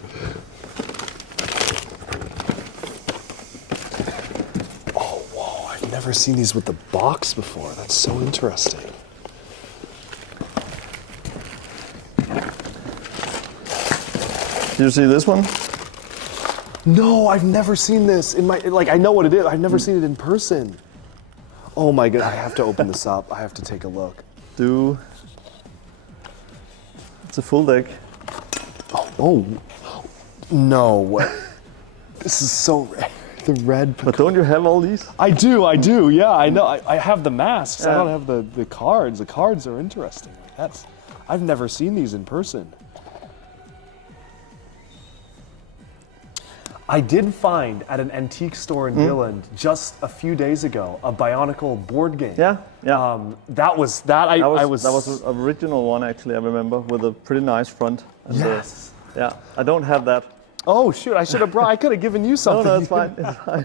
Oh, whoa, I've never seen these with the box before. That's so interesting. Did you see this one? No, I've never seen this in my, like, I know what it is. I've never seen it in person. Oh my God, I have to open this up. I have to take a look. It's a full deck. Oh, no way. This is so rare. The red. But don't you have all these? I do, yeah, I know. I have the masks, I don't have the cards. The cards are interesting. I've never seen these in person. I did find at an antique store in Billund just a few days ago a Bionicle board game. Yeah. That was That was an original one actually, I remember, with a pretty nice front. And yes. Yeah, I don't have that. Oh shoot! I should have brought. I could have given you something. No, it's fine. It's fine.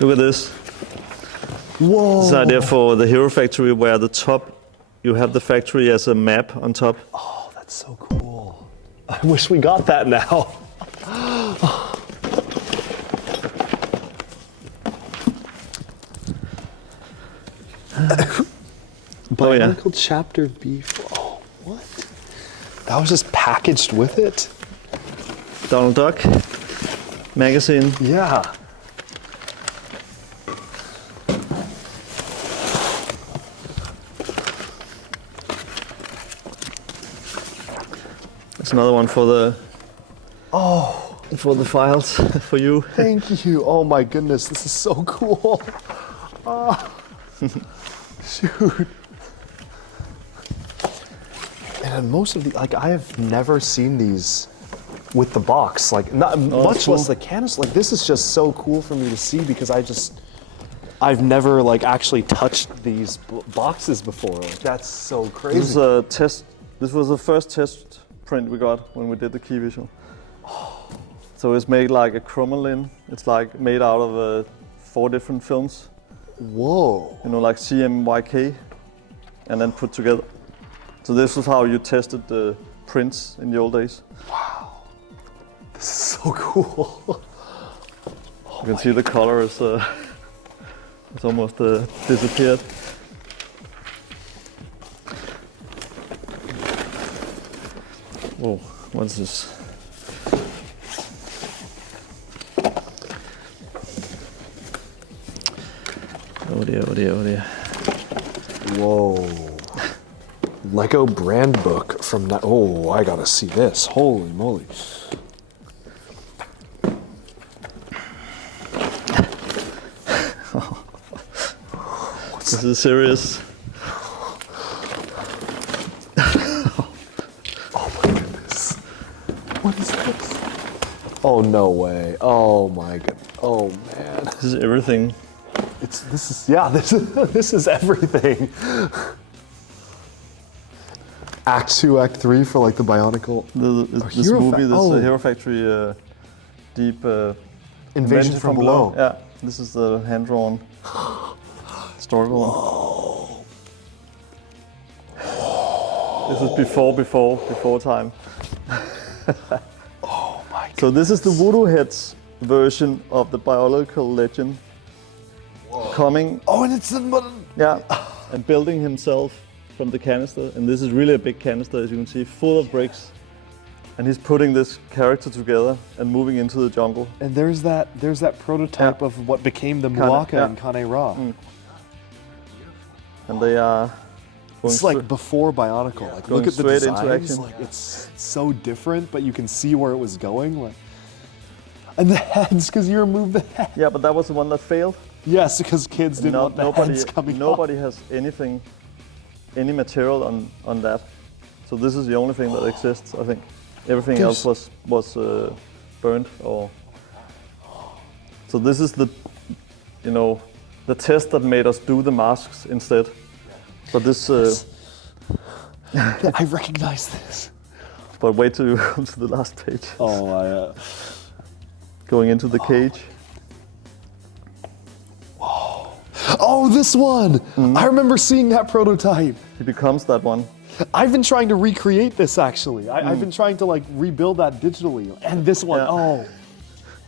Look at this. Whoa! This idea for the Hero Factory, where the top, you have the factory as a map on top. Oh, that's so cool. I wish we got that now. Bionicle Chapter B. Oh, what? That was just packaged with it? Donald Duck magazine. Yeah. There's another one for the for the files for you. Thank you. Oh my goodness, this is so cool. Oh. Shoot. And most of the, like, I have never seen these with the box, like, not much less the canister. Like, this is just so cool for me to see because I've never like actually touched these boxes before. Like, that's so crazy. This is a test. This was the first test print we got when we did the key visual. So it's made like a chronicling. It's like made out of 4 different films. Whoa. You know, like CMYK, and then put together. So this is how you tested the prints in the old days. Wow. This is so cool. You can see the color is it's almost disappeared. Whoa, what's this? Oh dear, oh dear, oh dear. Whoa. Lego brand book from that. Oh, I gotta see this. Holy moly. This is serious. Oh my goodness. What is this? Oh, no way. Oh my god. Oh man. This is everything. This is everything. Act 2, Act 3 for like the Bionicle. This movie, this Hero Factory Deep Invasion from Below. Yeah, this is the hand-drawn storyboard. This is before time. Oh my god. So this is the Boneheads version of the Bionicle legend. Coming. Oh, and it's Yeah, and building himself. from the canister, and this is really a big canister, as you can see, full of bricks. And he's putting this character together and moving into the jungle. And there's that prototype of what became the Mulaka and Kane Ra. And they are going It's like before Bionicle. Like look at the straight into designs. action. Like it's so different, but you can see where it was going. Like, and the heads, because you removed the head. Yeah, but that was the one that failed. Yes, because kids didn't want the heads coming off. Nobody has any material on that. So this is the only thing that exists, I think. Everything else was burned or. So this is the test that made us do the masks instead. But this. I recognize this. But wait till you come to the last page. Oh, Going into the cage. Whoa. Oh, this one! I remember seeing that prototype. He becomes that one. I've been trying to recreate this actually. I've been trying to like rebuild that digitally. And this one,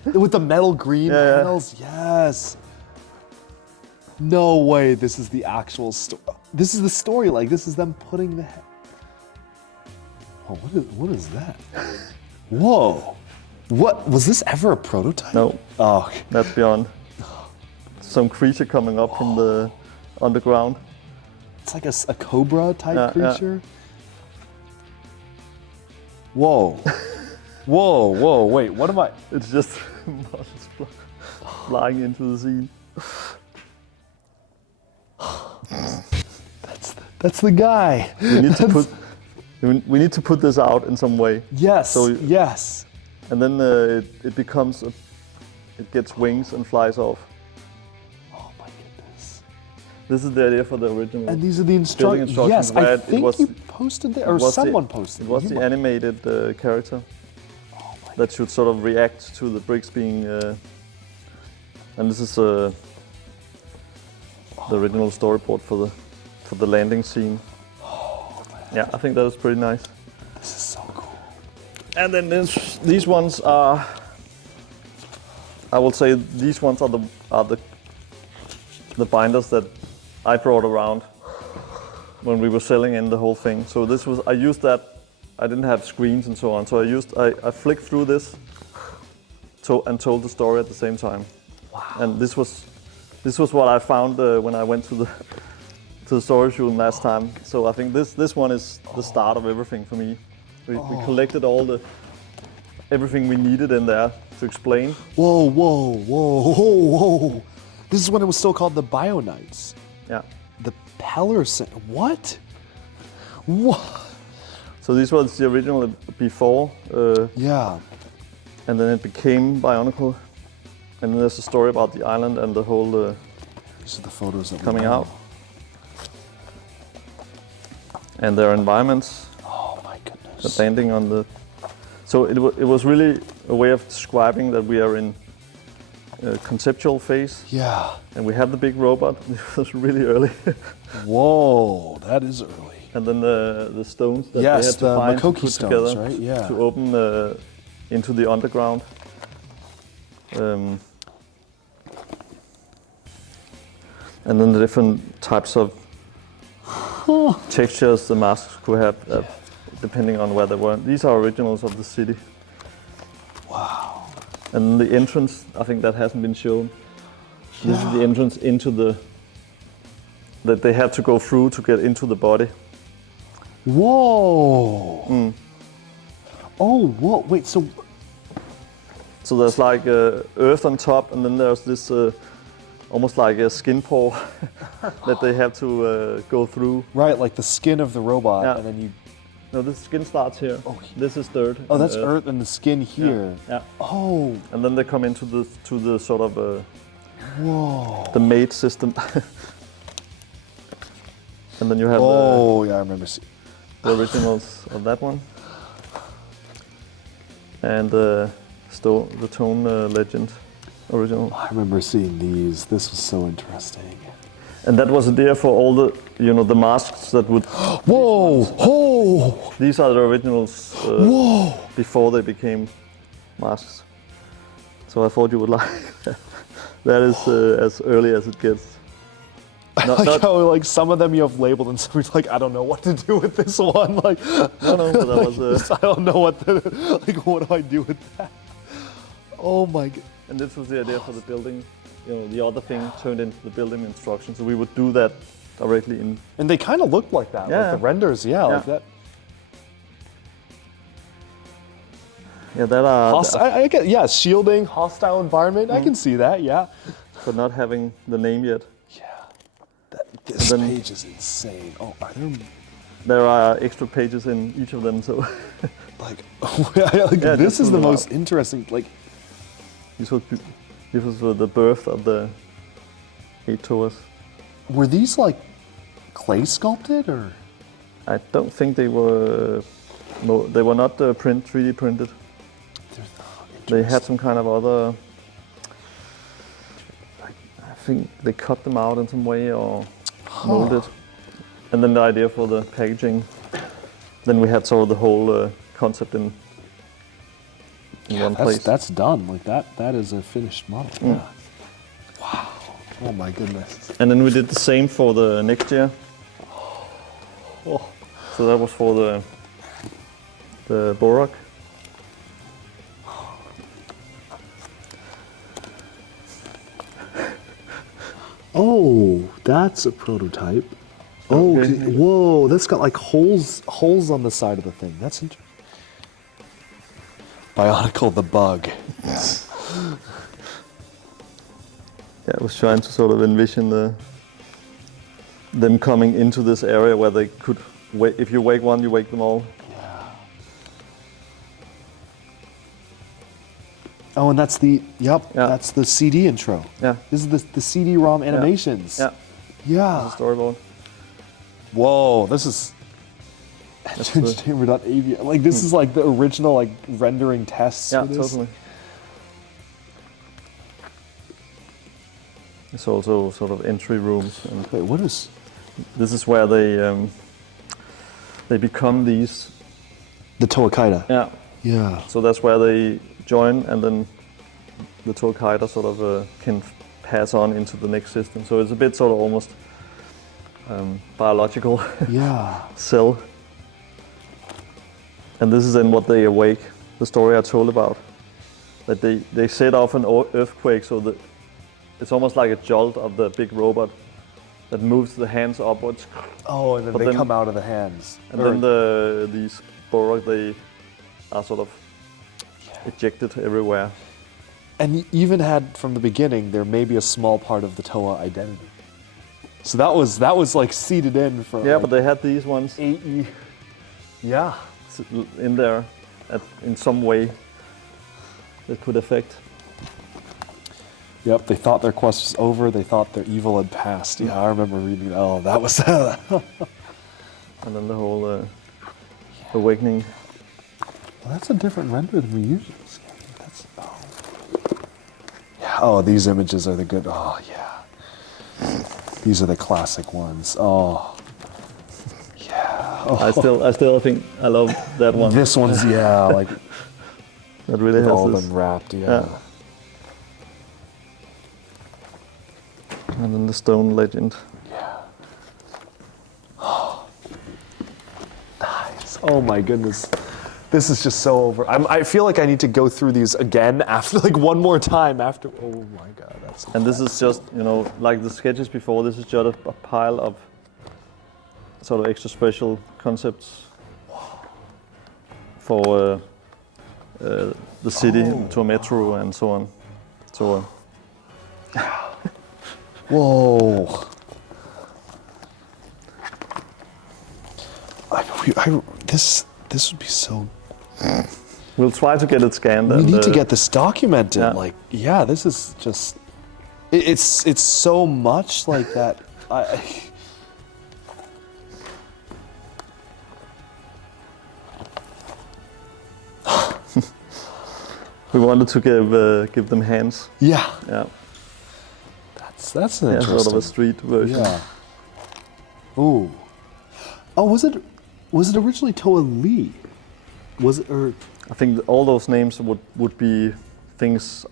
with the metal green panels, yes. No way, this is the actual story. This is the story, like this is them putting the head. Oh, what is that? Whoa. What, was this ever a prototype? No. Oh, okay. That's beyond. Some creature coming up from the underground. It's like a cobra type creature. Whoa. Whoa, wait, what am I? It's just monsters flying into the scene. That's the guy. We need to put this out in some way. Yes, So- yes. And then it becomes, it gets wings and flies off. Oh my goodness. This is the idea for the original. And these are the building instructions. instructions. Yes, where I it think was- you posted that, or it was someone posted It was You the might- animated character that should sort of react to the bricks being. And this is the original storyboard for the landing scene. Yeah, I think that was pretty nice. This is so cool. And then these ones are. I will say these ones are the binders that I brought around when we were selling in the whole thing. So I used that. I didn't have screens and so on. So I flicked through this and told the story at the same time. Wow. And this was what I found when I went to the storage room last time. So I think this one is the start of everything for me. We collected everything we needed in there to explain. Whoa. This is when it was still called the Bionites. Yeah. The Peller What? What? So this was the original before. Yeah. And then it became Bionicle. And then there's a story about the island and the whole These are the photos that coming we out. And their environments. Oh my goodness. The landing on the. So it was really a way of describing that we are in a conceptual phase. Yeah. And we have the big robot. It was really early. Whoa, that is early. And then the stones that Yes, they had to the find to Makoki put stones, together right? Yeah. to open into the underground. And then the different types of textures the masks could have, depending on where they were. These are originals of the city. Wow. And the entrance, I think that hasn't been shown. Yeah. This is the entrance into that they had to go through to get into the body. Whoa. Mm. Oh, whoa, wait, so there's like earth on top, and then there's this almost like a skin pore that they have to go through. Right, like the skin of the robot, Yeah. and then you. No, the skin starts here. Oh, This is dirt. Oh, and that's earth and the skin here. Yeah. Oh, And then they come into the sort of whoa. the mate system. And then you have Oh, yeah, I remember seeing. the originals of that one. And the Tone Legend original. I remember seeing these. This was so interesting. And that was a idea for all the masks that would. Whoa! Oh! These are the originals Whoa! before they became masks. So I thought you would like that. That is as early as it gets. Like how like some of them you have labeled and some you're like, I don't know what to do with this one. Like no, but that was. I don't know what what do I do with that? Oh my god. And this was the idea for the building. You know, the other thing turned into the building instructions, so we would do that directly in. And they kind of looked like that, Yeah. like the renders, like that. Yeah, that are. I get, shielding, hostile environment. I can see that, But not having the name yet. This then- page is insane. Oh, are there There are extra pages in each of them, so. like, Yeah, this just is the pull them most out. interesting. Like, This was the birth of the 8 tours. were these like clay sculpted or? I don't think they were. No, they were not 3D printed. They had some kind of other. I think they cut them out in some way or molded. And then the idea for the packaging. Then we had sort of the whole concept in one place. That's done. Like that is a finished model. Yeah. Wow. Oh my goodness. And then we did the same for the next year. So that was for the Borak. Oh, that's a prototype. Oh, Okay. whoa! That's got like holes on the side of the thing. That's interesting. Bionicle the bug. Yeah, I was trying to sort of envision them coming into this area where they could, if you wake one, you wake them all. Oh, and that's that's the CD intro. Yeah. This is the CD-ROM animations. Yeah, Yeah. the storyboard. Whoa, this is chamber.avi. Like this is like the original like rendering tests. Yeah, for this. totally. It's also sort of entry rooms, and Wait, what is? this is where they become these. The Toakaida. Yeah. Yeah. So that's where they join, and then the Toakaida sort of can pass on into the next system. So it's a bit sort of almost biological Yeah. cell. And this is then what they awake, the story I told about. That they set off an earthquake, so that it's almost like a jolt of the big robot that moves the hands upwards. Oh, and then But they then- come out of the hands. And Or- then these Borak, they are sort of ejected everywhere. And you even had from the beginning there may be a small part of the Toa identity. So that was like seeded in for Yeah, like but they had these ones 8 years. Yeah. in there in some way that could affect. Yep, they thought their quest was over. They thought their evil had passed. Yeah, I remember reading. Oh, that was. And then the whole awakening. Well, that's a different render than we usually see. That's. Oh. Yeah. Oh, these images are the good. Oh, yeah. These are the classic ones. Oh. Yeah. Oh. I still think I love that one. This one's like That really has all this. unwrapped. Yeah. Yeah. And then the stone legend. Nice. Oh my goodness. This is just so over. I feel like I need to go through these again after, like, one more time after. Oh my god, that's. And this is just, like the sketches before, this is just a pile of sort of extra special concepts for the city, to a metro and so on. So Whoa. This would be so. we'll try to get it scanned. We and, need to get this documented. yeah. Like, yeah, this is just. It's so much like that. We wanted to give them hands. Yeah. Yeah, That's yeah, interesting. sort of a street version. Yeah. Ooh. Oh, was it originally Toa Lee? Was it or? I think all those names would be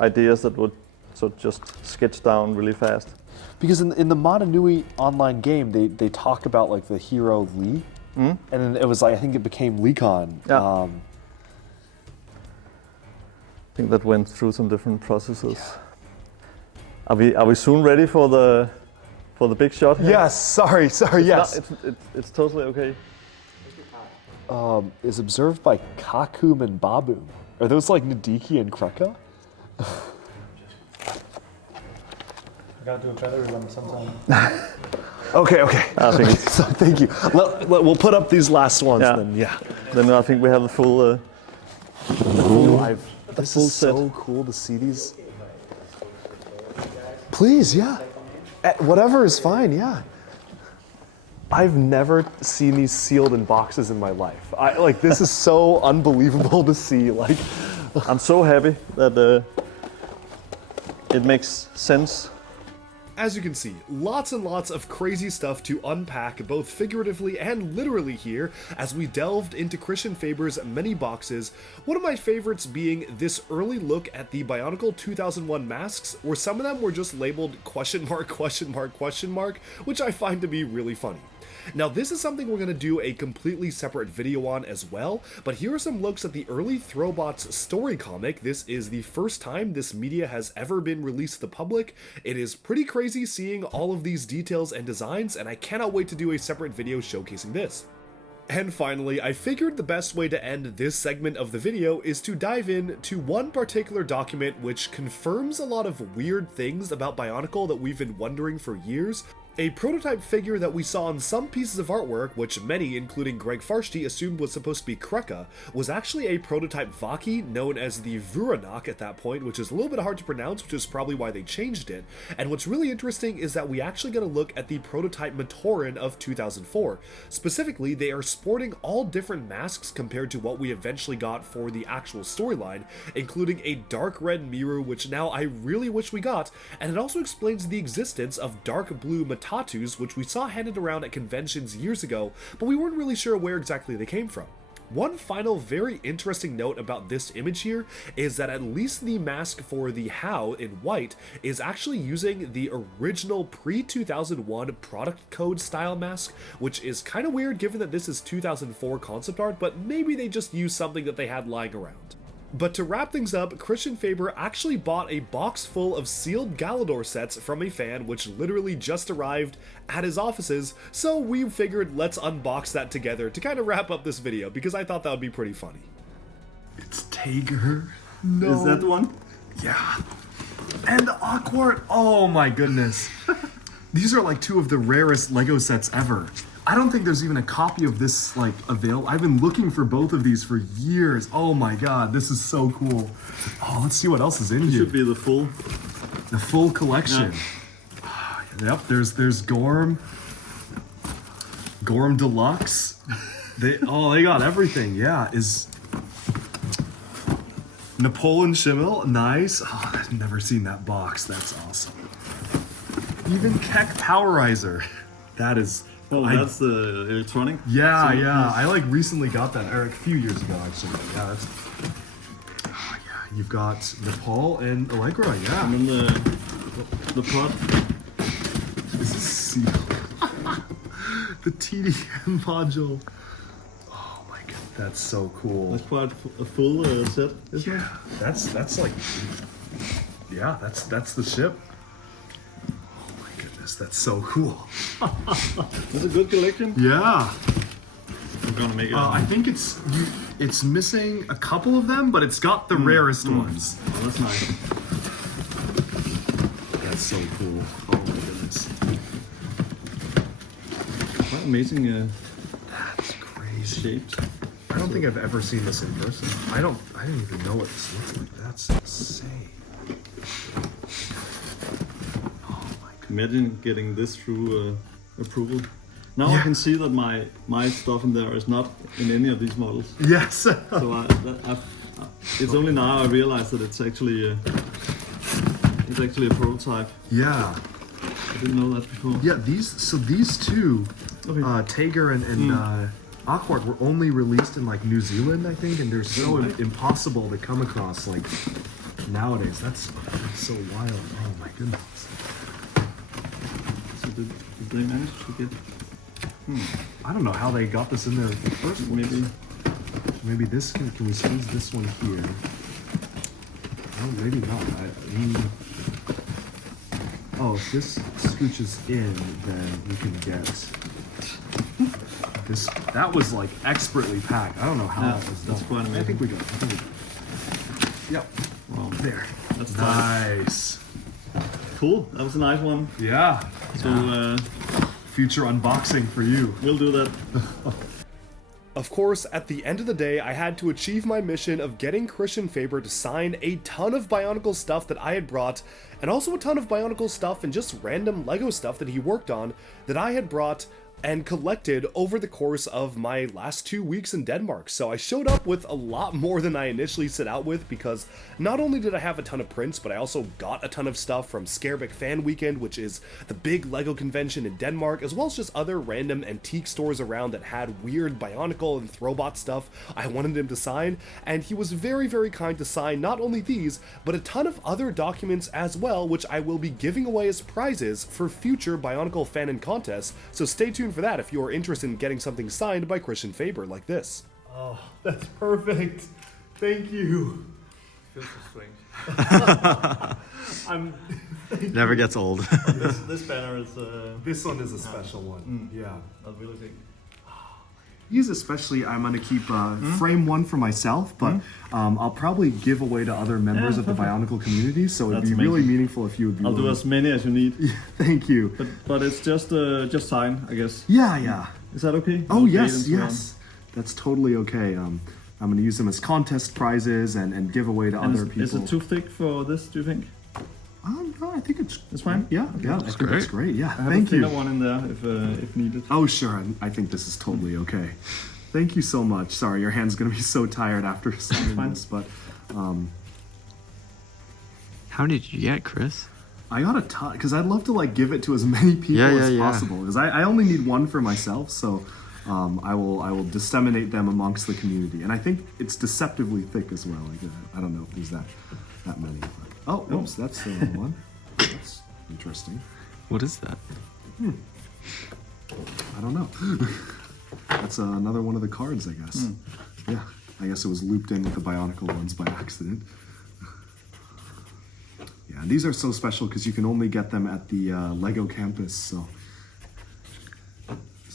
ideas that would so just sketch down really fast. Because in the Metru Nui online game, they talk about like the hero Lee, and then it was like I think it became Leecon. Yeah. I think that went through some different processes. Are we soon ready for the big shot? Yes. Sorry. Yes. It's totally okay. Is observed by Kakum and Babu. Are those like Nadiki and Kreka? I gotta do a better one sometime. Okay. I think it's, So thank you. We'll put up these last ones then. Yeah. then I think we have the full. This full is so cool to see these. Please, yeah. Whatever is fine, yeah. I've never seen these sealed in boxes in my life. This is so unbelievable to see. Like, I'm so happy that it makes sense. As you can see, lots and lots of crazy stuff to unpack both figuratively and literally here as we delved into Christian Faber's many boxes, one of my favorites being this early look at the Bionicle 2001 masks, where some of them were just labeled question mark, which I find to be really funny. Now this is something we're going to do a completely separate video on as well, but here are some looks at the early Throwbots story comic. This is the first time this media has ever been released to the public. It is pretty crazy seeing all of these details and designs, and I cannot wait to do a separate video showcasing this. And finally, I figured the best way to end this segment of the video is to dive in to one particular document which confirms a lot of weird things about Bionicle that we've been wondering for years. A prototype figure that we saw in some pieces of artwork, which many, including Greg Farshti, assumed was supposed to be Kreka, was actually a prototype Vaki known as the Vuranak at that point, which is a little bit hard to pronounce, which is probably why they changed it. And what's really interesting is that we actually get a look at the prototype Matoran of 2004. Specifically, they are sporting all different masks compared to what we eventually got for the actual storyline, including a dark red Miru, which now I really wish we got, and it also explains the existence of dark blue Matatus, which we saw handed around at conventions years ago, but we weren't really sure where exactly they came from. One final very interesting note about this image here is that at least the mask for the How in white is actually using the original pre-2001 product code style mask, which is kind of weird given that this is 2004 concept art, but maybe they just used something that they had lying around. But to wrap things up, Christian Faber actually bought a box full of sealed Galidor sets from a fan, which literally just arrived at his offices, so we figured let's unbox that together to kind of wrap up this video, because I thought that would be pretty funny. It's Tager. No. Is that the one? Yeah. And the Awkward. Oh my goodness. These are like two of the rarest Lego sets ever. I don't think there's even a copy of this like available. I've been looking for both of these for years. Oh my god, this is so cool. Oh, let's see what else is in here. Should be the full collection. Yep, there's Gorm Deluxe. They got everything. Yeah, is Napoleon Schimmel, nice. Oh, I've never seen that box. That's awesome. Even Keck Powerizer. That is. Oh, that's the electronic? Yeah. I like recently got that, or a few years ago actually. Yeah, that's. Oh, yeah, you've got Nepal and Allegra. Yeah. And then the pot. This is seal. The TDM module. Oh my god, that's so cool. That's quite a full set, isn't it? That's like. Yeah, that's the ship. That's so cool. That's a good collection. Yeah. I'm gonna make it. I think it's missing a couple of them, but it's got the rarest ones. Oh, that's nice. That's so cool. Oh my goodness. Quite amazing. That's crazy. Shaped. I don't think I've ever seen this in person. I didn't even know what this looked like. That's insane. Imagine getting this through approval. Now I can see that my stuff in there is not in any of these models. Yes. So it's only now I realize that it's actually a prototype. Yeah. I didn't know that before. Yeah. These two, Tager and Awkward, were only released in like New Zealand, I think, and they're so impossible to come across. Like, nowadays. That's so wild. Oh my goodness. So did they manage to get? I don't know how they got this in there in the first place. Maybe this can we squeeze this one here? Oh, maybe not. If this scooches in, then we can get this. That was like expertly packed. I don't know how that was done. That's quite amazing. I think we got it. Yep. Wow. There. That's nice. Cool. That was a nice one. Yeah. So Future unboxing for you. we'll do that. Of course, at the end of the day, I had to achieve my mission of getting Christian Faber to sign a ton of Bionicle stuff that I had brought, and also a ton of Bionicle stuff and just random LEGO stuff that he worked on that I had brought and collected over the course of my last 2 weeks in Denmark. So I showed up with a lot more than I initially set out with, because not only did I have a ton of prints, but I also got a ton of stuff from Scareback Fan Weekend, which is the big LEGO convention in Denmark, as well as just other random antique stores around that had weird Bionicle and Throwbot stuff I wanted him to sign, and he was very, very kind to sign not only these, but a ton of other documents as well, which I will be giving away as prizes for future Bionicle fan and contests, so stay tuned for that if you are interested in getting something signed by Christian Faber like this. Oh, that's perfect. Thank you. Feels so strange. Never gets old. This banner is. This one is a special one. Yeah. That's really big. These especially, I'm going to keep frame one for myself, but I'll probably give away to other members of the Bionicle community, so it'd That's be really amazing. meaningful if you would be I'll do willing. as many as you need. Thank you. But it's just sign, I guess. Yeah. Is that okay? Oh, Okay, yes, and so yes. That's totally okay. I'm going to use them as contest prizes and give away to on. other And people. is it too thick for this, do you think? No, I think it's fine? Yeah, I think it's great. Yeah, I have thank a thinner you. one in there if needed. Oh, sure. I think this is totally okay. Thank you so much. Sorry, your hand's going to be so tired after signing this, but How many did you get, Chris? I got a ton, because I'd love to like give it to as many people as possible, because I only need one for myself, so I will disseminate them amongst the community, and I think it's deceptively thick as well. Like, I don't know if there's that many. But, oops, that's the wrong one. That's interesting. What is that? I don't know. That's another one of the cards, I guess. Yeah, I guess it was looped in with the Bionicle ones by accident. Yeah, and these are so special because you can only get them at the LEGO campus, so.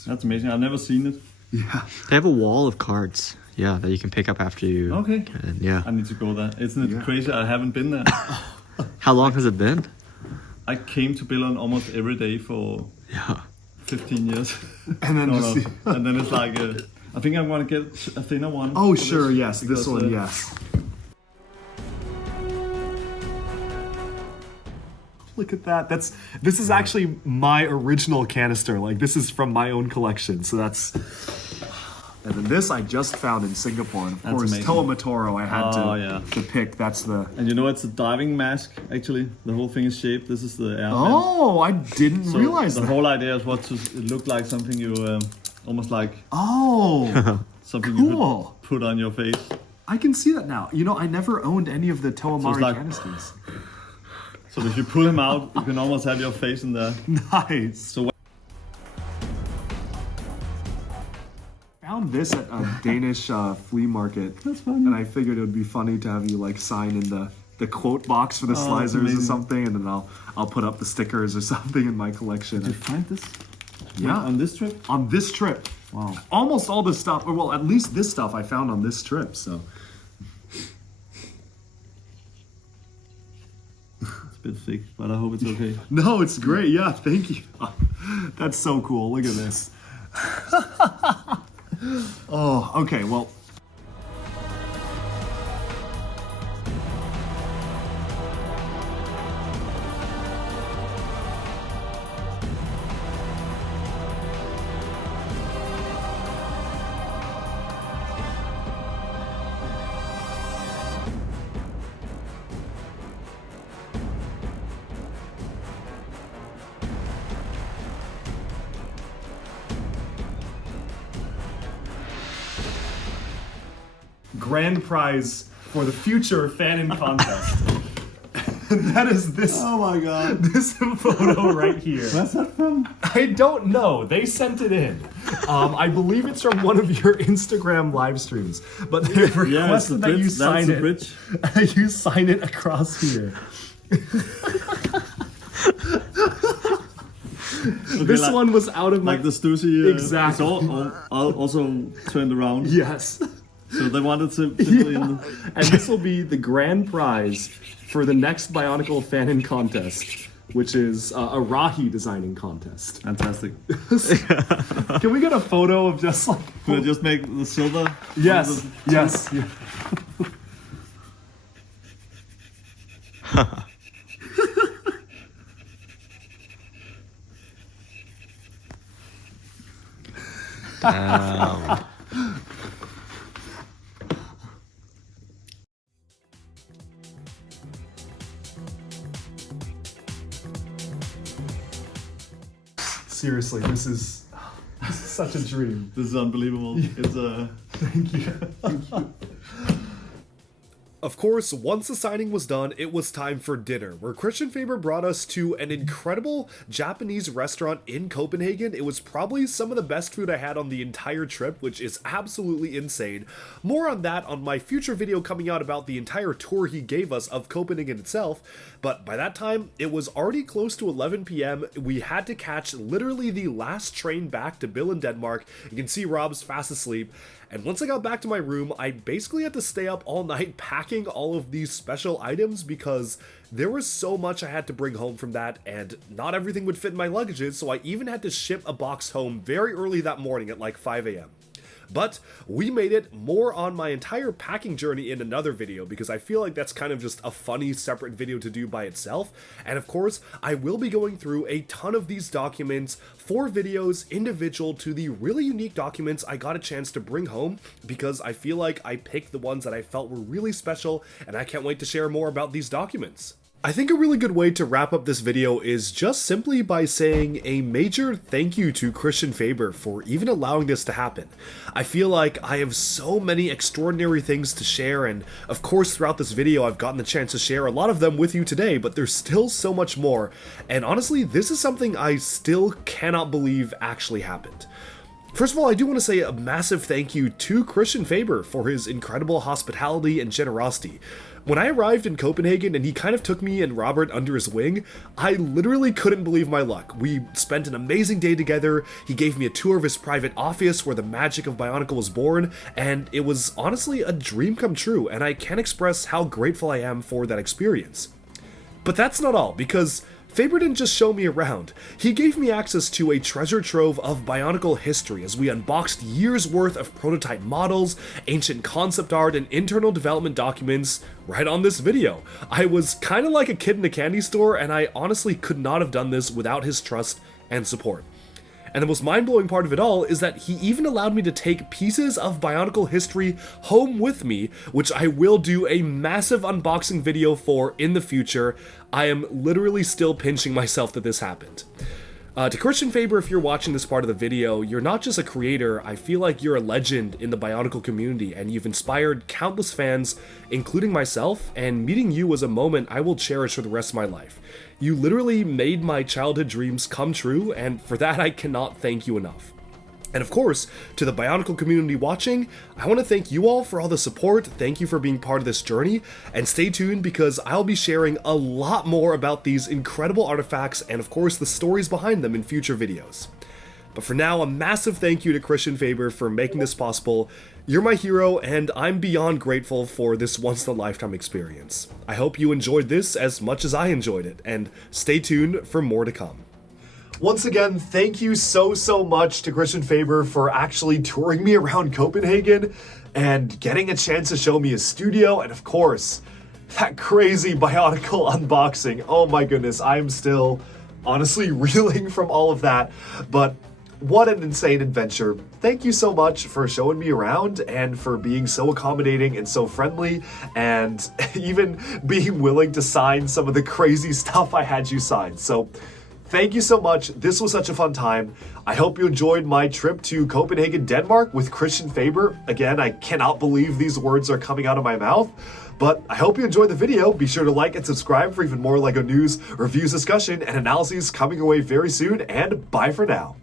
That's amazing. I've never seen it. Yeah. They have a wall of cards, that you can pick up after you. Okay. Get in. Yeah. I need to go there. Isn't it crazy? I haven't been there. How long has it been? I came to Billund almost every day for 15 years. And then And then it's like, I think I'm going to get a thinner one. Oh, for sure, this, yes, this because, one, yes. Look at that. This is actually my original canister. Like, this is from my own collection. So that's. And then this I just found in Singapore. And of course, amazing. Telematoro I had to pick. That's the. And you know, it's a diving mask, actually. The whole thing is shaped. This is the airman. Oh, I didn't So realize the that. whole idea is what to look like something you almost like Oh, something you cool. could put on your face. I can see that now. You know, I never owned any of the Toamari like- canisters. So if you pull him out, you can almost have your face in there. Nice. So Found this at a Danish flea market. That's funny. And I figured it would be funny to have you like sign in the quote box for the that's Slicers or amazing. something, and then I'll put up the stickers or something in my collection. did you find this? Yeah. On this trip? On this trip. Wow. Almost all the stuff, or well, at least this stuff I found on this trip, so. It's a bit thick, but I hope it's okay. No, it's great. Yeah, thank you. That's so cool. Look at this. Oh, okay. Well, grand prize for the future fan in contest. That is this. Oh my god. This photo right here. Where's that from? I don't know. They sent it in. I believe it's from one of your Instagram live streams, but they requested that you sign it. You sign it across here. Okay, this one was out of my... Like the Stussy... Exactly. Also turned around. Yes. So they wanted to put in the... And this will be the grand prize for the next Bionicle fan-in contest, which is a Rahi designing contest. Fantastic. Can we get a photo of just like... Could I just make the silver? Yes, yes. Yeah. Damn. Seriously, this is such a dream. This is unbelievable. It's Thank you. Of course, once the signing was done, it was time for dinner, where Christian Faber brought us to an incredible Japanese restaurant in Copenhagen. It was probably some of the best food I had on the entire trip, which is absolutely insane. More on that on my future video coming out about the entire tour he gave us of Copenhagen itself, but by that time, it was already close to 11 p.m. We had to catch literally the last train back to Bill in Denmark. You can see Rob's fast asleep. And once I got back to my room, I basically had to stay up all night packing all of these special items because there was so much I had to bring home from that, and not everything would fit in my luggages, so I even had to ship a box home very early that morning at like 5 a.m. But we made it. More on my entire packing journey in another video, because I feel like that's kind of just a funny separate video to do by itself. And of course, I will be going through a ton of these documents, 4 videos individual to the really unique documents I got a chance to bring home, because I feel like I picked the ones that I felt were really special, and I can't wait to share more about these documents. I think a really good way to wrap up this video is just simply by saying a major thank you to Christian Faber for even allowing this to happen. I feel like I have so many extraordinary things to share, and of course throughout this video I've gotten the chance to share a lot of them with you today, but there's still so much more, and honestly this is something I still cannot believe actually happened. First of all, I do want to say a massive thank you to Christian Faber for his incredible hospitality and generosity. When I arrived in Copenhagen and he kind of took me and Robert under his wing, I literally couldn't believe my luck. We spent an amazing day together, he gave me a tour of his private office where the magic of Bionicle was born, and it was honestly a dream come true, and I can't express how grateful I am for that experience. But that's not all, because Faber didn't just show me around. He gave me access to a treasure trove of Bionicle history as we unboxed years worth of prototype models, ancient concept art, and internal development documents right on this video. I was kind of like a kid in a candy store, and I honestly could not have done this without his trust and support. And the most mind-blowing part of it all is that he even allowed me to take pieces of Bionicle history home with me, which I will do a massive unboxing video for in the future. I am literally still pinching myself that this happened. To Christian Faber, if you're watching this part of the video, you're not just a creator, I feel like you're a legend in the Bionicle community, and you've inspired countless fans, including myself, and meeting you was a moment I will cherish for the rest of my life. You literally made my childhood dreams come true, and for that I cannot thank you enough. And of course, to the Bionicle community watching, I want to thank you all for all the support, thank you for being part of this journey, and stay tuned because I'll be sharing a lot more about these incredible artifacts and of course the stories behind them in future videos. But for now, a massive thank you to Christian Faber for making this possible. You're my hero, and I'm beyond grateful for this once-in-a-lifetime experience. I hope you enjoyed this as much as I enjoyed it, and stay tuned for more to come. Once again, thank you so much to Christian Faber for actually touring me around Copenhagen and getting a chance to show me his studio, and of course, that crazy Bionicle unboxing. Oh my goodness, I'm still honestly reeling from all of that, but what an insane adventure. Thank you so much for showing me around and for being so accommodating and so friendly, and even being willing to sign some of the crazy stuff I had you sign. So thank you so much. This was such a fun time. I hope you enjoyed my trip to Copenhagen, Denmark with Christian Faber. Again, I cannot believe these words are coming out of my mouth. But I hope you enjoyed the video. Be sure to like and subscribe for even more LEGO news, reviews, discussion, and analyses coming your way very soon. And bye for now.